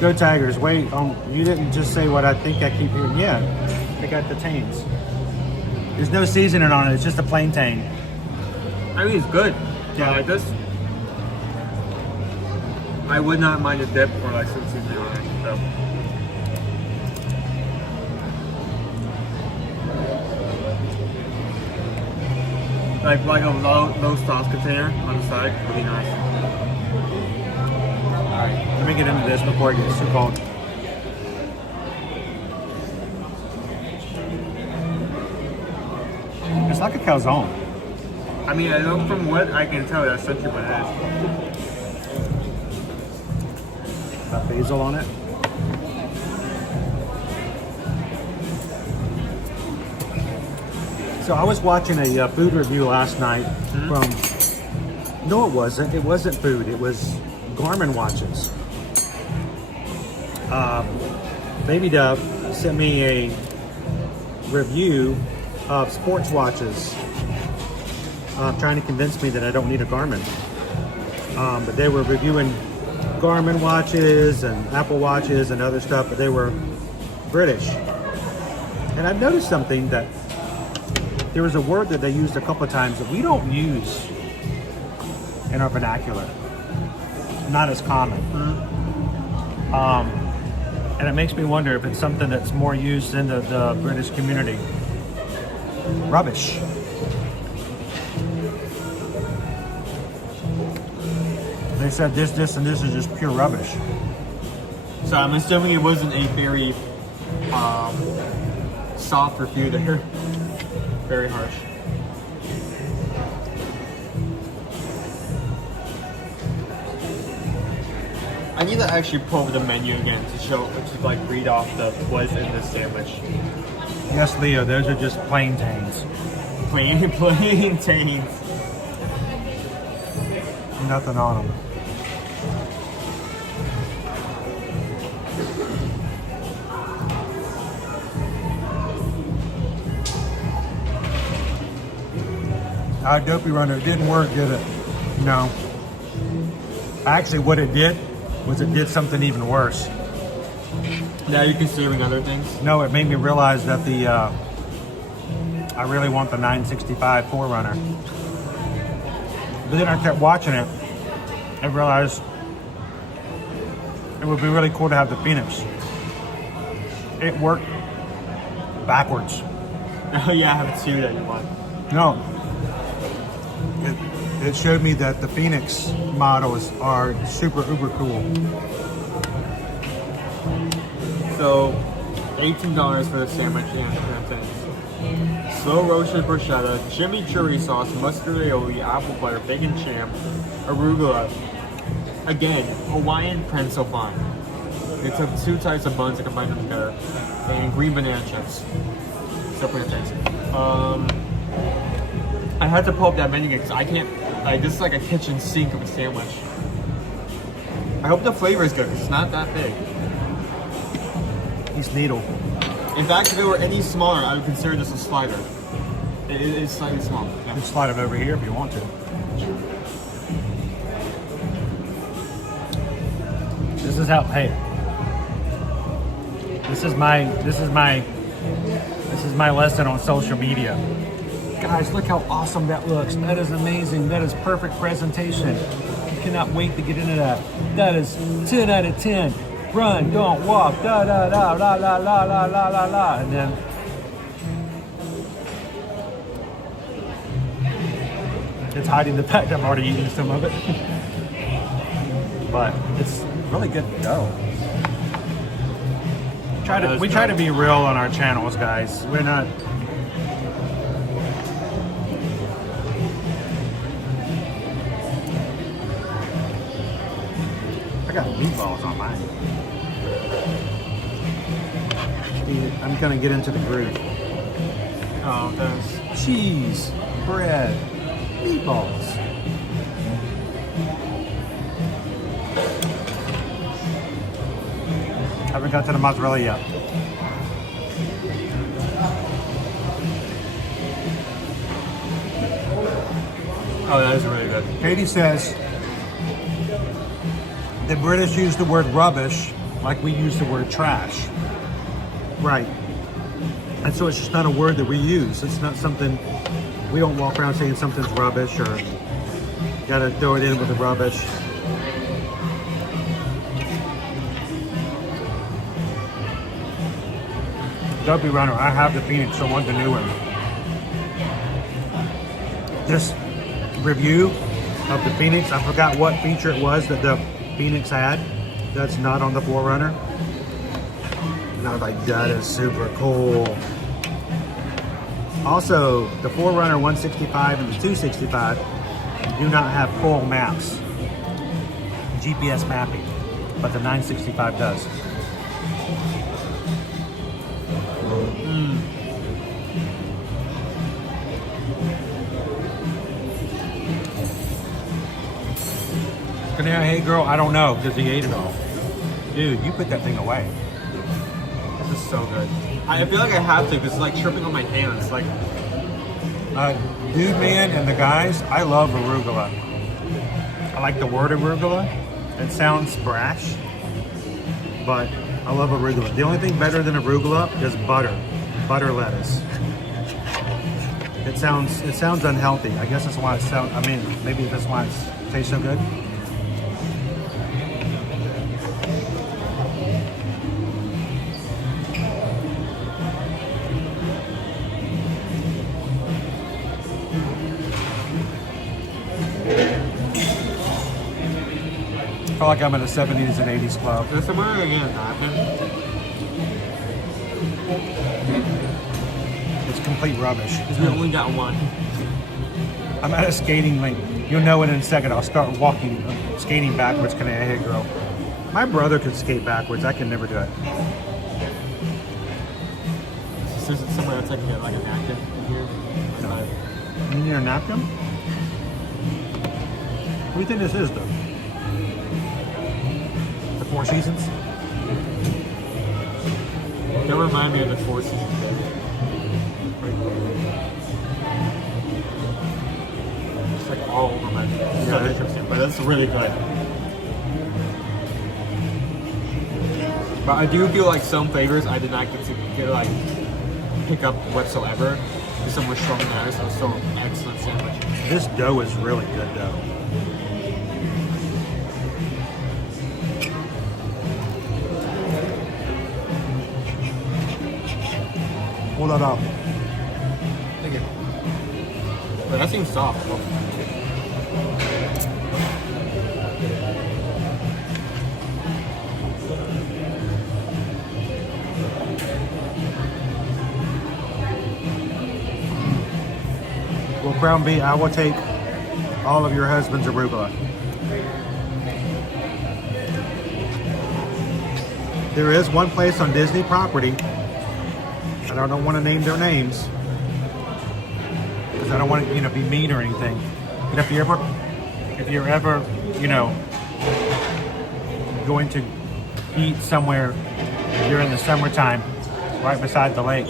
Go Tigers. Wait, you didn't just say what I think I keep hearing. Yeah, they got the tains. There's no seasoning on it. It's just a plain tain. I mean, it's good. Yeah, like this. I would not mind a dip or like some seasoning on it. So. Like a low sauce container on the side would be nice. Alright, let me get into this before it gets too cold. It's like a calzone. I mean, I know from what I can tell, that's essentially what it is. Got basil on it. So I was watching a food review last night from, no it wasn't food, it was Garmin watches. Baby Dove sent me a review of sports watches, trying to convince me that I don't need a Garmin. But they were reviewing Garmin watches and Apple watches and other stuff, but they were British. And I've noticed something, that there was a word that they used a couple of times that we don't use in our vernacular. Not as common. And it makes me wonder if it's something that's more used in the British community. Rubbish. They said this, and this is just pure rubbish. So I'm assuming it wasn't a very soft review there. Very harsh. I need to actually pull over the menu again to like read off what's in this sandwich. Yes, Leo, those are just plain tains. Plain tains. Nothing on them. Dopey Runner, it didn't work, did it? No. Actually, what it did was it did something even worse. Now you're considering other things? No, it made me realize that I really want the 965 4Runner. But then I kept watching it and realized it would be really cool to have the Phoenix. It worked backwards. Oh yeah, I have two that you want. No. It showed me that the Phoenix models are super uber cool. So, $18 for the sandwich and things. Slow roasted bruschetta, chimichurri sauce, mustard aioli, apple butter, bacon jam, arugula. Again, Hawaiian prensil bun. They took two types of buns and combined them together. And green banana chips. So pretty thanks. I had to pull up that menu because I can't. Like, this is like a kitchen sink of a sandwich. I hope the flavor is good because it's not that big. East Needle. In fact, if it were any smaller, I would consider this a slider. It is slightly small. You can slide it over here if you want to. This is how. Hey. This is my lesson on social media. Guys, look how awesome that looks. That is amazing. That is perfect presentation. You cannot wait to get into that. That is 10 out of 10. Run, don't walk, da da da la la la la la la la. And then it's hiding the fact I'm already eating some of it. But it's really good to go. We try to be real on our channels, guys. We're not. I got meatballs on mine. I'm gonna get into the groove. Oh, there's cheese, bread, meatballs. Haven't got to the mozzarella yet. Oh, that is really good. Katie says the British use the word rubbish like we use the word trash. Right. And so it's just not a word that we use. It's not something, we don't walk around saying something's rubbish or gotta throw it in with the rubbish. Dopey Runner, I have the Phoenix, so I want the new one. This review of the Phoenix, I forgot what feature it was that the Phoenix had that's not on the 4Runner. And I was like, that is super cool. Also, the 4Runner 165 and the 265 do not have full maps, GPS mapping, but the 965 does. Hey girl, I don't know because he ate it all. Dude, you put that thing away. This is so good. I feel like I have to because it's like tripping on my hands. Like, dude, man, and the guys, I love arugula. I like the word arugula. It sounds brash, but I love arugula. The only thing better than arugula is butter lettuce. It sounds unhealthy. I guess that's why it sounds. I mean, maybe that's why it tastes so good. I feel like I'm in a 70s and 80s club. There's somewhere again, It's complete rubbish. Because we only got one. I'm at a skating rink. You'll know it in a second. I'll start walking, skating backwards. Can I hit girl? My brother could skate backwards. I can never do it. Is this somewhere else I can get like a napkin in here? No. You need a napkin? What do you think this is, though? The Four Seasons? That remind me of the Four Seasons. It's like all over my face. So interesting, but that's really good. But I do feel like some flavors I did not get to like pick up whatsoever. Some were strong there, so it's still an excellent sandwich. This dough is really good dough. Pull that up. Thank you. But that seems soft. Well, Brown B, I will take all of your husband's arugula. There is one place on Disney property and I don't want to name their names because I don't want to, be mean or anything. But if you're ever, going to eat somewhere during the summertime, right beside the lake,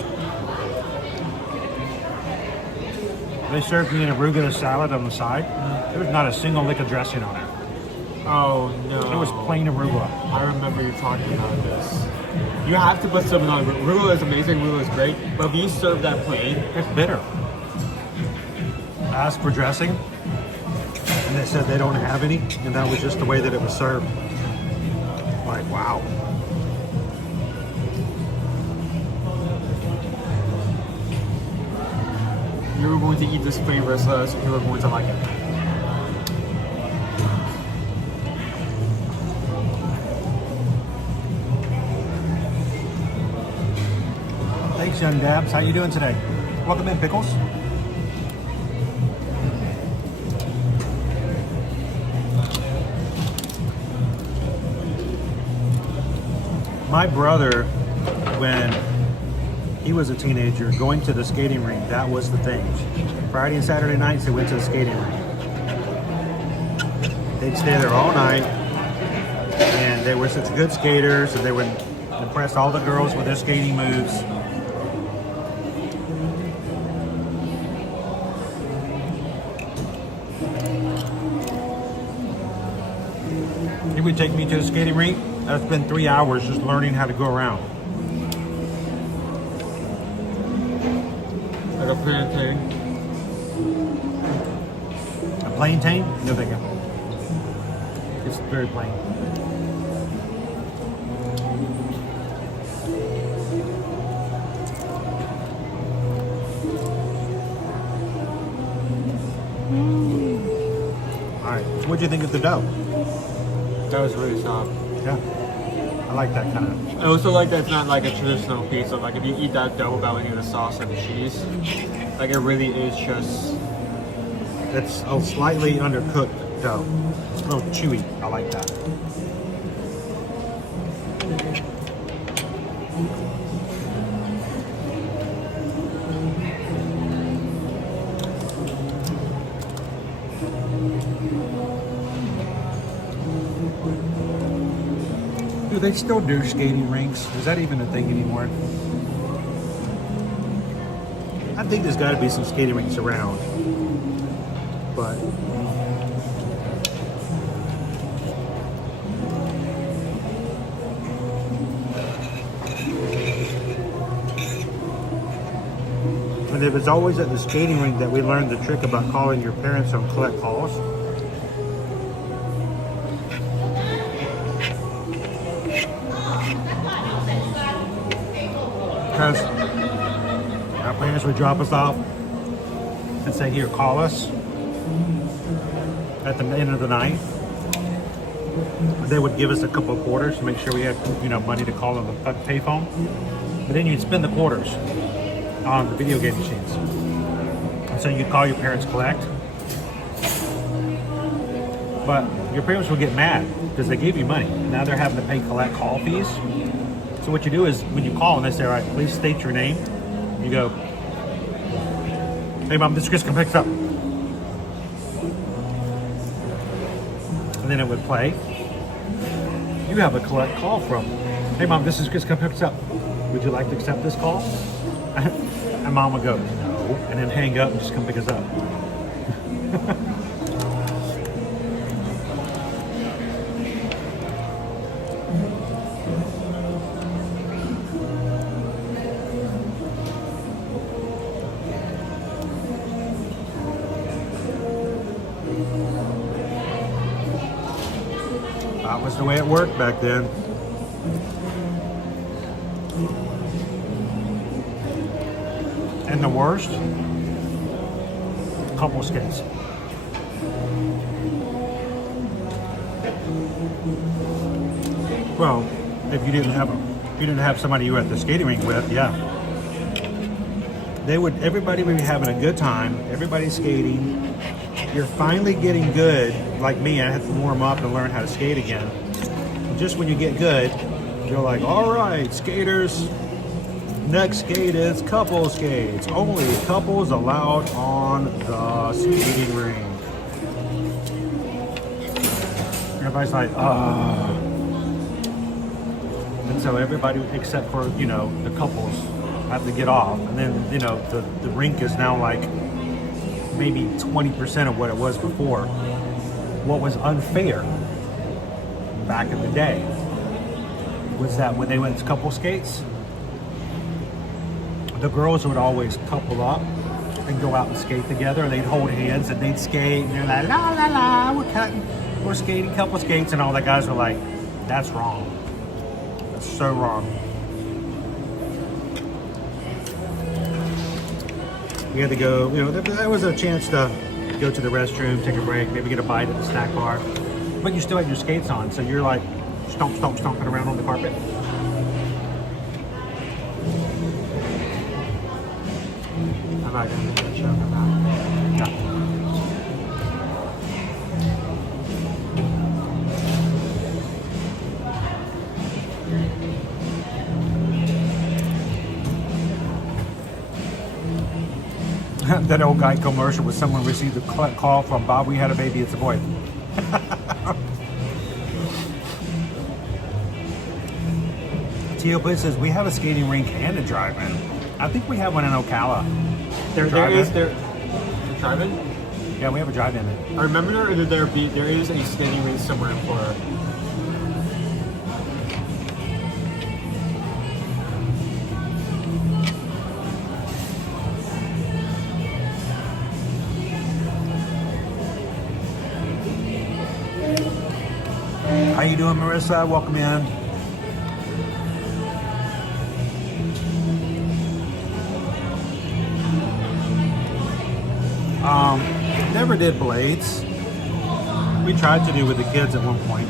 they served me an arugula salad on the side. There was not a single lick of dressing on it. Oh no. It was plain arugula. I remember you talking about this. You have to put something on. Arugula is amazing, arugula is great, but if you serve that plain, it's bitter. I asked for dressing, and they said they don't have any, and that was just the way that it was served. Like, wow. You were going to eat this flavorless lettuce, you were going to like it. Thanks, Young Dabs. How you doing today? Welcome in, Pickles. My brother, when he was a teenager, going to the skating rink, that was the thing. Friday and Saturday nights, they went to the skating rink. They'd stay there all night, and they were such good skaters, and they would impress all the girls with their skating moves. He would take me to the skating rink. I'd spend 3 hours just learning how to go around. Like a plantain. A plantain? No thank you. It's very plain. Alright, so what'd you think of the dough? That was really soft. Yeah. I like that kind of. I also like that it's not like a traditional pizza. Like if you eat that dough without any of the sauce and the cheese, like it really is just. It's a slightly undercooked dough. It's a little chewy. I like that. Do they still do skating rinks? Is that even a thing anymore? I think there's got to be some skating rinks around, but and it was always at the skating rink that we learned the trick about calling your parents on collect calls. Because our parents would drop us off and say, here, call us at the end of the night. They would give us a couple of quarters to make sure we had, money to call on the payphone. But then you'd spend the quarters on the video game machines. And so you'd call your parents collect. But your parents would get mad because they gave you money. Now they're having to pay collect call fees. So what you do is when you call and they say, all right, please state your name, you go, hey mom, this is Chris, come pick us up. And then it would play. You have a collect call from, hey mom, this is Chris, come pick us up. Would you like to accept this call? And mom would go, no, and then hang up and just come pick us up. That was the way it worked back then. And the worst, couple skates. Well, if you didn't have somebody you were at the skating rink with, yeah. Everybody would be having a good time, everybody's skating. You're finally getting good, like me, I had to warm up and learn how to skate again. Just when you get good, you're like, all right, skaters, Next skate is couple skates. Only couples allowed on the skating rink. Everybody's like, And so everybody except for, you know, the couples have to get off. And then, you know, the rink is now like maybe 20% of what it was before. What was unfair back in the day was that when they went to couple skates, the girls would always couple up and go out and skate together, and they'd hold hands and they'd skate, and they're like, la la la, we're skating couple skates, and all the guys were like, that's wrong. That's so wrong. We had to go, you know, there was a chance to go to the restroom, take a break, maybe get a bite at the snack bar, but you still had your skates on, so you're like stomping around on the carpet. I didn't get a show for that. No. That old guy commercial with someone received a call from Bob, we had a baby, it's a boy. Tio Blitz says we have a skating rink and a drive-in. I think we have one in Ocala. There is drive-in? Yeah, we have a drive-in. I remember there is a skating rink somewhere in Florida. How you doing, Marissa? Welcome in. Never did blades. We tried to do with the kids at one point.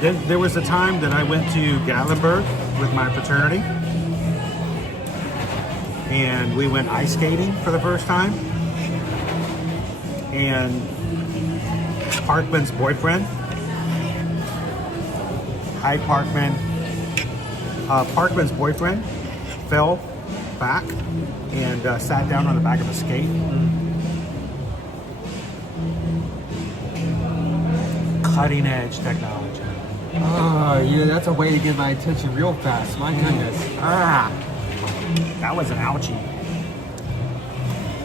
Then there was a time that I went to Gatlinburg with my fraternity, and we went ice skating for the first time. And Parkman's boyfriend, hi Parkman, Parkman's boyfriend fell back and sat down on the back of a skate. Cutting edge technology. Oh, yeah, that's a way to get my attention real fast. My goodness. That was an ouchie.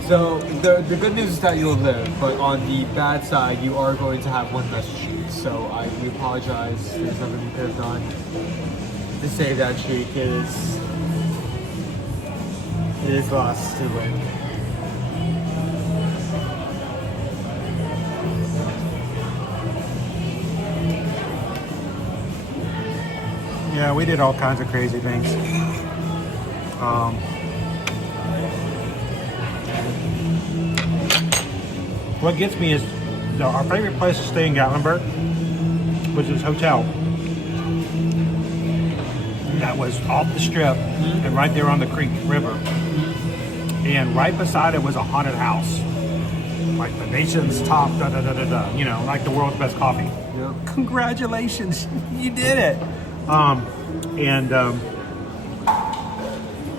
So the good news is that you'll live, but on the bad side, you are going to have one less streak. So we apologize. There's nothing we could have done to save that streak. It is lost to win. Yeah, we did all kinds of crazy things. What gets me is our favorite place to stay in Gatlinburg was this hotel that was off the strip and right there on the creek river. And right beside it was a haunted house. Like the nation's top, you know, like the world's best coffee. Yep. Congratulations, you did it. I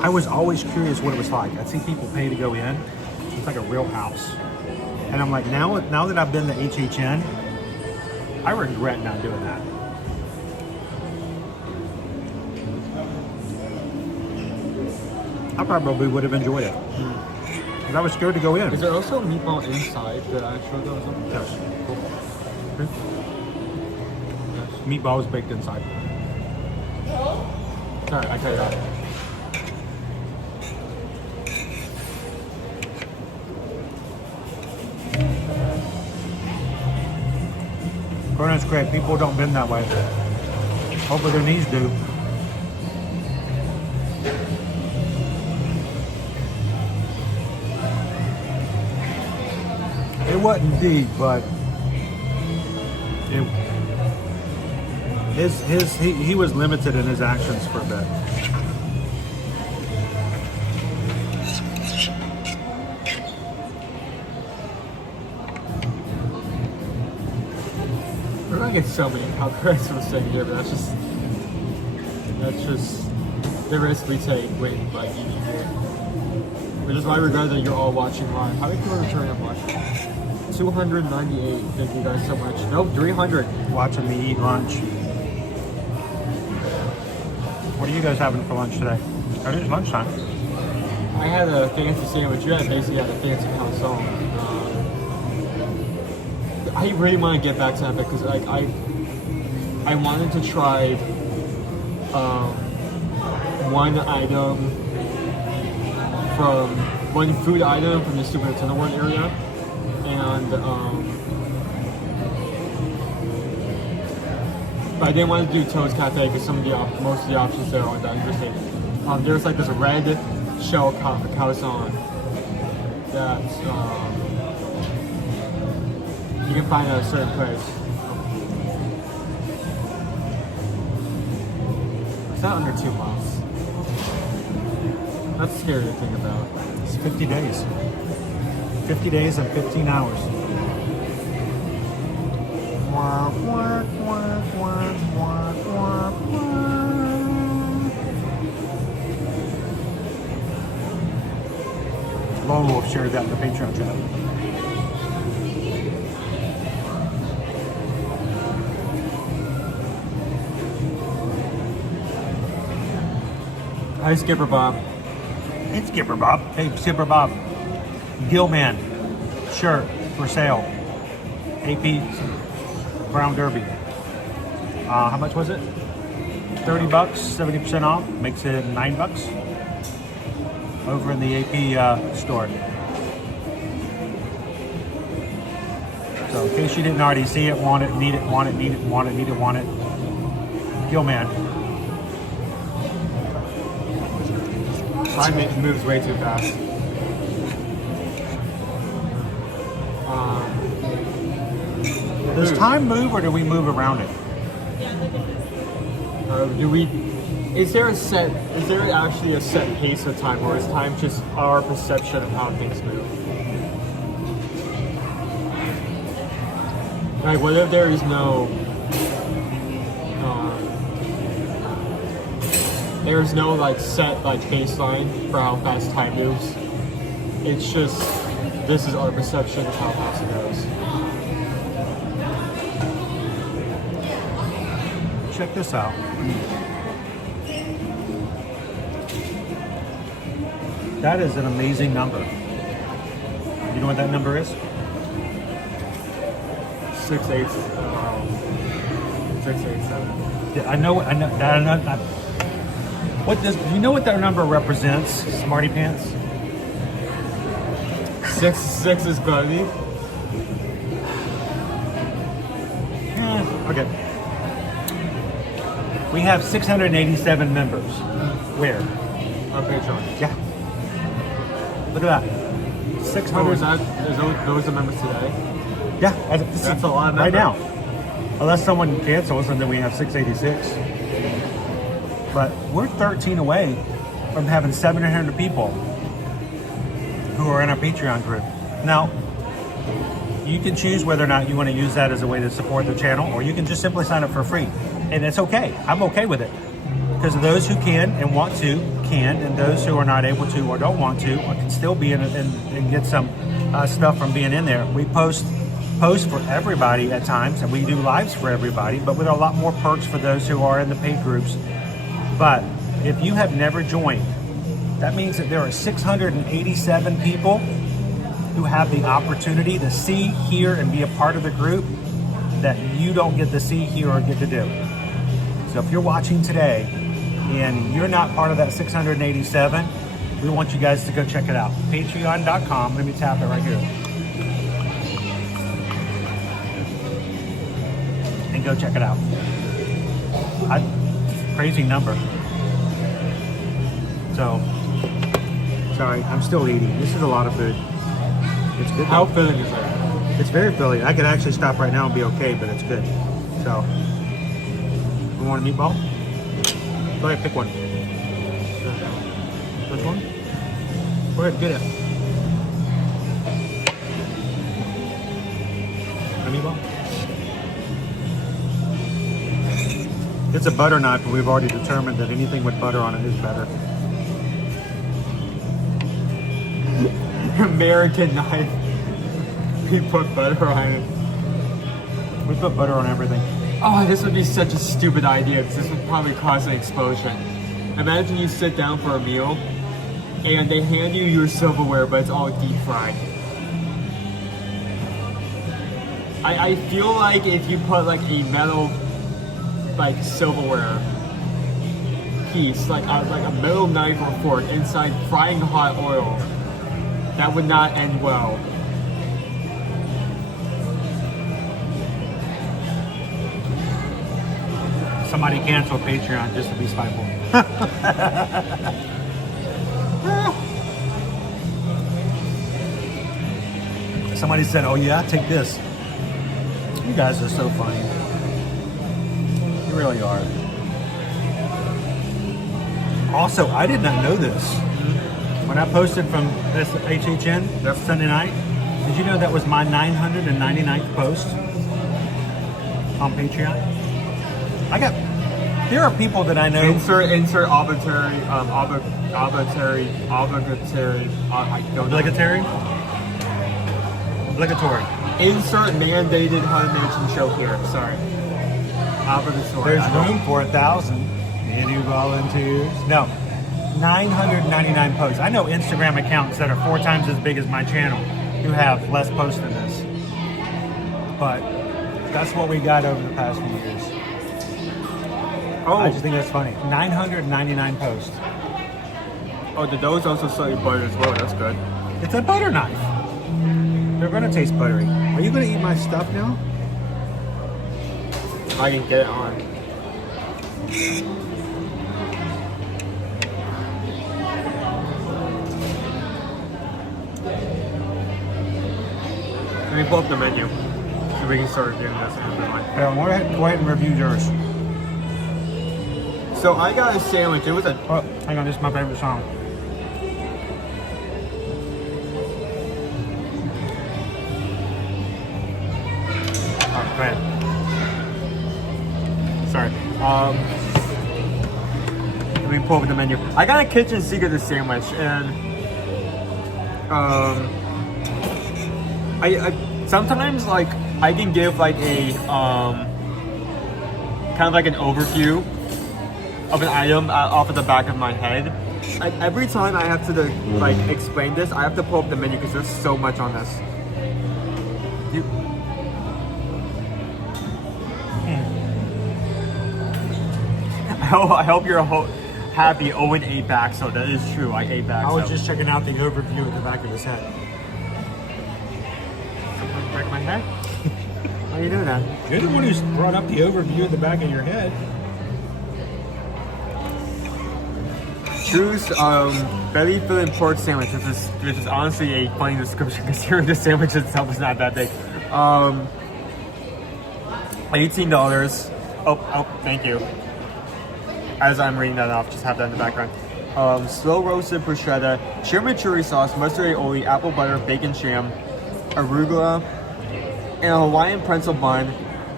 was always curious what it was like. I'd see people pay to go in. It's like a real house. And I'm like, now that I've been to HHN, I regret not doing that. I probably would have enjoyed it. Because I was scared to go in. Is there also a meatball inside the actual dozo? Yes. Cool. Meatball is baked inside. Sorry, I cut it off. Vernon's great. People don't bend that way. Hopefully their knees do. It wasn't deep, but he was limited in his actions for a bit. We're gonna get so many copyrights from sitting here, but that's just the risk we take when like eating here. Which is why I regret that you're all watching live. How many people are returning on watching? 298. Thank you guys so much. Nope, 300. Watching me eat lunch. What are you guys having for lunch today? Oh, it is lunchtime. I had a fancy sandwich. You basically had a fancy calzone. I really want to get back to that because like I wanted to try one food item from the Super Nintendo World area, and but I didn't want to do Toad's Cafe because most of the options there aren't that interesting. There's like this red shell calzone that you can find at a certain place. It's not under 2 months. That's scary to think about. It's 50 days. 50 days and 15 hours. Lone Wolf shared that in the Patreon chat. Hi, Skipper Bob. Hey, Skipper Bob. Hey, Skipper Bob. Gilman shirt for sale. AP Brown Derby. How much was it? 30 bucks, 70% off. Makes it $9 over in the AP store. So in case you didn't already see it, want it, need it, want it, need it, want it, need it, want it. Gilman. Time moves way too fast. Does time move or do we move around it? Is there actually a set pace of time, or is time just our perception of how things move? Like, what if there is no like set like baseline for how fast time moves? It's just this is our perception of how fast it goes. Check this out. That is an amazing number. You know what that number is? 687. Yeah, I know. What does? Do you know what that number represents, Smarty Pants? 6 is buddy. Okay. We have 687 members. Where? On Patreon. Yeah. Look at that. 600. Those are members today? Yeah. That's a lot of right members. now. Unless someone cancels and then we have 686. But we're 13 away from having 700 people who are in our Patreon group. Now, you can choose whether or not you want to use that as a way to support the channel, or you can just simply sign up for free. And it's okay. I'm okay with it. Because those who can and want to can, and those who are not able to or don't want to or can still be in and get some stuff from being in there. We post for everybody at times, and we do lives for everybody, but with a lot more perks for those who are in the paid groups. But if you have never joined, that means that there are 687 people who have the opportunity to see, hear, and be a part of the group that you don't get to see, hear, or get to do. So if you're watching today and you're not part of that 687, we want you guys to go check it out. Patreon.com. Let me tap it right here. And go check it out. Crazy number. So, sorry, I'm still eating. This is a lot of food. It's good. How filling is it? It's very filling. I could actually stop right now and be okay, but it's good. So, you want a meatball? Go ahead, pick one. Which one? Go ahead, get it. A meatball? It's a butter knife, but we've already determined that anything with butter on it is better. American knife. We put butter on it. We put butter on everything. Oh, this would be such a stupid idea because this would probably cause an explosion. Imagine you sit down for a meal and they hand you your silverware, but it's all deep fried. I feel like if you put like a metal, like silverware piece, like a metal knife or fork inside frying hot oil, that would not end well. Somebody cancel Patreon just to be spiteful. Somebody said, "Oh yeah, take this." You guys are so funny. You really are. Also, I did not know this. When I posted from this HHN Sunday night, did you know that was my 999th post on Patreon? There are people that I know. Insert obligatory, Obligatory. Insert mandated Haunted Mansion show here. Sorry. Obligatory. There's room for 1,000. Any volunteers? No. 999 posts. I know Instagram accounts that are 4 times as big as my channel who have less posts than this. But that's what we got over the past few years. Oh. I just think that's funny. 999 posts. Oh, the dough's also slightly buttered as well. That's good. It's a butter knife. They're gonna taste buttery. Are you gonna eat my stuff now? I can get it on. Let me pull up the menu so we can start doing this. Yeah, go ahead and review yours. So I got a sandwich. It was a. Oh, hang on, this is my favorite song. Oh, go ahead. Sorry. Let me pull up the menu. I got a kitchen secret sandwich, and I sometimes like I can give like a kind of like an overview of an item off of the back of my head. Every time I have to like explain this, I have to pull up the menu because there's so much on this. I hope you're happy Owen ate back, so that is true. I ate back. I was just checking out the overview at the back of his head. Back of my head? How are you doing that? You're the one who's brought up the overview at the back of your head. Choose belly filling pork sandwich, which is honestly a funny description considering the sandwich itself is not that big. $18. Oh, thank you. As I'm reading that off, just have that in the background. Slow roasted bruschetta, chimichurri sauce, mustard aioli, apple butter, bacon jam, arugula, and a Hawaiian pretzel bun,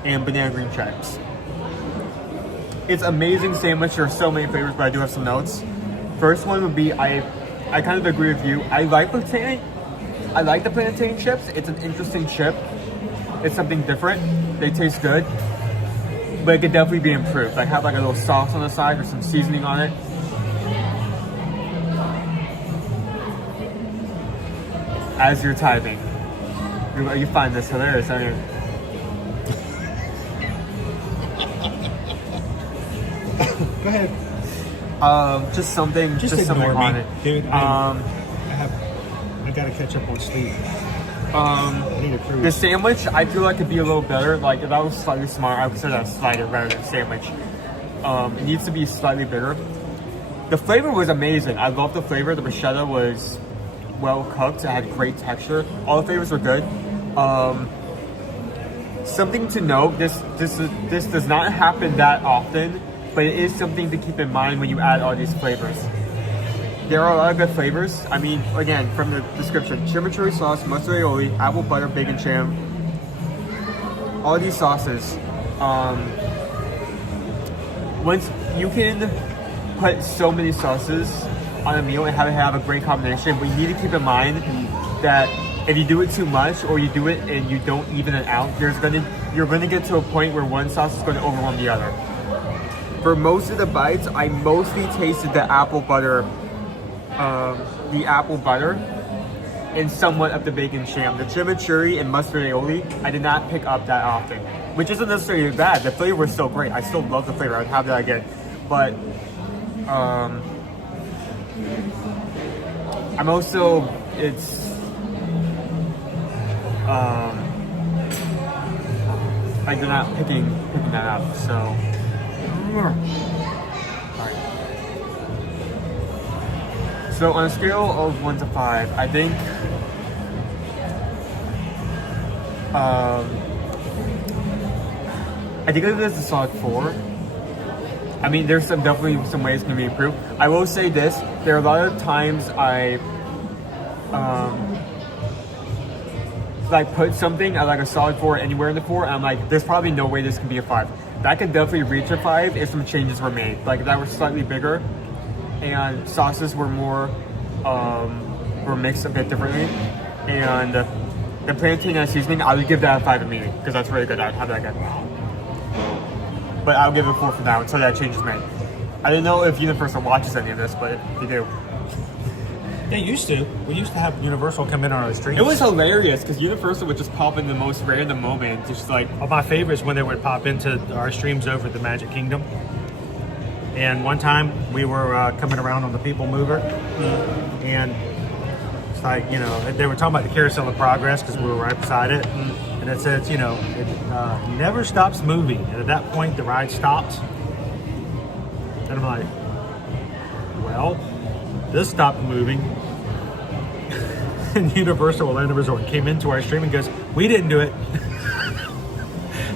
and banana green chips. It's amazing sandwich. There are so many flavors, but I do have some notes. First one would be I kind of agree with you. I like the plantain chips. It's an interesting chip. It's something different. They taste good, but it could definitely be improved. Like have like a little sauce on the side or some seasoning on it. As you're typing, you find this hilarious, don't you? Go ahead. Just something something on it. Dude, I gotta catch up on sleep. I need a cruise. The sandwich, I feel like could be a little better. Like if I was slightly smarter, I would consider that slightly better than sandwich. It needs to be slightly bigger. The flavor was amazing. I love the flavor. The bruschetta was well cooked. It had great texture. All the flavors were good. Something to note: this does not happen that often. But it is something to keep in mind when you add all these flavors. There are a lot of good flavors. I mean, again, from the description, chimichurri sauce, mustard aioli, apple butter, bacon jam. All these sauces. once you can put so many sauces on a meal and have a great combination, but you need to keep in mind that if you do it too much or you do it and you don't even it out, you're gonna get to a point where one sauce is gonna overwhelm the other. For most of the bites, I mostly tasted the apple butter, and somewhat of the bacon sham. The chimichurri and mustard aioli, I did not pick up that often, which isn't necessarily bad. The flavor was so great. I still love the flavor. I'd have that again. But I'm also, like they're not picking that up, so. Alright. So on a scale of 1 to 5, I think I give this a solid 4. I mean, there's definitely some ways it can be improved. I will say this: there are a lot of times I like put something at like a solid 4 anywhere in the 4, and I'm like, there's probably no way this can be a 5. That could definitely reach a 5 if some changes were made. Like if that were slightly bigger and sauces were more were mixed a bit differently, and the plantain and seasoning, I would give that a 5 immediately because that's really good. I'd have that again. But I'll give it a 4 for now until that change is made. I don't know if Universal watches any of this, but if they do. They used to. We used to have Universal come in on our streams. It was hilarious because Universal would just pop in the most random moment, just like. Well, my favorite is when they would pop into our streams over at the Magic Kingdom. And one time we were coming around on the People Mover, and it's like, you know, they were talking about the Carousel of Progress because we were right beside it, and it says, you know, it never stops moving. And at that point, the ride stopped. And I'm like, well, this stopped moving. And Universal Orlando Resort came into our stream and goes, we didn't do it.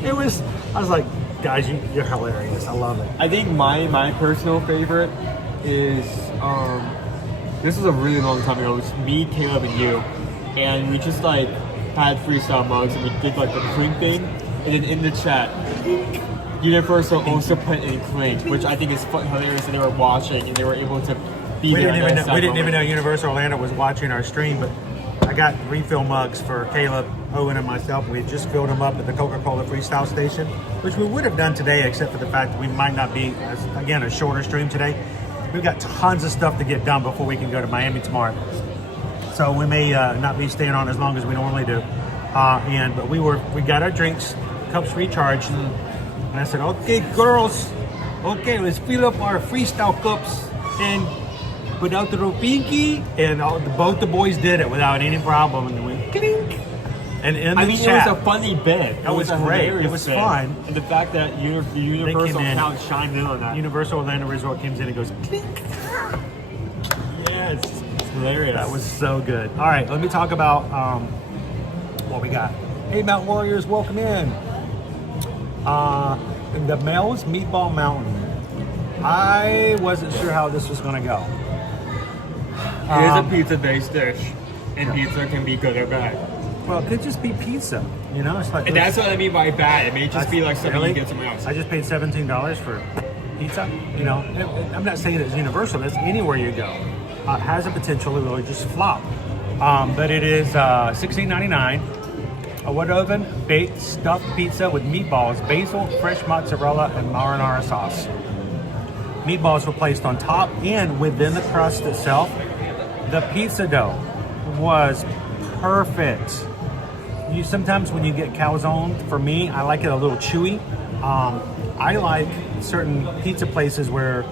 I was like, guys, you're hilarious. I love it. I think my personal favorite is, this was a really long time ago. It was me, Caleb, and you. And we just like had freestyle mugs and we did like the clink thing. And then in the chat, Universal also put in clink, which I think is hilarious, and they were watching and they were able to be there. We didn't even know Universal Orlando was watching our stream, but I got refill mugs for Caleb, Owen, and myself. We had just filled them up at the Coca-Cola Freestyle Station, which we would have done today, except for the fact that we might not be, again, a shorter stream today. We've got tons of stuff to get done before we can go to Miami tomorrow. So we may not be staying on as long as we normally do. But we got our drinks, cups recharged, and I said, okay, girls, okay, let's fill up our freestyle cups and put out the pinky, and both the boys did it without any problem, and they went clink. And in the chat, it was a funny bit. It was great. It was fun. And the fact that Universal account chimed in on that. Universal Orlando Resort comes in and goes clink. Yes, it's hilarious. That was so good. All right, let me talk about what we got. Hey, Mountain Warriors, welcome in. The Mel's Meatball Mountain. I wasn't sure how this was going to go. It is a pizza-based dish, and pizza can be good or bad. Well, it could just be pizza, you know? It's like, and that's what I mean by bad. It may just be like something you get somewhere else. I just paid $17 for pizza, you know? I'm not saying it's universal. That's anywhere you go. Has a potential to really just flop. But it is $16.99. A wood oven baked stuffed pizza with meatballs, basil, fresh mozzarella, and marinara sauce. Meatballs were placed on top and within the crust itself. The pizza dough was perfect. Sometimes when you get calzone, for me, I like it a little chewy. I like certain pizza places where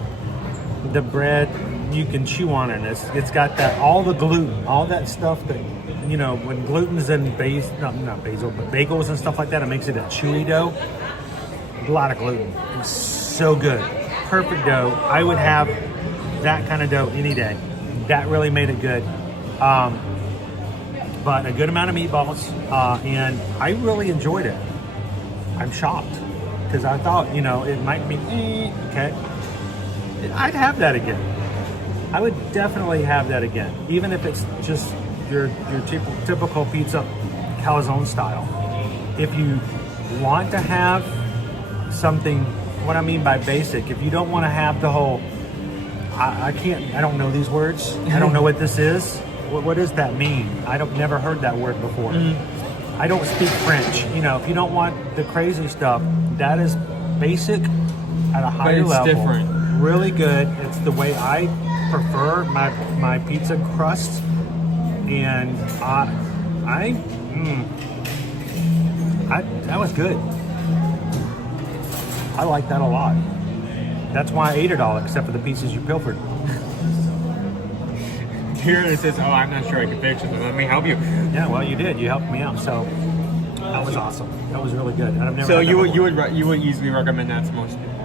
the bread, you can chew on it. It's got that, all the gluten, all that stuff that, you know, when gluten's in not basil, but bagels and stuff like that, it makes it a chewy dough. A lot of gluten. It was so good. Perfect dough. I would have that kind of dough any day. That really made it good. But a good amount of meatballs, and I really enjoyed it. I'm shocked because I thought, you know, it might be okay. I'd have that again. I would definitely have that again, even if it's just your typical pizza calzone style. If you want to have something what I mean by basic. If you don't want to have the whole, I don't know these words. I don't know what this is. What does that mean? Never heard that word before. I don't speak French. You know, if you don't want the crazy stuff, that is basic at a higher level. It's different. Really good. It's the way I prefer my pizza crust, and that was good. I like that a lot. That's why I ate it all, except for the pieces you pilfered. Here it says, "Oh, I'm not sure I can fix it. Let me help you." Yeah, well, you did. You helped me out, so that was awesome. That was really good. And I've never So had that before. you would easily recommend that to most people.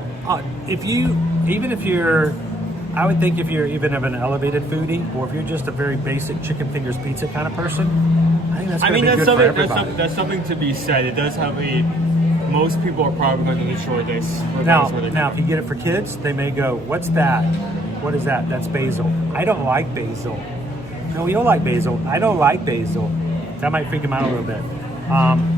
I would think if you're even of an elevated foodie, or if you're just a very basic chicken fingers pizza kind of person, I think that's going to be good for everybody. That's something to be said. It does have most people are probably going to enjoy this. Now, if you get it for kids, they may go, "What's that? What is that?" That's basil. I don't like basil. No, you don't like basil. I don't like basil. That might freak them out a little bit.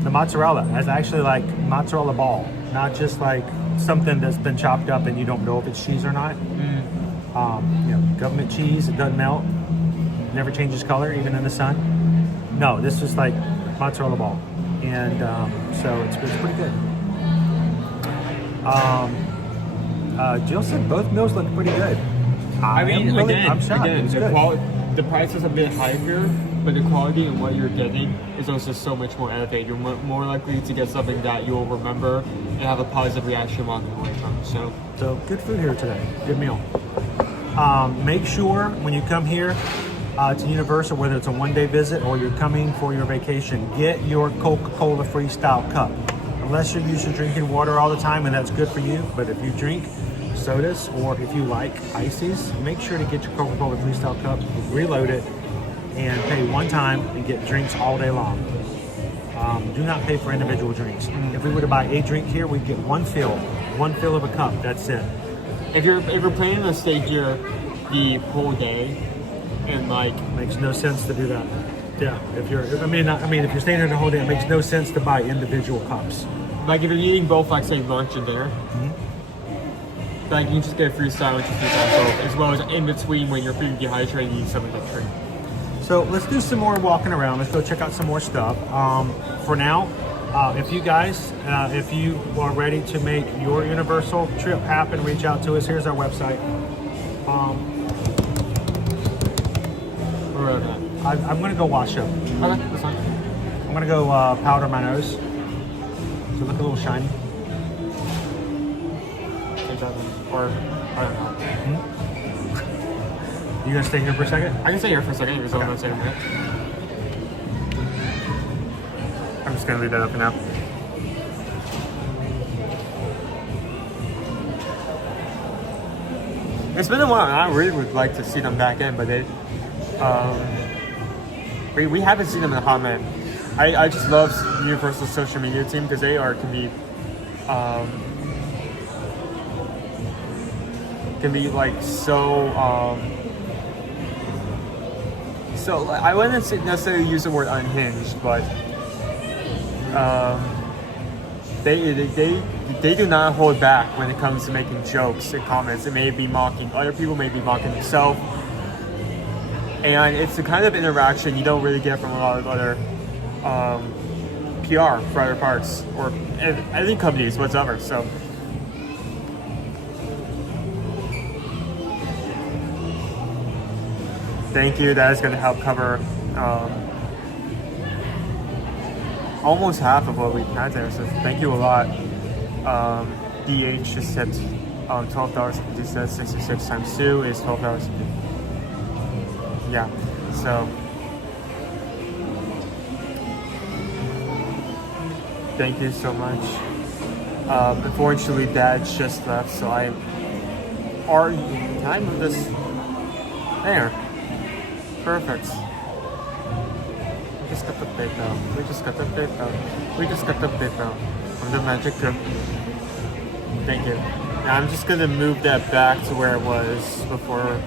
The mozzarella is actually like mozzarella ball, not just like something that's been chopped up and you don't know if it's cheese or not. Government cheese, it doesn't melt, never changes color even in the sun. No, this is like mozzarella ball, and so it's pretty good. Jill said both meals look pretty good. I'm shocked. The price is a bit higher, but the quality and what you're getting is also so much more elevated. You're more likely to get something that you'll remember and have a positive reaction walking away from. So good food here today. Good meal. Make sure when you come here to Universal, whether it's a one-day visit or you're coming for your vacation, get your Coca-Cola Freestyle cup. Unless you're used to drinking water all the time, and that's good for you, but if you drink sodas or if you like ices, make sure to get your Coca-Cola Freestyle cup, reload it, and pay one time and get drinks all day long. Do not pay for individual drinks. If we were to buy a drink here, we'd get one fill of a cup. That's it. If you're planning to stay here the whole day, and makes no sense to do that. Yeah, if you're staying here the whole day, it makes no sense to buy individual cups. Like if you're eating both, like say lunch and dinner, like you can just get a freestyle and just both, as well as in between when you're feeling dehydrated, you need something to drink. So let's do some more walking around. Let's go check out some more stuff. For now, if you guys, if you are ready to make your Universal trip happen, reach out to us. Here's our website. I'm going to go wash up. Okay, that's fine. I'm going to go powder my nose to look a little shiny. Or I don't know. You going to stay here for a second? I can stay here for a second. You're still going to stay a minute. I'm just going to leave that up for now. It's been a while, and I really would like to see them back in, but we haven't seen them in a hot minute. I just love Universal's social media team because they can be like so I wouldn't necessarily use the word unhinged, but they do not hold back when it comes to making jokes and comments. It may be mocking other people, may be mocking themselves, and it's the kind of interaction you don't really get from a lot of other PR for other parts or any companies whatsoever. So thank you. That is going to help cover almost half of what we had there. So thank you a lot. DH just said $12.50. 66 times 2 is $12. Yeah. So thank you so much. Unfortunately, Dad just left, so can I move this? There. Perfect. We just got the paper. From the magic group. Thank you. Now I'm just gonna move that back to where it was before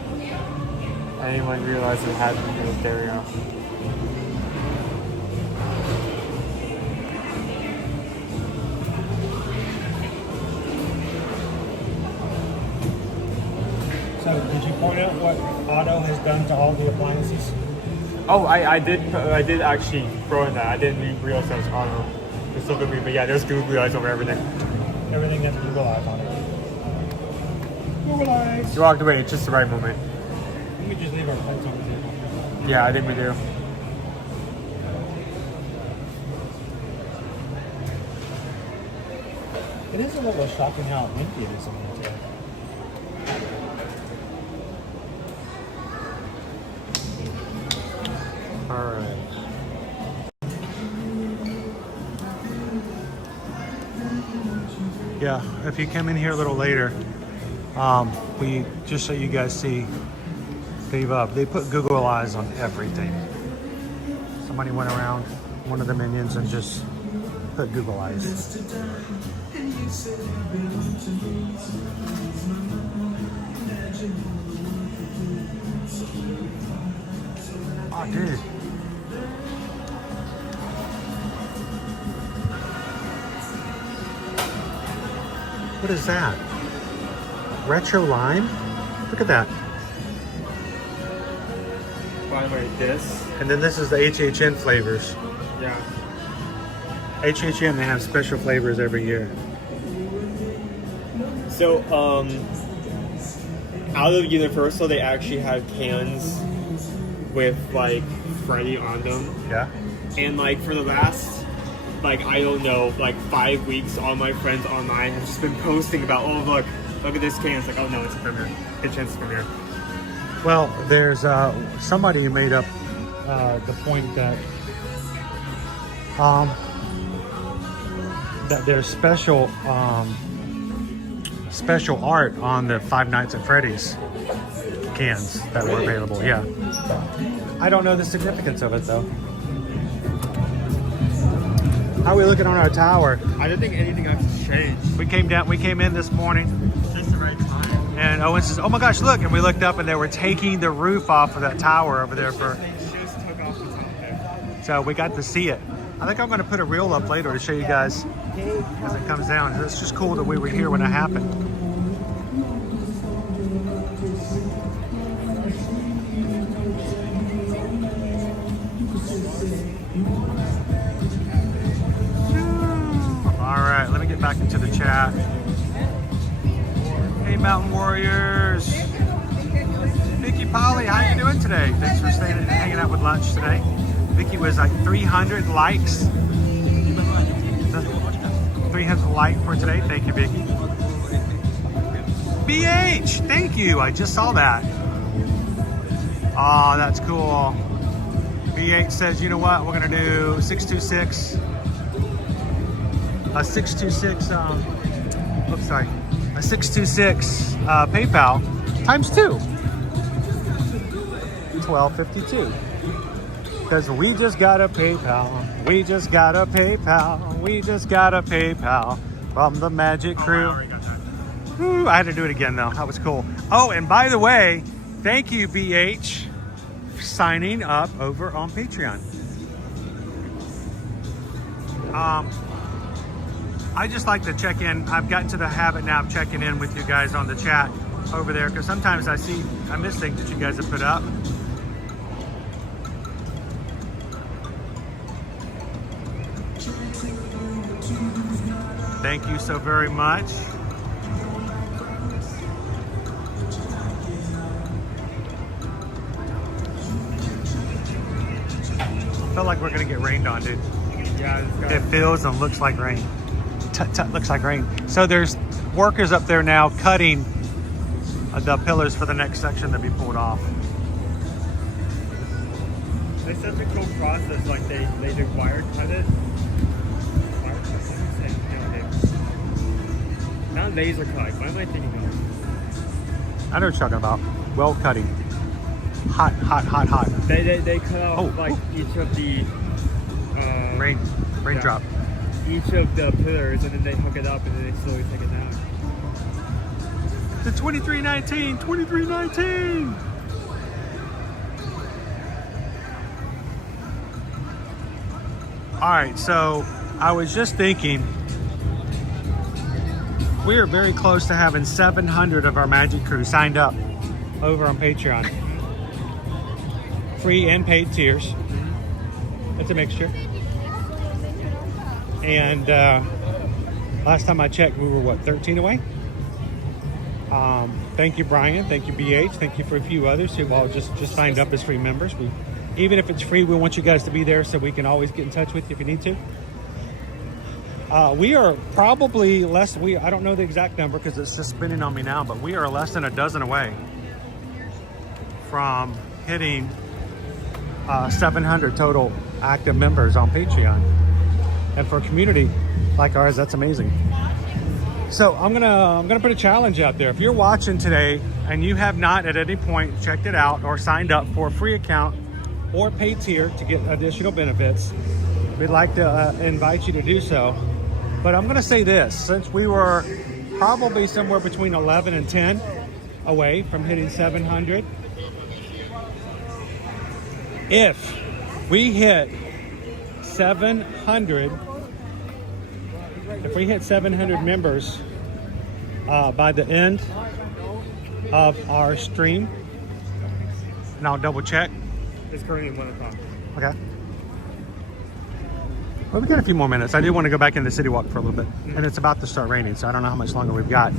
anyone realized it had to move. There we go. point out what Otto has done to all the appliances? Oh, I did actually throw in that. I didn't realize that was Otto. It's still good, but yeah, there's Google eyes over everything. Everything has Google eyes on it. Google eyes. You walked away at just the right moment. Let me just leave our pets on the table. Yeah, I think we do. It is a little shocking how empty it is in here today. All right. Yeah, if you come in here a little later, we just so you guys see, they put Google eyes on everything. Somebody went around, one of the minions, and just put Google eyes. Oh, dude. What is that? Retro lime? Look at that. By the way, this. And then this is the HHN flavors. Yeah. HHN, they have special flavors every year. So, out of Universal, they actually have cans with like Freddy on them. Yeah. And like for the last, like I don't know, like 5 weeks, all my friends online have just been posting about, oh look at this can. It's like, oh no, it's a premiere. HHN's premiere. Well, there's somebody who made up the point that that there's special art on the Five Nights at Freddy's cans that were available. Yeah, I don't know the significance of it though. How are we looking on our tower? I don't think anything has changed. We came in this morning. Just the right time. And Owen says, "Oh my gosh, look!" And we looked up, and they were taking the roof off of that tower over there for. They just took off the top there. So we got to see it. I think I'm going to put a reel up later to show you guys as it comes down. It's just cool that we were here when it happened. All right, let me get back into the chat. Hey, Mountain Warriors. Vicky Polly, how you doing today? Thanks for staying and hanging out with lunch today. Vicky was like 300 likes. 300 like for today. Thank you, Vicky. BH, thank you. I just saw that. Oh, that's cool. BH says, you know what? We're gonna do 626. A 626. Oops, sorry. A 626 PayPal times 2. 1252. Because we just got a PayPal. We just got a PayPal. We just got a PayPal from the Magic Crew. I already got that. Woo, I had to do it again though. That was cool. Oh, and by the way, thank you, BH, for signing up over on Patreon. I just like to check in. I've gotten to the habit now of checking in with you guys on the chat over there because sometimes I miss things that you guys have put up. Thank you so very much. I feel like we're gonna get rained on, dude. Yeah, it feels and looks like rain. Looks like rain. So there's workers up there now cutting the pillars for the next section to be pulled off. They said the cool process, like they did wire cut it. Not laser cut. Why am I thinking of? I know what you're talking about. Well cutting. Hot. They cut off like each of the raindrop. Each of the pillars, and then they hook it up, and then they slowly take it down. The 2319. All right, so I was just thinking. We are very close to having 700 of our Magic Crew signed up over on Patreon. Free and paid tiers. It's a mixture. And last time I checked, we were what, 13 away? Thank you, Brian. Thank you, BH. Thank you for a few others who all just signed up as free members. Even if it's free, we want you guys to be there so we can always get in touch with you if you need to. We are probably less, I don't know the exact number because it's just spinning on me now, but we are less than a dozen away from hitting 700 total active members on Patreon. And for a community like ours, that's amazing. So I'm gonna put a challenge out there. If you're watching today and you have not at any point checked it out or signed up for a free account or paid tier to get additional benefits, we'd like to invite you to do so. But I'm gonna say this, since we were probably somewhere between 11 and 10 away from hitting 700, if we hit 700, if we hit 700 members by the end of our stream, and I'll double check. It's currently 1 o'clock. Okay. Well, we got a few more minutes. I do want to go back into CityWalk for a little bit, and it's about to start raining, so I don't know how much longer we've got.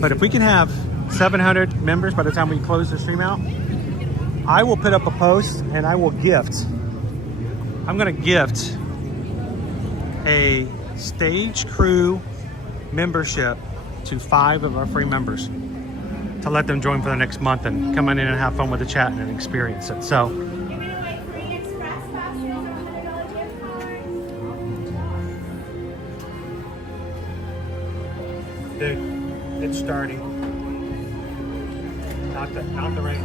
But if we can have 700 members by the time we close the stream out, I will put up a post and I will gift. I'm going to gift a stage crew membership to 5 of our free members to let them join for the next month and come in and have fun with the chat and experience it. So dude, it's starting. Not the rain.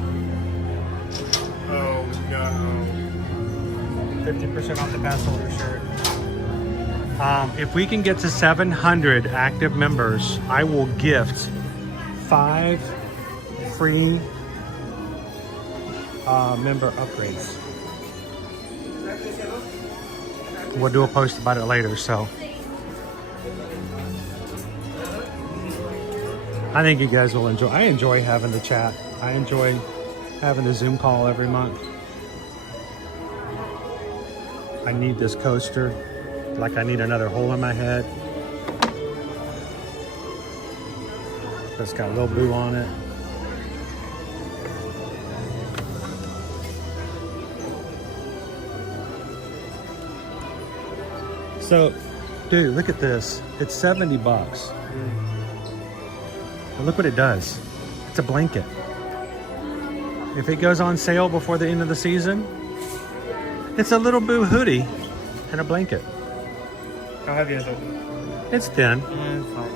Oh no. 50% off the pass holder shirt. If we can get to 700 active members, I will gift 5 free member upgrades. We'll do a post about it later, so I think you guys will enjoy. I enjoy having the chat. I enjoy having the Zoom call every month. I need this coaster like I need another hole in my head. It's got a little boo on it. So, dude, look at this. It's 70 bucks. But look what it does. It's a blanket. If it goes on sale before the end of the season, it's a little boo hoodie and a blanket. How heavy is it? It's thin. Yeah, it's fine.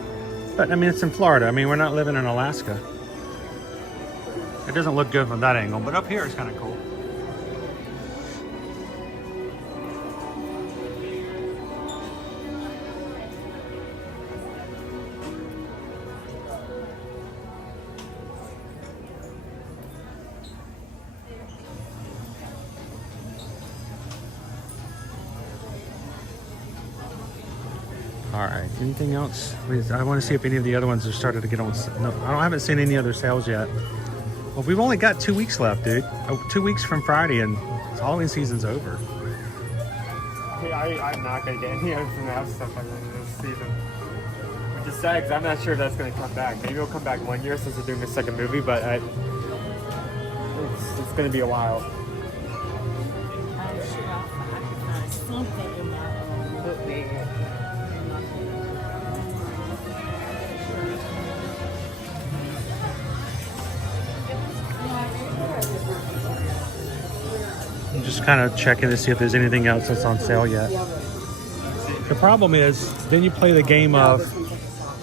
But I mean, it's in Florida. I mean, we're not living in Alaska. It doesn't look good from that angle, but up here it's kind of cool. All right, anything else? I want to see if any of the other ones have started to get on. No, I haven't seen any other sales yet. Well, we've only got 2 weeks left, dude. 2 weeks from Friday, and Halloween season's over. Hey, I'm not going to get any of that stuff on this season. Which is sad, because I'm not sure if that's going to come back. Maybe it'll come back 1 year since we're doing the second movie, but it's going to be a while. I'm just kind of checking to see if there's anything else that's on sale yet. The problem is, then you play the game of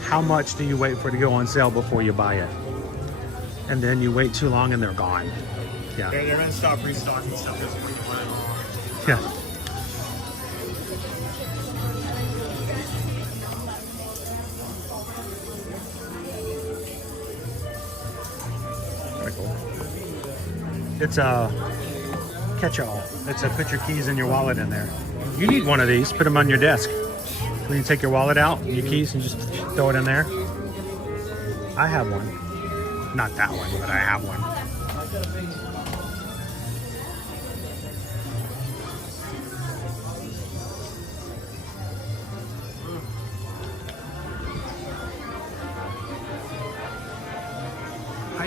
how much do you wait for it to go on sale before you buy it? And then you wait too long and they're gone. Yeah. They're going to stop restocking stuff just when you want it. Yeah. Pretty cool. It's a catch-all. It's a put your keys and your wallet in there. You need one of these. Put them on your desk. When you take your wallet out, your keys, and just throw it in there. I have one. Not that one, but I have one.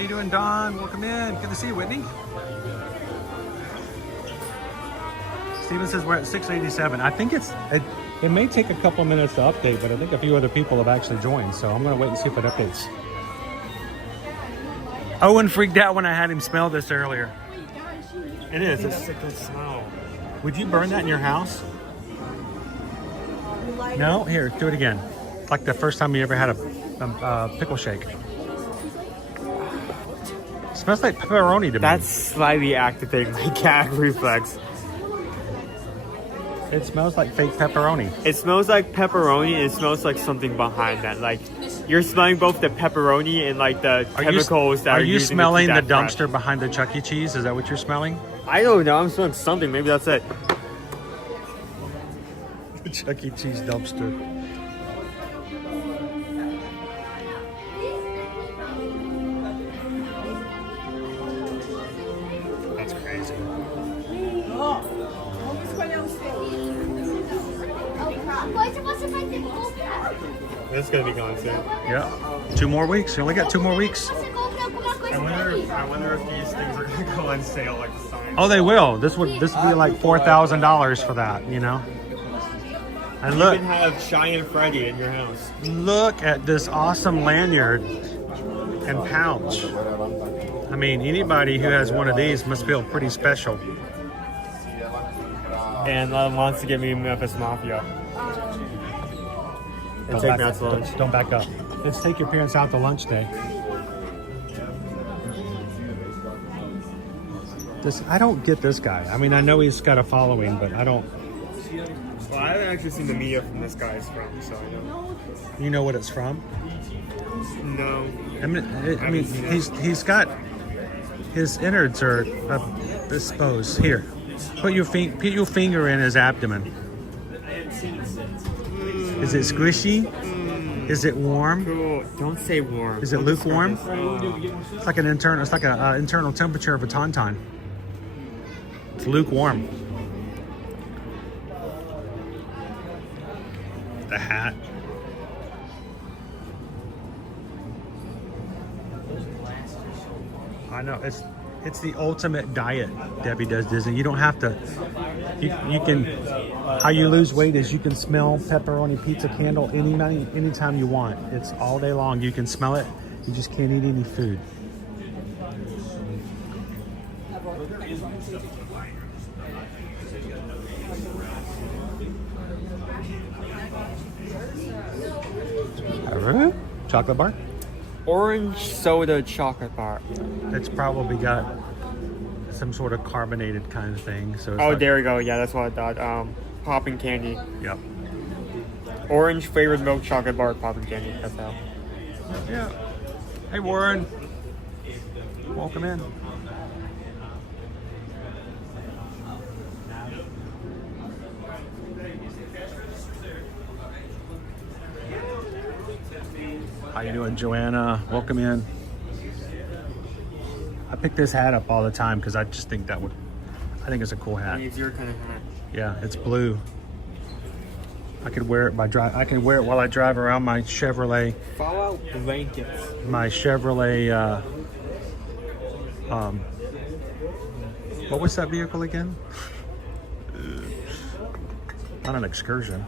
you doing, Don? Welcome in. Good to see you, Whitney. Steven says we're at 687. I think it may take a couple minutes to update, but I think a few other people have actually joined, so I'm going to wait and see if it updates. Owen freaked out when I had him smell this earlier. It is. It's a good smell. Would you burn that in your house? No? Here, do it again. It's like the first time you ever had a pickle shake. It smells like pepperoni to me. That's slightly activating my gag reflex. It smells like fake pepperoni. It smells like pepperoni, and it smells like something behind that. Like, you're smelling both the pepperoni and like the chemicals that are you using smelling to the keep that fresh. dumpster behind the Chuck E. Cheese? Is that what you're smelling? I don't know. I'm smelling something. Maybe that's it. The Chuck E. Cheese dumpster. That's crazy. It's gonna be gone soon. Yeah. 2 more weeks. You only got 2 more weeks. I wonder if these things are gonna go on sale like the sign. Oh, they will. This would be like $4,000 for that, you know. And You look, can have Cheyenne Freddy in your house. look at this awesome lanyard and pouch. I mean, anybody who has one of these must feel pretty special. And wants to give me Memphis Mafia. And Don't take back- me out to lunch. Don't back up. Let's take your parents out to lunch day. I don't get this guy. I mean, I know he's got a following, but I don't. Well, I haven't actually seen the media from this guy's from, so I know. You know what it's from? No. I mean, he's got his innards are exposed. Here, put your finger in his abdomen. Is it squishy? Is it warm? Cool. Don't say warm. Is it lukewarm? It's like an internal. It's like an internal temperature of a tauntaun. It's lukewarm. The hat. I know it's the ultimate diet. Debbie does Disney. You don't have to. You can. How you lose weight is you can smell pepperoni pizza candle anytime you want. It's all day long. You can smell it. You just can't eat any food. Chocolate bar? Orange soda chocolate bar. It's probably got some sort of carbonated kind of thing. So it's Oh, like, there we go. Yeah, that's what I thought. Popping candy. Yep. Orange flavored milk chocolate bar popping candy. That's how. Yeah. Hey, Warren. Welcome in. How you doing, Joanna? Welcome in. I pick this hat up all the time because I just think I think it's a cool hat. It's your kind of hat. Yeah, it's blue. I could wear it I can wear it while I drive around my Chevrolet. Fallout blankets. My Chevrolet. What was that vehicle again? On an excursion.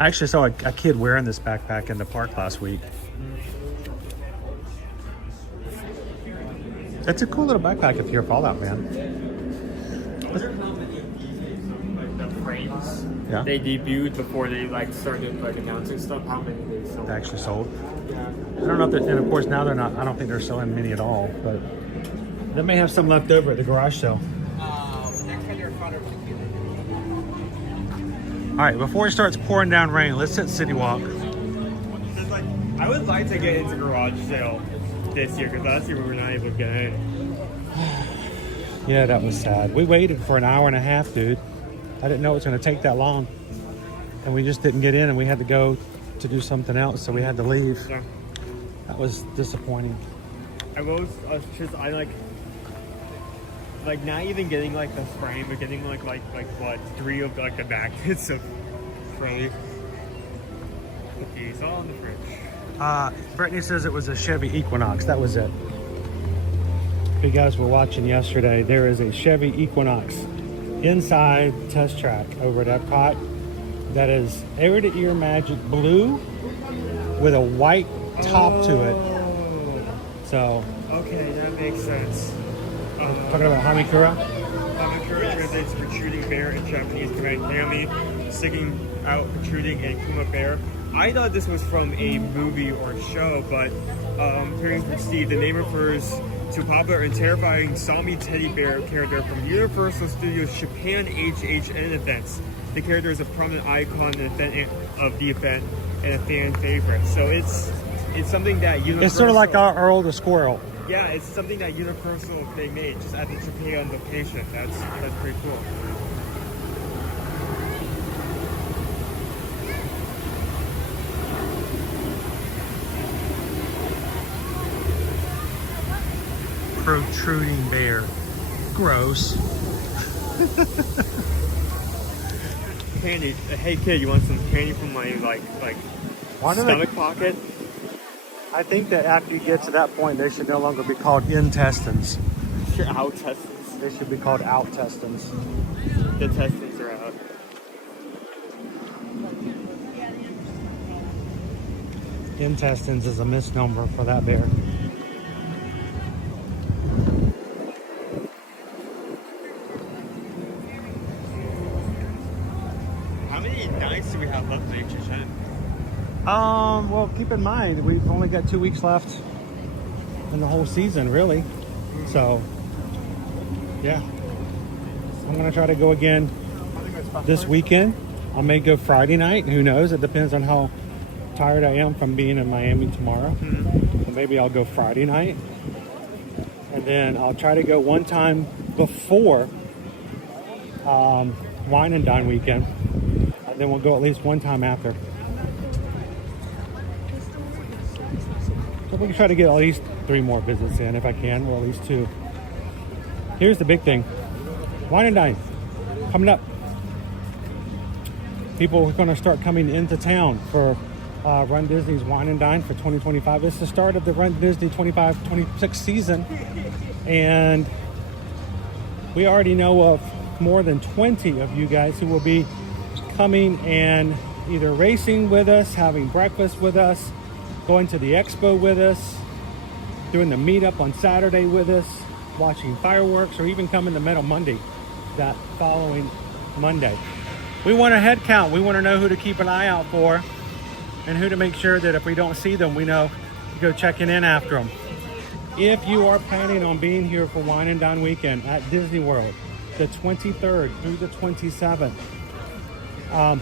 I actually saw a kid wearing this backpack in the park last week. It's a cool little backpack if you're a Fallout fan. The frames. Yeah. They debuted before they started announcing stuff. How many they sold? They actually sold. Yeah. I don't know if and of course now they're not. I don't think they're selling many at all. But they may have some left over at the garage sale. All right, before it starts pouring down rain, let's hit CityWalk. I would like to get into garage sale this year because last year we were not able to get in. Yeah, that was sad. We waited for an hour and a half, dude. I didn't know it was going to take that long. And we just didn't get in, and we had to go to do something else, so we had to leave. Yeah. That was disappointing. I not even getting the frame, but getting what 3 of the magnets of friendly. Cookies all in the fridge. Brittany says it was a Chevy Equinox. That was it. If you guys were watching yesterday, there is a Chevy Equinox inside test track over at Epcot that is ear-to-ear magic blue with a white top to it. So Okay, that makes sense. talking about Hamikura. Hamikura translates protruding bear in Japanese, providing Hami, sticking out, protruding, and Kuma bear. I thought this was from a movie or show, but hearing from Steve, the name refers to popular and terrifying Sami teddy bear character from Universal Studios Japan HHN events. The character is a prominent icon of the event and a fan favorite. So it's something that Universal... It's sort of like our Earl the Squirrel. Yeah, it's something that Universal they made just at the Japan location. That's pretty cool. Protruding bear. Gross. Candy. Hey kid, you want some candy from my stomach pocket? I think that after you get to that point, they should no longer be called intestines. Your out-testines. They should be called out-testines. The testines are out. Intestines is a misnomer for that bear. How many nights do we have left in HHN? Well, keep in mind, we've only got 2 weeks left in the whole season, really. So, yeah. I'm going to try to go again this weekend. I may go Friday night. Who knows? It depends on how tired I am from being in Miami tomorrow. So maybe I'll go Friday night. And then I'll try to go one time before Wine and Dine weekend. And then we'll go at least one time after. So we can try to get at least 3 more visits in if I can, or at least 2. Here's the big thing. Wine and Dine coming up. People are going to start coming into town for Run Disney's Wine and Dine for 2025. It's the start of the Run Disney 25-26 season. And we already know of more than 20 of you guys who will be coming and either racing with us, having breakfast with us, going to the expo with us, doing the meetup on Saturday with us, watching fireworks, or even coming to Metal Monday that following Monday. We want a head count. We want to know who to keep an eye out for and who to make sure that if we don't see them, we know to go checking in after them. If you are planning on being here for Wine and Dine weekend at Disney World, the 23rd through the 27th,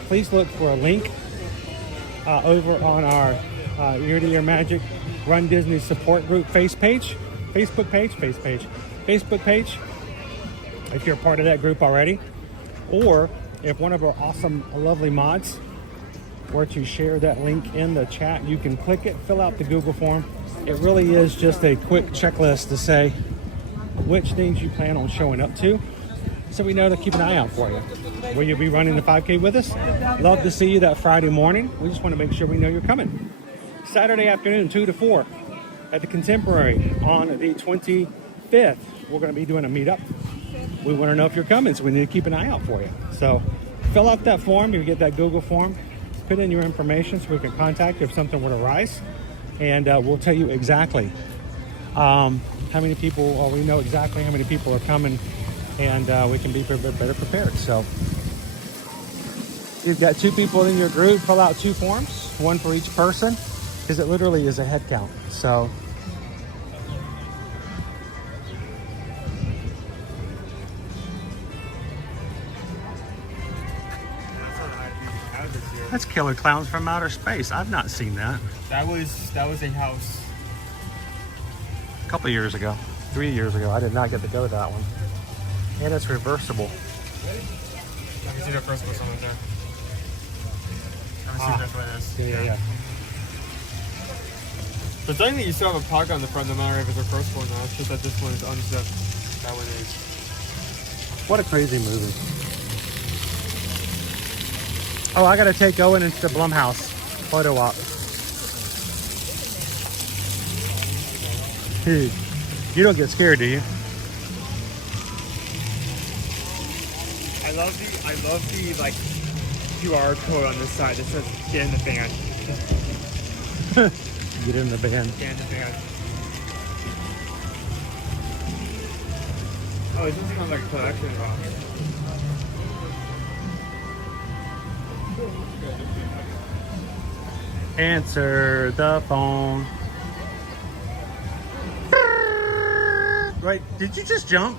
please look for a link over on our Ear to Ear Magic Run Disney support group Facebook page. If you're a part of that group already, or if one of our awesome, lovely mods were to share that link in the chat, you can click it, fill out the Google form. It really is just a quick checklist to say which things you plan on showing up to, so we know to keep an eye out for you. Will you be running the 5K with us? Love to see you that Friday morning. We just want to make sure we know you're coming. Saturday afternoon, 2 to 4 at the Contemporary on the 25th. We're going to be doing a meetup. We want to know if you're coming, so we need to keep an eye out for you. So fill out that form. You get that Google form. Put in your information so we can contact you if something were to arise. And we'll tell you exactly how many people, or we know exactly how many people are coming, and we can be better prepared. So you've got 2 people in your group. Fill out 2 forms, 1 for each person, because it literally is a head count. So that's Killer Clowns from Outer Space. I've not seen that. That was a house. A couple years ago, 3 years ago. I did not get to go to that one. And it's reversible. I can see the first one right there. I can see that's what it is. Yeah. But technically you still have a pocket on the front no matter if it's reversible or not. It's just that this one is unzipped. That one is. What a crazy movie. Oh, I gotta take Owen into the Blumhouse photo op. Dude, you don't get scared, do you? I love the like QR code on this side that says "Get in the van." Get in the van. Get in the van. Oh, this is on like a collection rock. Answer the phone. Wait, did you just jump?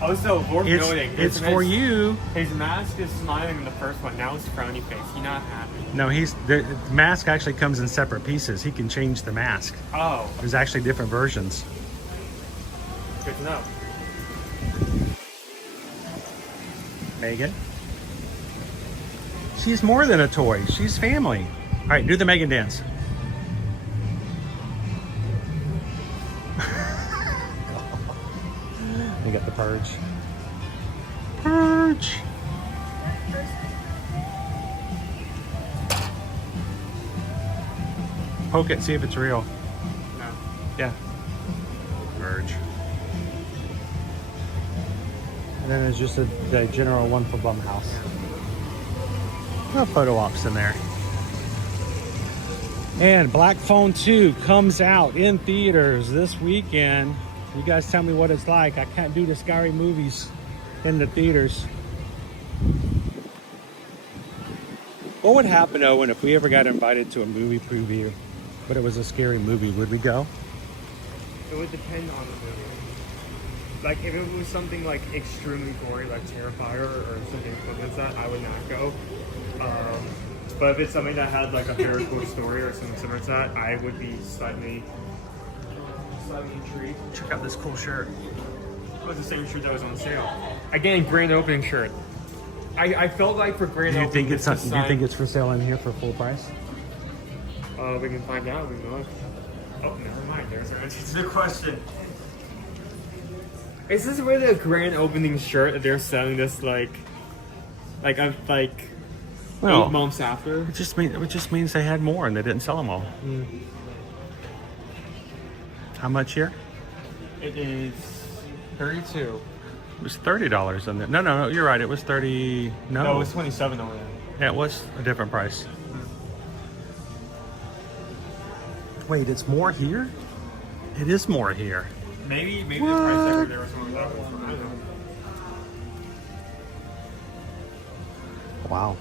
Also, worth noting, It's for you. His mask is smiling in the first one. Now it's frowny face. He's not happy. No, the mask actually comes in separate pieces. He can change the mask. Oh. There's actually different versions. Good to know. Megan. She's more than a toy. She's family. All right, do the Megan dance. You got the purge. Purge. Poke it, see if it's real. No. Yeah. Purge. And then there's just the general one for Blumhouse. No photo ops in there. And Black Phone 2 comes out in theaters this weekend. You guys tell me what it's like. I can't do the scary movies in the theaters. What would happen, Owen, if we ever got invited to a movie preview, but it was a scary movie? Would we go? It would depend on the movie. Like, if it was something like extremely gory, like Terrifier or something equivalent to that, I would not go. But if it's something that had like a very cool story or something similar to that, I would be slightly intrigued. Check out this cool shirt. It was the same shirt that was on sale. Again, grand opening shirt. I felt like for grand opening. Do you think it's for sale in here for full price? We can find out. We can look. Oh, never mind. There's our answer to the question. Is this really a grand opening shirt that they're selling this like 8 months after? It just means they had more and they didn't sell them all. How much here? It is 32. It was $30 on there. No, you're right. It was 30. No, it was 27 over there. Yeah, it was a different price. Wait, it's more here? It is more here. Maybe the price tag there was more like that. Wow.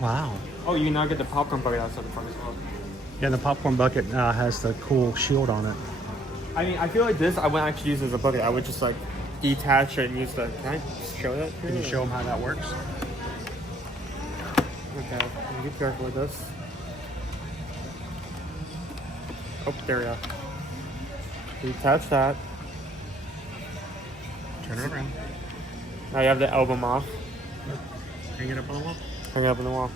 Wow. Oh, you can now get the popcorn bucket outside the front as well. Yeah, the popcorn bucket has the cool shield on it. I mean, I feel like this, I wouldn't actually use it as a bucket. I would just like detach it and use the. Can I just show that? Can you show them how that works? Okay, be careful with this. Oh, there we go. Detach that. Turn it around. Now you have the album off. Hang it up on the wall. Hang it up on the wall.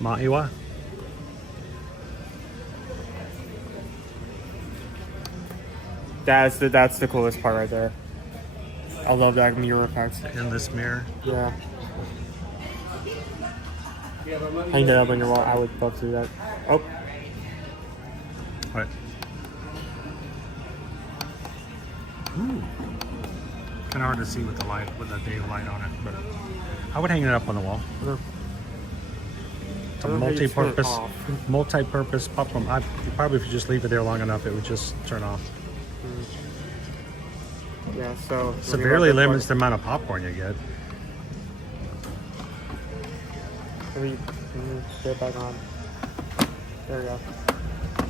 Ma'iwa. That's the coolest part right there. I love that mirror effect. In this mirror. Yeah. Hang that up on your wall. I would love to do that. Oh. What? Ooh. Kind of hard to see with the light, with the day light on it, but I would hang it up on the wall. It's a multi-purpose popcorn. Probably if you just leave it there long enough, it would just turn off. Yeah, so severely limits the amount of popcorn you get. Let me get it back on. There we go.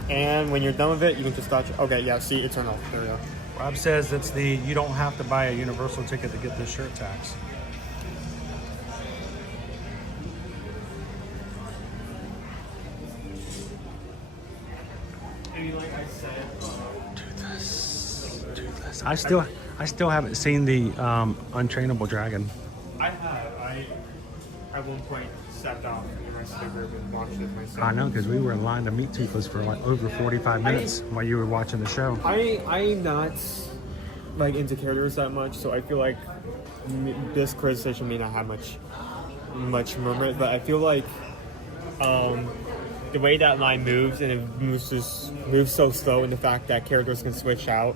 And when you're done with it, you can just touch it. Okay, yeah, see, it turned off. There we go. Rob says it's you don't have to buy a Universal ticket to get this shirt tax. Like I said, do this. I still haven't seen the Untrainable Dragon. I have. I at one point stepped off from the rest of the group and watched it myself. I know, because we were in line to meet Toothless for like over 45 minutes while you were watching the show. I'm not like into characters that much, so I feel like this criticism may not have much movement, but I feel like the way that line moves, and it moves so slow, and the fact that characters can switch out,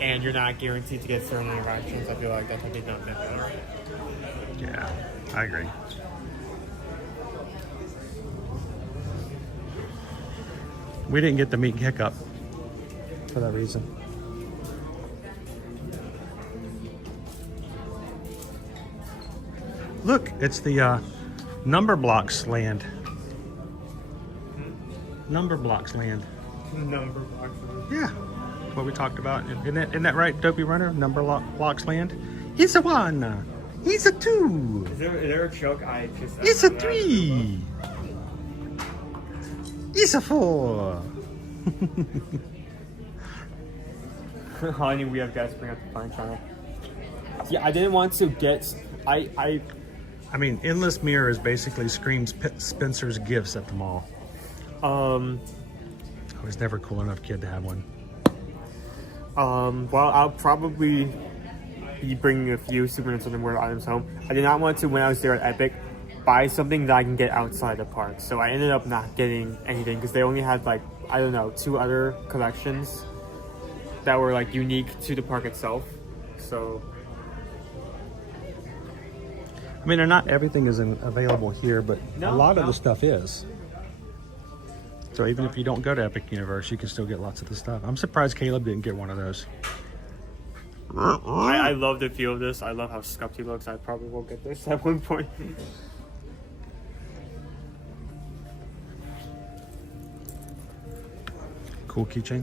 and you're not guaranteed to get certain interactions, I feel like that's what they've done better. Yeah, I agree. We didn't get to meet Hiccup for that reason. Look, it's the number blocks land. Number blocks land. Number blocks land. Yeah, that's what we talked about. Isn't that right, Dopey Runner? Number blocks land. It's a 1. It's a 2. Is there a joke I just... It's a 3. It's a 4. Honey, we have guys bring up the fine channel. Yeah, I didn't want to get... I mean, Endless Mirrors basically screams Spencer's gifts at the mall. I was never cool enough kid to have one. Well, I'll probably be bringing a few Super Nintendo World items home. I did not want to, when I was there at Epic, buy something that I can get outside the park. So I ended up not getting anything because they only had like, I don't know, 2 other collections that were like unique to the park itself. So... I mean, not everything is available here, but a lot of the stuff is. So even if you don't go to Epic Universe, you can still get lots of the stuff. I'm surprised Caleb didn't get one of those. I love the feel of this. I love how scuffed he looks. I probably will get this at one point. Cool keychain.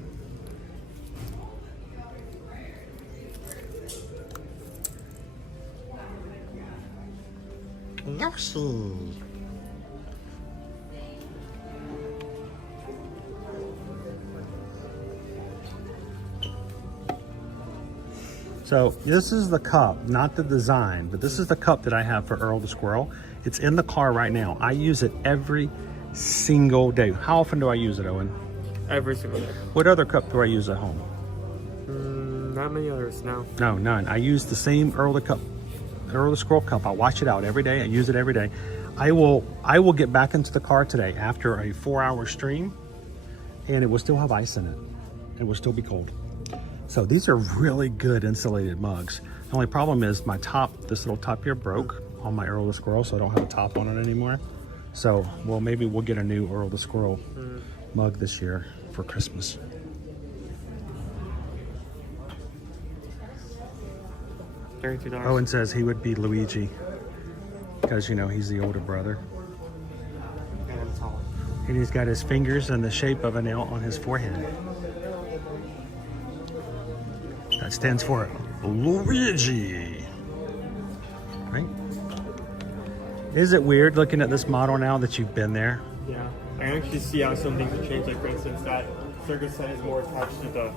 So this is the cup, not the design, but this is the cup that I have for Earl the Squirrel. It's in the car right now. I use it every single day. How often do I use it, Owen? Every single day. What other cup do I use at home? Not many others, no. No, none. I use the same Earl the Squirrel cup. I wash it out every day. I use it every day. I will get back into the car today after a 4-hour stream, and it will still have ice in it. It will still be cold. So these are really good insulated mugs. The only problem is this little top here broke on my Earl the Squirrel, so I don't have a top on it anymore. So, well, maybe we'll get a new Earl the Squirrel mug this year for Christmas. $32. Owen says he would be Luigi because, you know, he's the older brother. And I'm tall. And he's got his fingers in the shape of an L on his forehead. That stands for Luigi. Right? Is it weird looking at this model now that you've been there? Yeah. I can actually see how some things have changed. Like, for instance, that circus set is more attached to the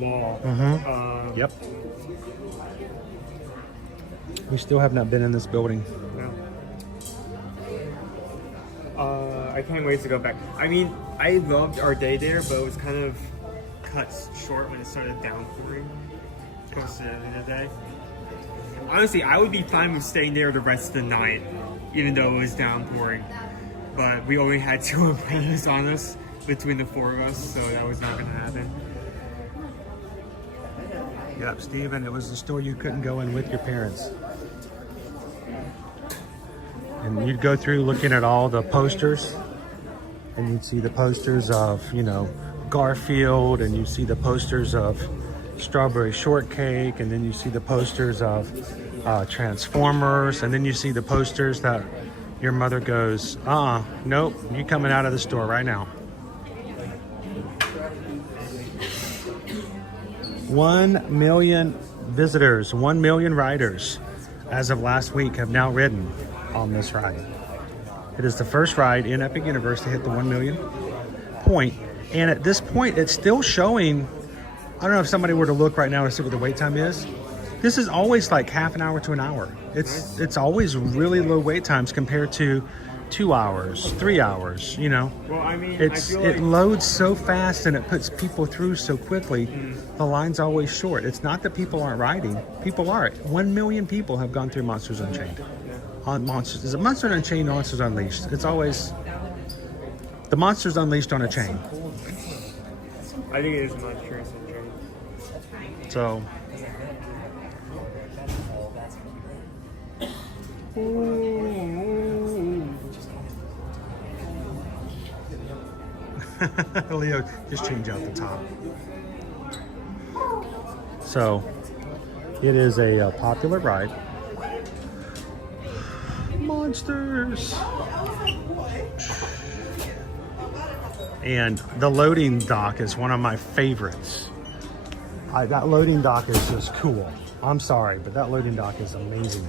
wall. Yep. We still have not been in this building. No. I can't wait to go back. I mean, I loved our day there, but it was kind of cut short when it started downpouring. Close to the end of the day. Honestly, I would be fine with staying there the rest of the night, even though it was downpouring. But we only had 2 umbrellas on us between the 4 of us, so that was not going to happen. Yep, Steven, it was the store you couldn't go in with your parents. And you'd go through looking at all the posters, and you'd see the posters of, you know, Garfield, and you see the posters of Strawberry Shortcake, and then you see the posters of Transformers, and then you see the posters that your mother goes, nope, you coming out of the store right now. 1 million visitors, 1 million riders as of last week have now ridden on this ride. It is the first ride in Epic Universe to hit the 1 million point. And at this point, it's still showing, I don't know if somebody were to look right now to see what the wait time is. This is always like half an hour to an hour. It's always really low wait times compared to 2 hours, 3 hours, you know. Well, I mean, it loads so fast and it puts people through so quickly. The line's always short. It's not that people aren't riding. People are. 1 million people have gone through Monsters Unchained. On Monsters, is it Monsters Unchained or Monsters Unleashed? It's always the Monsters Unleashed on a chain. I think it is Monsters Unchained. So. Leo, just change out the top. So, it is a popular ride. Monsters! And the loading dock is one of my favorites. That loading dock is just cool. I'm sorry, but that loading dock is amazing.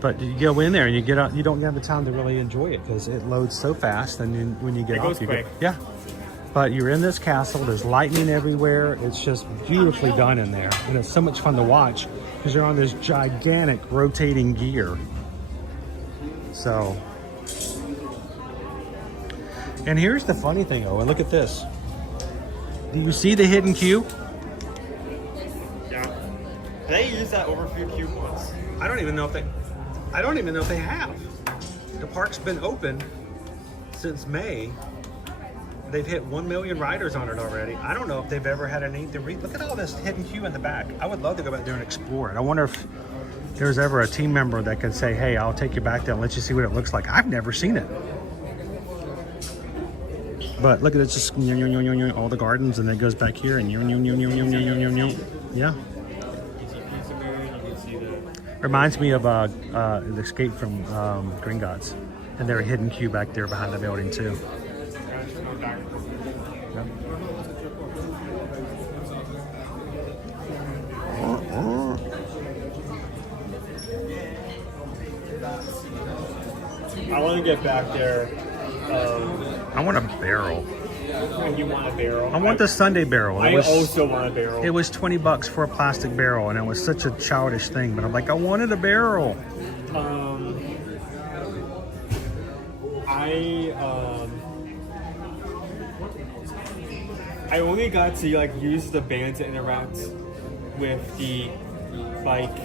But you go in there and you get out, you don't have the time to really enjoy it because it loads so fast. And then when you get off, you go, yeah. But you're in this castle. There's lightning everywhere. It's just beautifully done in there, and it's so much fun to watch because you're on this gigantic rotating gear. So, and here's the funny thing, Owen. Look at this. Do you see the hidden queue? Yeah. They used that overview queue once. I don't even know if they have. The park's been open since May. They've hit 1 million riders on it already. I don't know if they've ever had a need to read. Look at all this hidden queue in the back. I would love to go back there and explore it. I wonder if there's ever a team member that could say, hey, I'll take you back there and let you see what it looks like. I've never seen it. But look at it, just all the gardens, and then it goes back here and yeah. Reminds me of the Escape from Gringotts, and there's a hidden queue back there behind the building too. I want to get back there. I want a barrel. You want a barrel? I want the Sunday barrel. I also want a barrel. It was $20 for a plastic barrel, and it was such a childish thing. But I'm like, I wanted a barrel. I only got to like use the band to interact with the like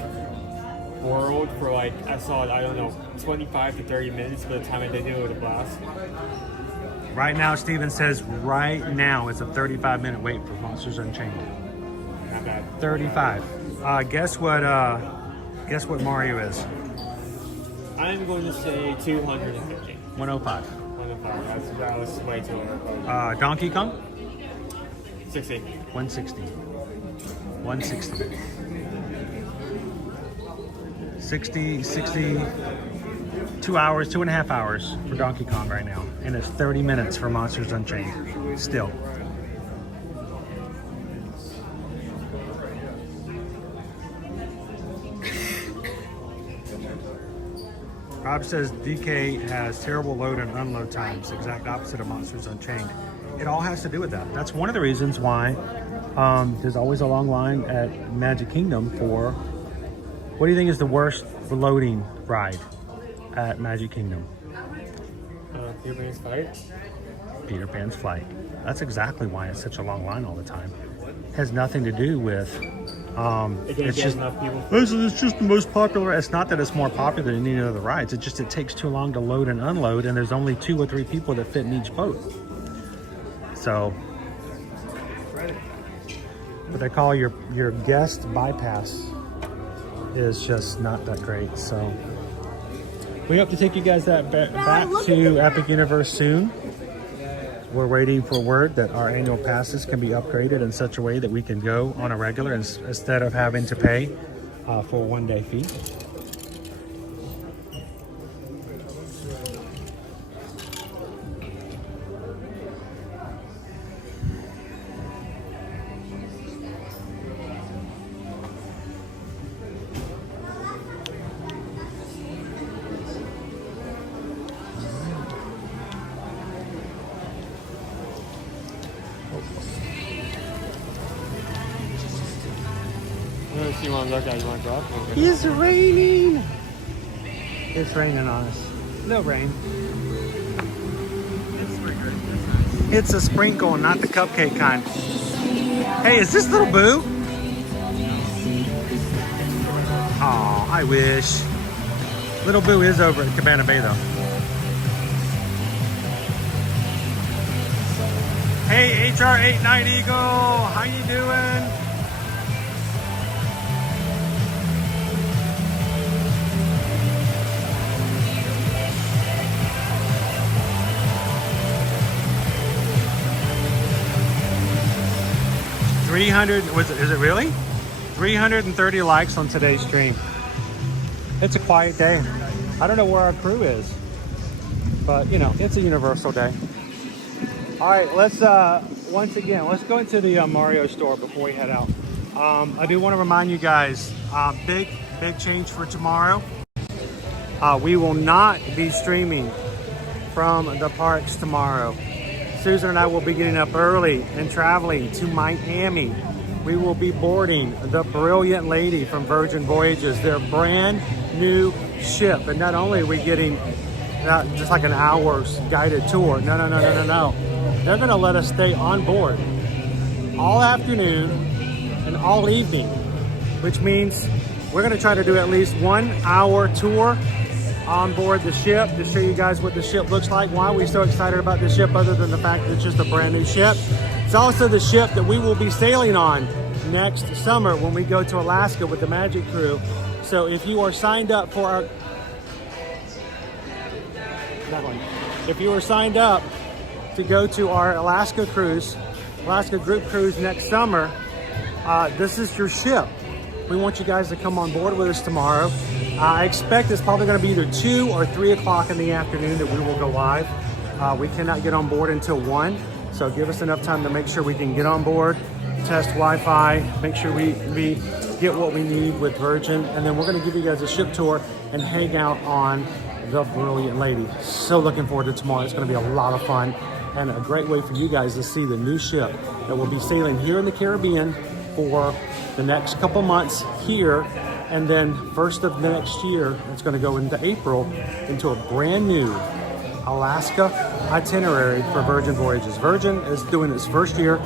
world for like I don't know 25 to 30 minutes. By the time I did it, it was a blast. Right now, Steven says right now it's a 35-minute wait for Monsters Unchained. Not bad. 35. Guess what Mario is? I'm going to say 250. 105. 105. That was way too low. Donkey Kong? 60. 160. 160. 60, 2 hours, 2.5 hours for Donkey Kong right now. And it's 30 minutes for Monsters Unchained. Still. Rob says DK has terrible load and unload times, exact opposite of Monsters Unchained. It all has to do with that. That's one of the reasons why there's always a long line at Magic Kingdom for, what do you think is the worst loading ride at Magic Kingdom? Peter Pan's Flight. Peter Pan's Flight. That's exactly why it's such a long line all the time. It has nothing to do with it's just the most popular. It's not that it's more popular than any other rides. It takes too long to load and unload, and there's only 2 or 3 people that fit in each boat. So, what they call your guest bypass is just not that great. So, we hope to take you guys back to Epic Universe soon. We're waiting for word that our annual passes can be upgraded in such a way that we can go on a regular instead of having to pay for a one-day fee. You want to look at? You want to drop? It's raining. It's raining on us. No rain. It's a sprinkle, not the cupcake kind. Hey, is this Little Boo? Oh, I wish. Little Boo is over at Cabana Bay though. Hey, HR89 Eagle, how you doing? Is it really? 330 likes on today's stream. It's a quiet day. I don't know where our crew is, but you know, it's a universal day. All right, let's once again, let's go into the Mario store before we head out. I do want to remind you guys, big change for tomorrow. We will not be streaming from the parks tomorrow. Susan and I will be getting up early and traveling to Miami. We will be boarding the Brilliant Lady from Virgin Voyages, their brand new ship. And not only are we getting just like an hour's guided tour, no. They're gonna let us stay on board all afternoon and all evening, which means we're gonna try to do at least 1 hour tour on board the ship to show you guys what the ship looks like. Why are we so excited about the ship other than the fact that it's just a brand new ship? It's also the ship that we will be sailing on next summer when we go to Alaska with the Magic Crew. So if you are signed up for our if you are signed up to go to our Alaska group cruise next summer, this is your ship. We want you guys to come on board with us tomorrow. I expect it's probably going to be either 2 or 3 o'clock in the afternoon that we will go live. We cannot get on board until 1, so give us enough time to make sure we can get on board, test Wi-Fi, make sure we get what we need with Virgin, and then we're going to give you guys a ship tour and hang out on the Brilliant Lady. So looking forward to tomorrow. It's going to be a lot of fun and a great way for you guys to see the new ship that will be sailing here in the Caribbean for the next couple months here, and then first of the next year, it's going to go into April into a brand new Alaska itinerary for Virgin Voyages. Virgin is doing its first year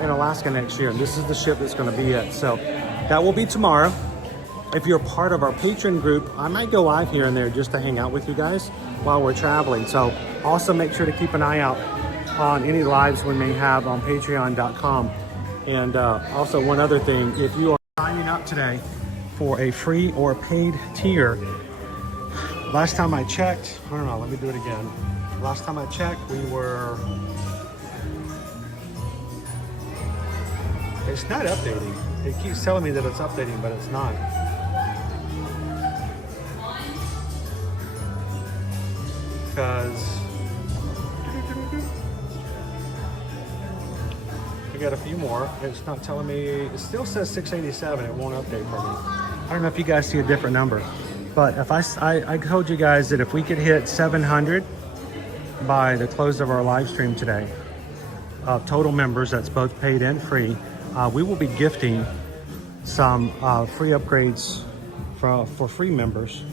in Alaska next year, and this is the ship that's going to be it. So that will be tomorrow. If you're part of our patron group, I might go live here and there just to hang out with you guys while we're traveling. So also make sure to keep an eye out on any lives we may have on patreon.com. And also one other thing, if you are signing up today for a free or paid tier, last time I checked, I don't know, let me do it again. Last time I checked, we were, it's not updating. It keeps telling me that it's updating, but it's not. Because we got a few more. It's not telling me, it still says 687. It won't update for me. I don't know if you guys see a different number, but if I told you guys that if we could hit 700 by the close of our live stream today, total members, that's both paid and free, we will be gifting some free upgrades for free members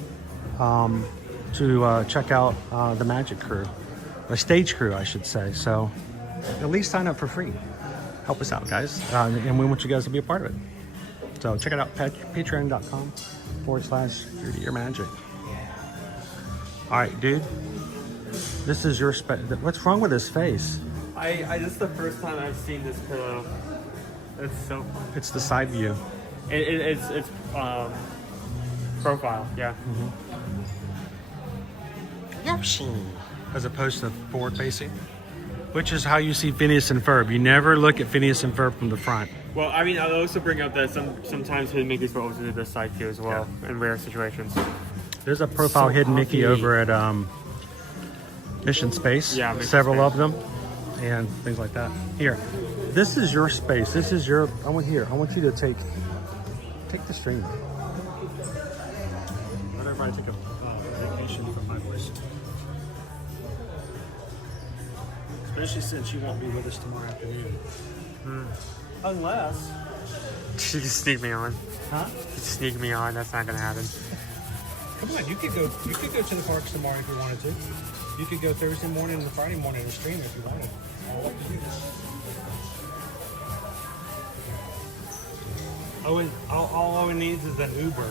to check out the Magic Crew, the stage crew, I should say. So at least sign up for free. Help us out, guys. And we want you guys to be a part of it. So check it out, patreon.com/3DYourMagic. All right, dude. This is your what's wrong with his face? This is the first time I've seen this pillow. It's so fun. It's the side view. It's profile, yeah. Yoshi. As opposed to forward facing, which is how you see Phineas and Ferb. You never look at Phineas and Ferb from the front. Well, I mean, I'll also bring up that sometimes hidden Mickeys will also do this side view as well, in rare situations. There's a profile hidden Mickey over at Mission Space. Yeah, several of them and things like that. Here, this is your space. This is your. I want you to take the stream. Let everybody take a vacation from my voice. Especially since you won't be with us tomorrow afternoon. Unless you can sneak me on. Huh? You can sneak me on. That's not gonna happen. Come on, you could go to the parks tomorrow if you wanted to. You could go Thursday morning and Friday morning and stream if you wanted. All Owen needs is an Uber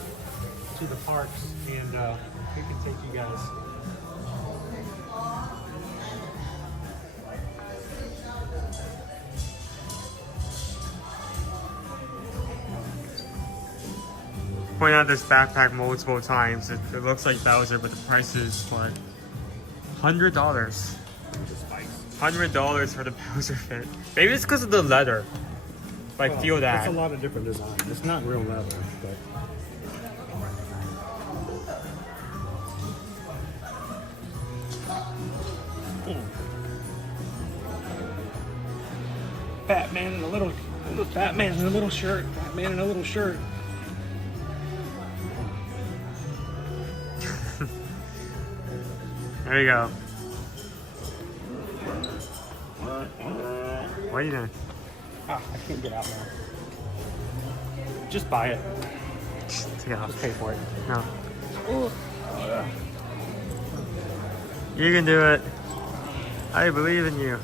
to the parks, and we can take you guys. Point out this backpack multiple times. It looks like Bowser, but the price is like $100. $100 for the Bowser fit. Maybe it's because of the leather. Like, feel that. It's a lot of different designs. It's not real leather, but. Batman in a little shirt. Batman in a little shirt. There you go. What are you doing? I can't get out now. Just buy it. Take it off. Just pay for it. No. You can do it. I believe in you.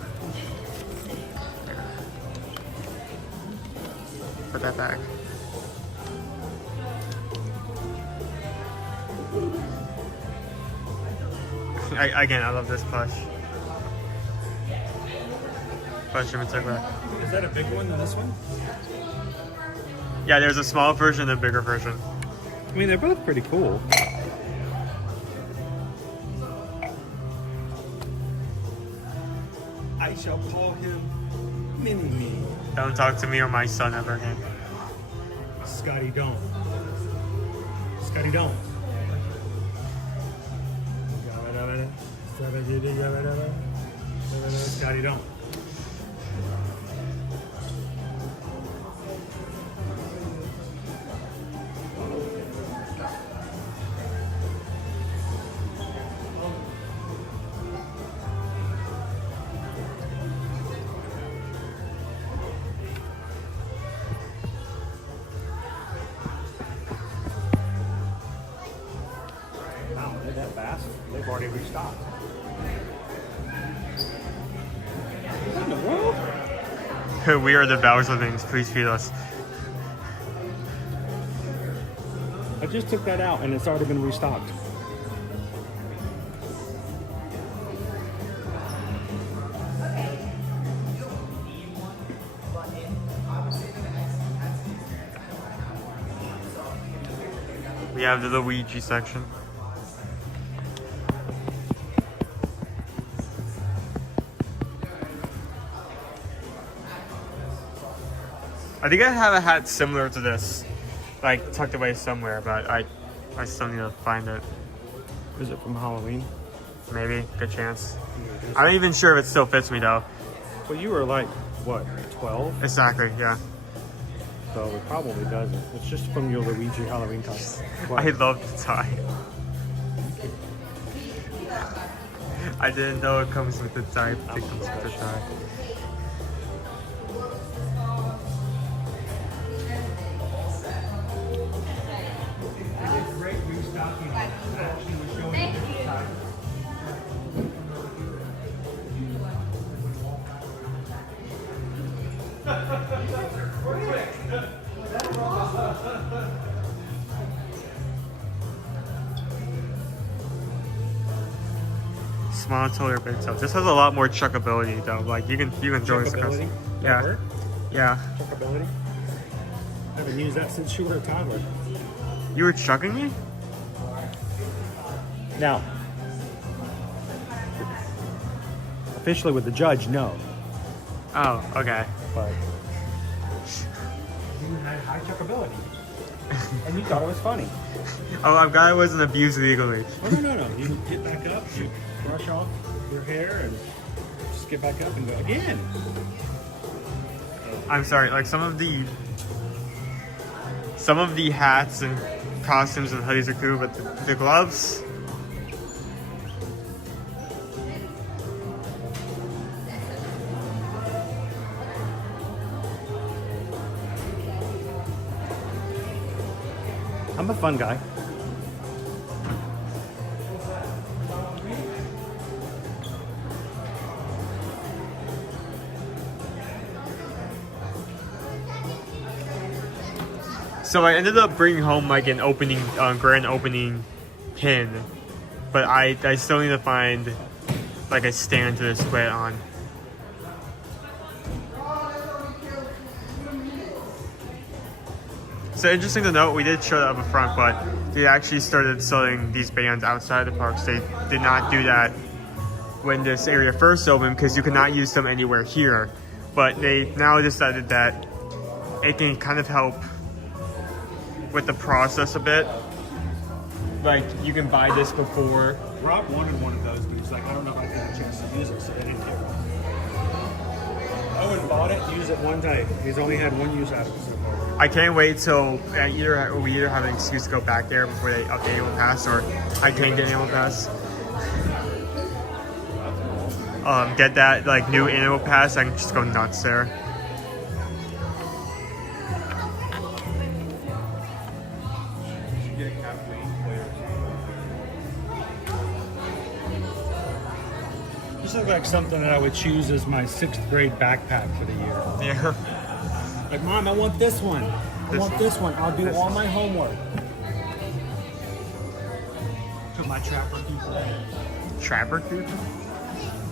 Put that back. Again, I love this plush. Plush in particular. Is that a big one than this one? Yeah, there's a small version and a bigger version. I mean, they're both pretty cool. I shall call him Mini-Me. Don't talk to me or my son ever again. Scotty, don't. Scotty, don't. Scotty, don't. Wow, they're that fast. They've already restocked. What in the world? We are the Bowser things. Please feed us. I just took that out and it's already been restocked. We have the Luigi section. I think I have a hat similar to this, like tucked away somewhere, but I still need to find it. Is it from Halloween? Maybe, good chance. I'm not even sure if it still fits me though. Well, you were like, what, 12? Exactly, yeah. So it probably doesn't. It's just from your Luigi Halloween costume. I love the tie. I didn't know it comes with the tie. It comes with the tie. Small toe or big toe. This has a lot more chuckability though. Like you can throw this across. Yeah. Yeah. Chuckability? I haven't used that since you were a toddler. You were chucking me? Now, officially with the judge, no. Oh, okay. But you had high chuckability. And you thought it was funny. Oh, I'm glad I wasn't abused legally. Oh, no. You get back up, you brush off your hair, and just get back up and go again. I'm sorry, like some of the hats and costumes and hoodies are cool, but the gloves. I'm a fun guy. So I ended up bringing home like an opening, grand opening pin, but I still need to find like a stand to display it on. So interesting to note, we did show that up front, but they actually started selling these bands outside the parks. They did not do that when this area first opened because you could not use them anywhere here. But they now decided that it can kind of help with the process a bit. Like, you can buy this before. Rob wanted one of those, but he's like, I don't know if I got a chance to use it, so I didn't care. Owen bought it, used it one time. He's only had one use out of it so far. I can't wait till we either have an excuse to go back there before they update Animal Pass, or I can't get Animal Pass. Get that like new Animal Pass, I can just go nuts there. This looks like something that I would choose as my 6th grade backpack for the year. Yeah. Like, Mom, I want this one. I want this one. I'll do all my homework. Put my trapper keeper in. Trapper keeper?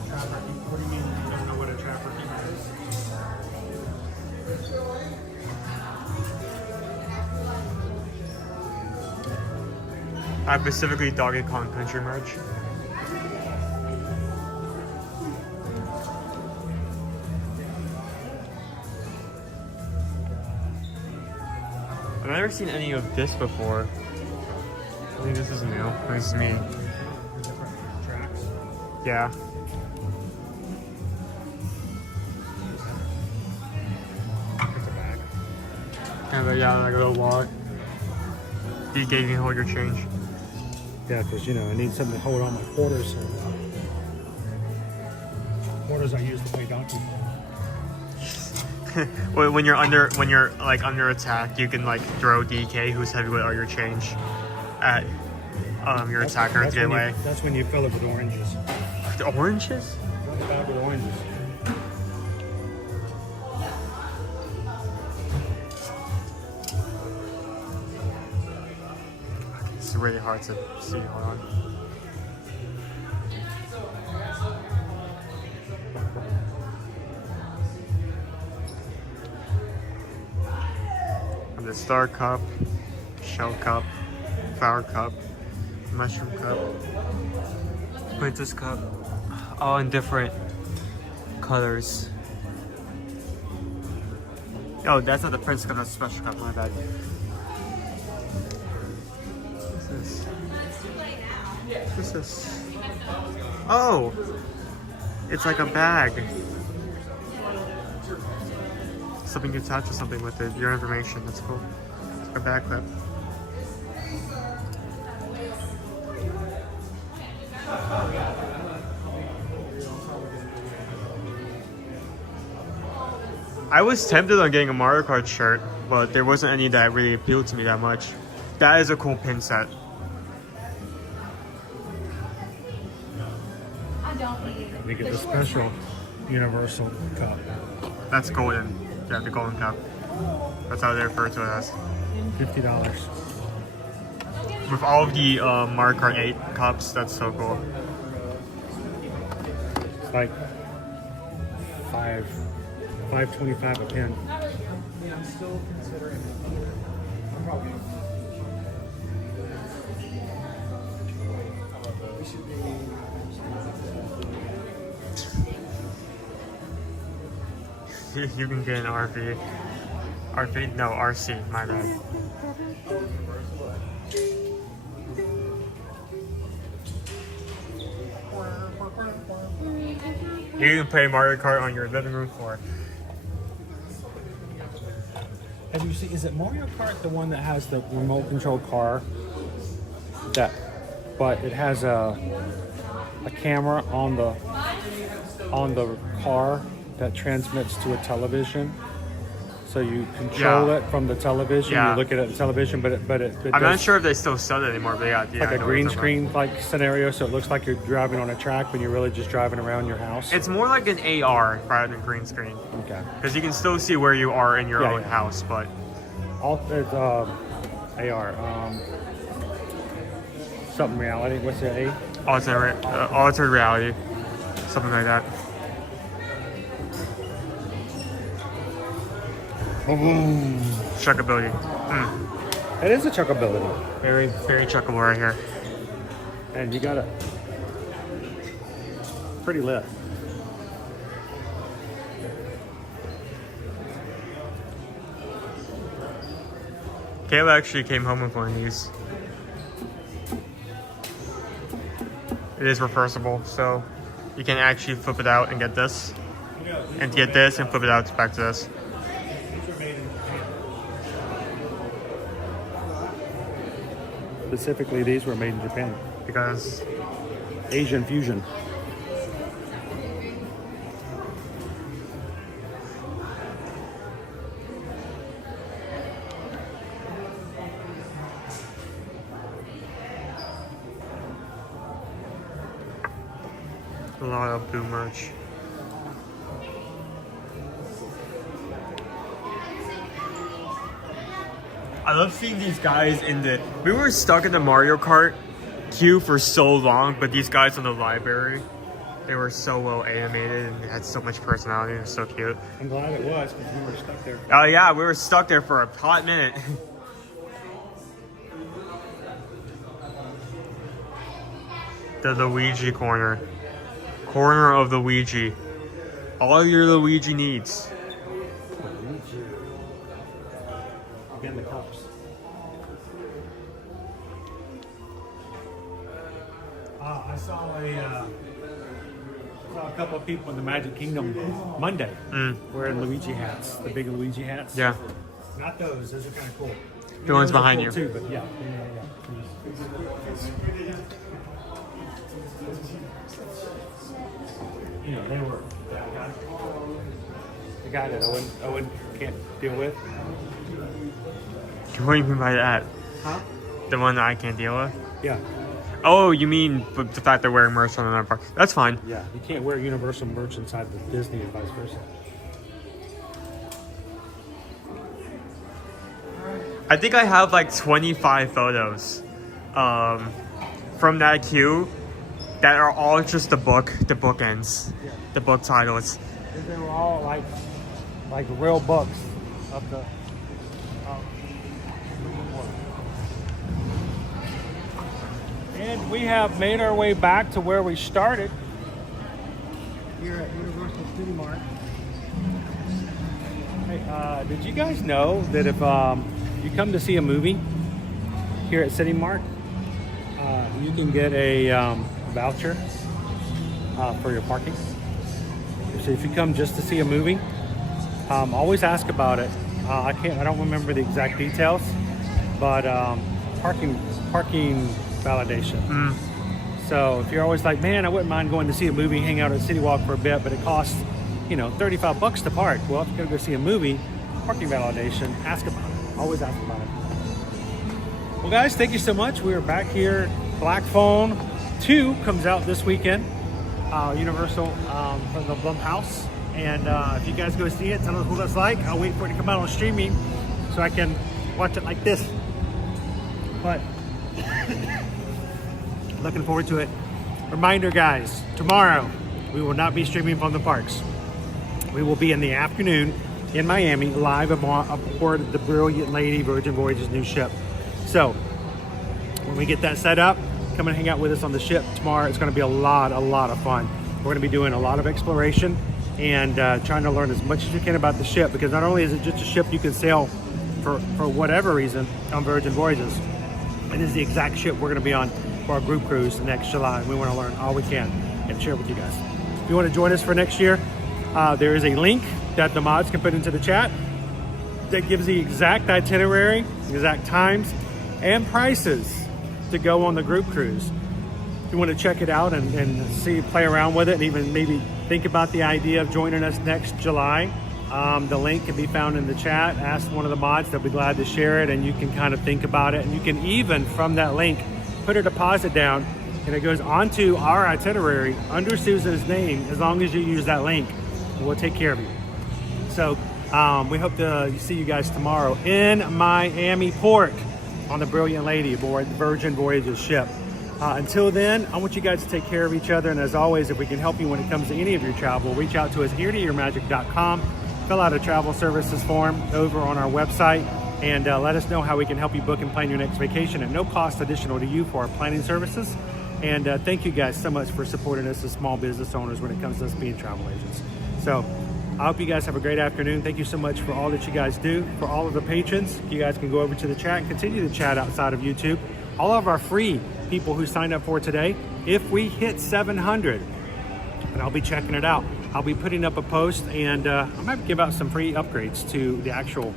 Trapper keeper? What do you mean you don't know what a trapper keeper is? I specifically Donkey Kong Country merch. I've never seen any of this before. I think this is new. This is me. Tracks. Yeah. It's a bag. And yeah, like a little wallet. You can hold your change. Yeah, because, you know, I need something to hold on my quarters. So. Quarters I use to play Donkey Kong. When you're under attack, you can like throw DK, who's heavyweight, or your change at your attacker to get away. That's when you fill it with oranges. The oranges? Run the bag with oranges. It's really hard to see. Hold on. The Star Cup, Shell Cup, Flower Cup, Mushroom Cup, Princess Cup, all in different colors. Oh, that's not the Princess Cup, that's the Special Cup, my bad. What's this? What's this? Oh! It's like a bag. Something you attach to something with it, your information, that's cool. A bag clip. I was tempted on getting a Mario Kart shirt, but there wasn't any that really appealed to me that much. That is a cool pin set. You get the special Universal Cup. That's golden. Yeah, the golden cup. That's how they refer to it as. $50. With all of the Mario Kart 8 cups, that's so cool. It's like $5.25 a pin. I'm still considering. I'm probably. We should be. You can get an RV. RV? No, RC, my bad. You can play Mario Kart on your living room floor. Have you seen, is it Mario Kart the one that has the remote control car? But it has a camera on the car that transmits to a television, so you control it from the television. Yeah. You look at it on the television, but it I'm not sure if they still sell it anymore, but yeah, like I a know green what you're screen like scenario, so it looks like you're driving on a track when you're really just driving around your house. It's more like an AR rather than green screen. Okay. Because you can still see where you are in your own Yeah. house, but It's AR. Something reality. What's the A? Altered reality. Something like that. Boom. Chuckability. It is a chuckability. Very, very chuckable right here. And you got it. Pretty lit. Kayla actually came home with one of these. It is reversible, so you can actually flip it out and get this. And get this and flip it out back to this. Specifically, these were made in Japan. Because Asian fusion. a lot of blue merch. I love seeing these guys in the... We were stuck in the Mario Kart queue for so long, but these guys in the library, they were so well animated and they had so much personality and so cute. I'm glad it was, because we were stuck there. Oh yeah, we were stuck there for a hot minute. The Luigi corner. Corner of the Luigi. All your Luigi needs. Again, the cups. I saw a couple of people in the Magic Kingdom Monday wearing Luigi hats, the big Luigi hats. Yeah. Not those. Those are kind of cool. The ones Those are behind cool you. too, but yeah. You know, they were the guy that Owen can't deal with. What do you mean by that? Huh? The one that I can't deal with? Yeah. Oh, you mean the fact they're wearing merch on another park? That's fine. Yeah, you can't wear Universal merch inside the Disney and vice versa. I think I have like 25 photos from that queue that are all just the bookends, the book titles. They were all like real books of the. And we have made our way back to where we started here at Universal City Mark. Hey, did you guys know that if you come to see a movie here at City Mark, you can get a voucher for your parking? So if you come just to see a movie, always ask about it. I don't remember the exact details, but parking validation. So if you're always like, man, I wouldn't mind going to see a movie, hang out at CityWalk for a bit, but it costs, $35 to park. Well, if you're gonna go see a movie, parking validation, ask about it. Always ask about it. Well, guys, thank you so much. We are back here. Black Phone 2 comes out this weekend. Universal from the Blumhouse. And if you guys go see it, tell us what it's like. I'll wait for it to come out on streaming so I can watch it like this. But looking forward to it. Reminder, guys, tomorrow we will not be streaming from the parks. We will be in the afternoon in Miami, live aboard the Brilliant Lady Virgin Voyages new ship. So when we get that set up, come and hang out with us on the ship tomorrow. It's going to be a lot of fun. We're going to be doing a lot of exploration and trying to learn as much as you can about the ship, because not only is it just a ship you can sail for whatever reason on Virgin Voyages, it is the exact ship we're going to be on for our group cruise next July. We want to learn all we can and share with you guys. If you want to join us for next year, there is a link that the mods can put into the chat that gives the exact itinerary, exact times, and prices to go on the group cruise. If you want to check it out and see, play around with it, and even maybe think about the idea of joining us next July, the link can be found in the chat. Ask one of the mods, they'll be glad to share it, and you can kind of think about it. And you can even, from that link, put a deposit down, and it goes onto our itinerary under Susan's name as long as you use that link, and we'll take care of you. So we hope to see you guys tomorrow in Miami Port on the Brilliant Lady aboard the Virgin Voyages ship. Until then, I want you guys to take care of each other. And as always, if we can help you when it comes to any of your travel, reach out to us, eartoearmagic.com. Fill out a travel services form over on our website and let us know how we can help you book and plan your next vacation at no cost additional to you for our planning services. And thank you guys so much for supporting us as small business owners when it comes to us being travel agents. So I hope you guys have a great afternoon. Thank you so much for all that you guys do. For all of the patrons, you guys can go over to the chat and continue to chat outside of YouTube. All of our free people who signed up for today, if we hit 700, and I'll be checking it out, I'll be putting up a post, and I might give out some free upgrades to the actual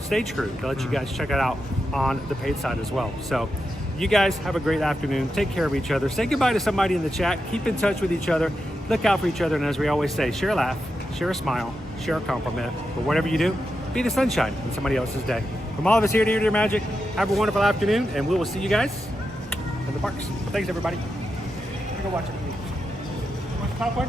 stage crew to let you guys check it out on the paid side as well. So you guys have a great afternoon. Take care of each other. Say goodbye to somebody in the chat. Keep in touch with each other. Look out for each other. And as we always say, share a laugh, share a smile, share a compliment. But whatever you do, be the sunshine in somebody else's day. From all of us here at Ear to Ear Magic, have a wonderful afternoon, and we will see you guys in the parks. Thanks, everybody. I'm gonna go watch it. Want the popcorn?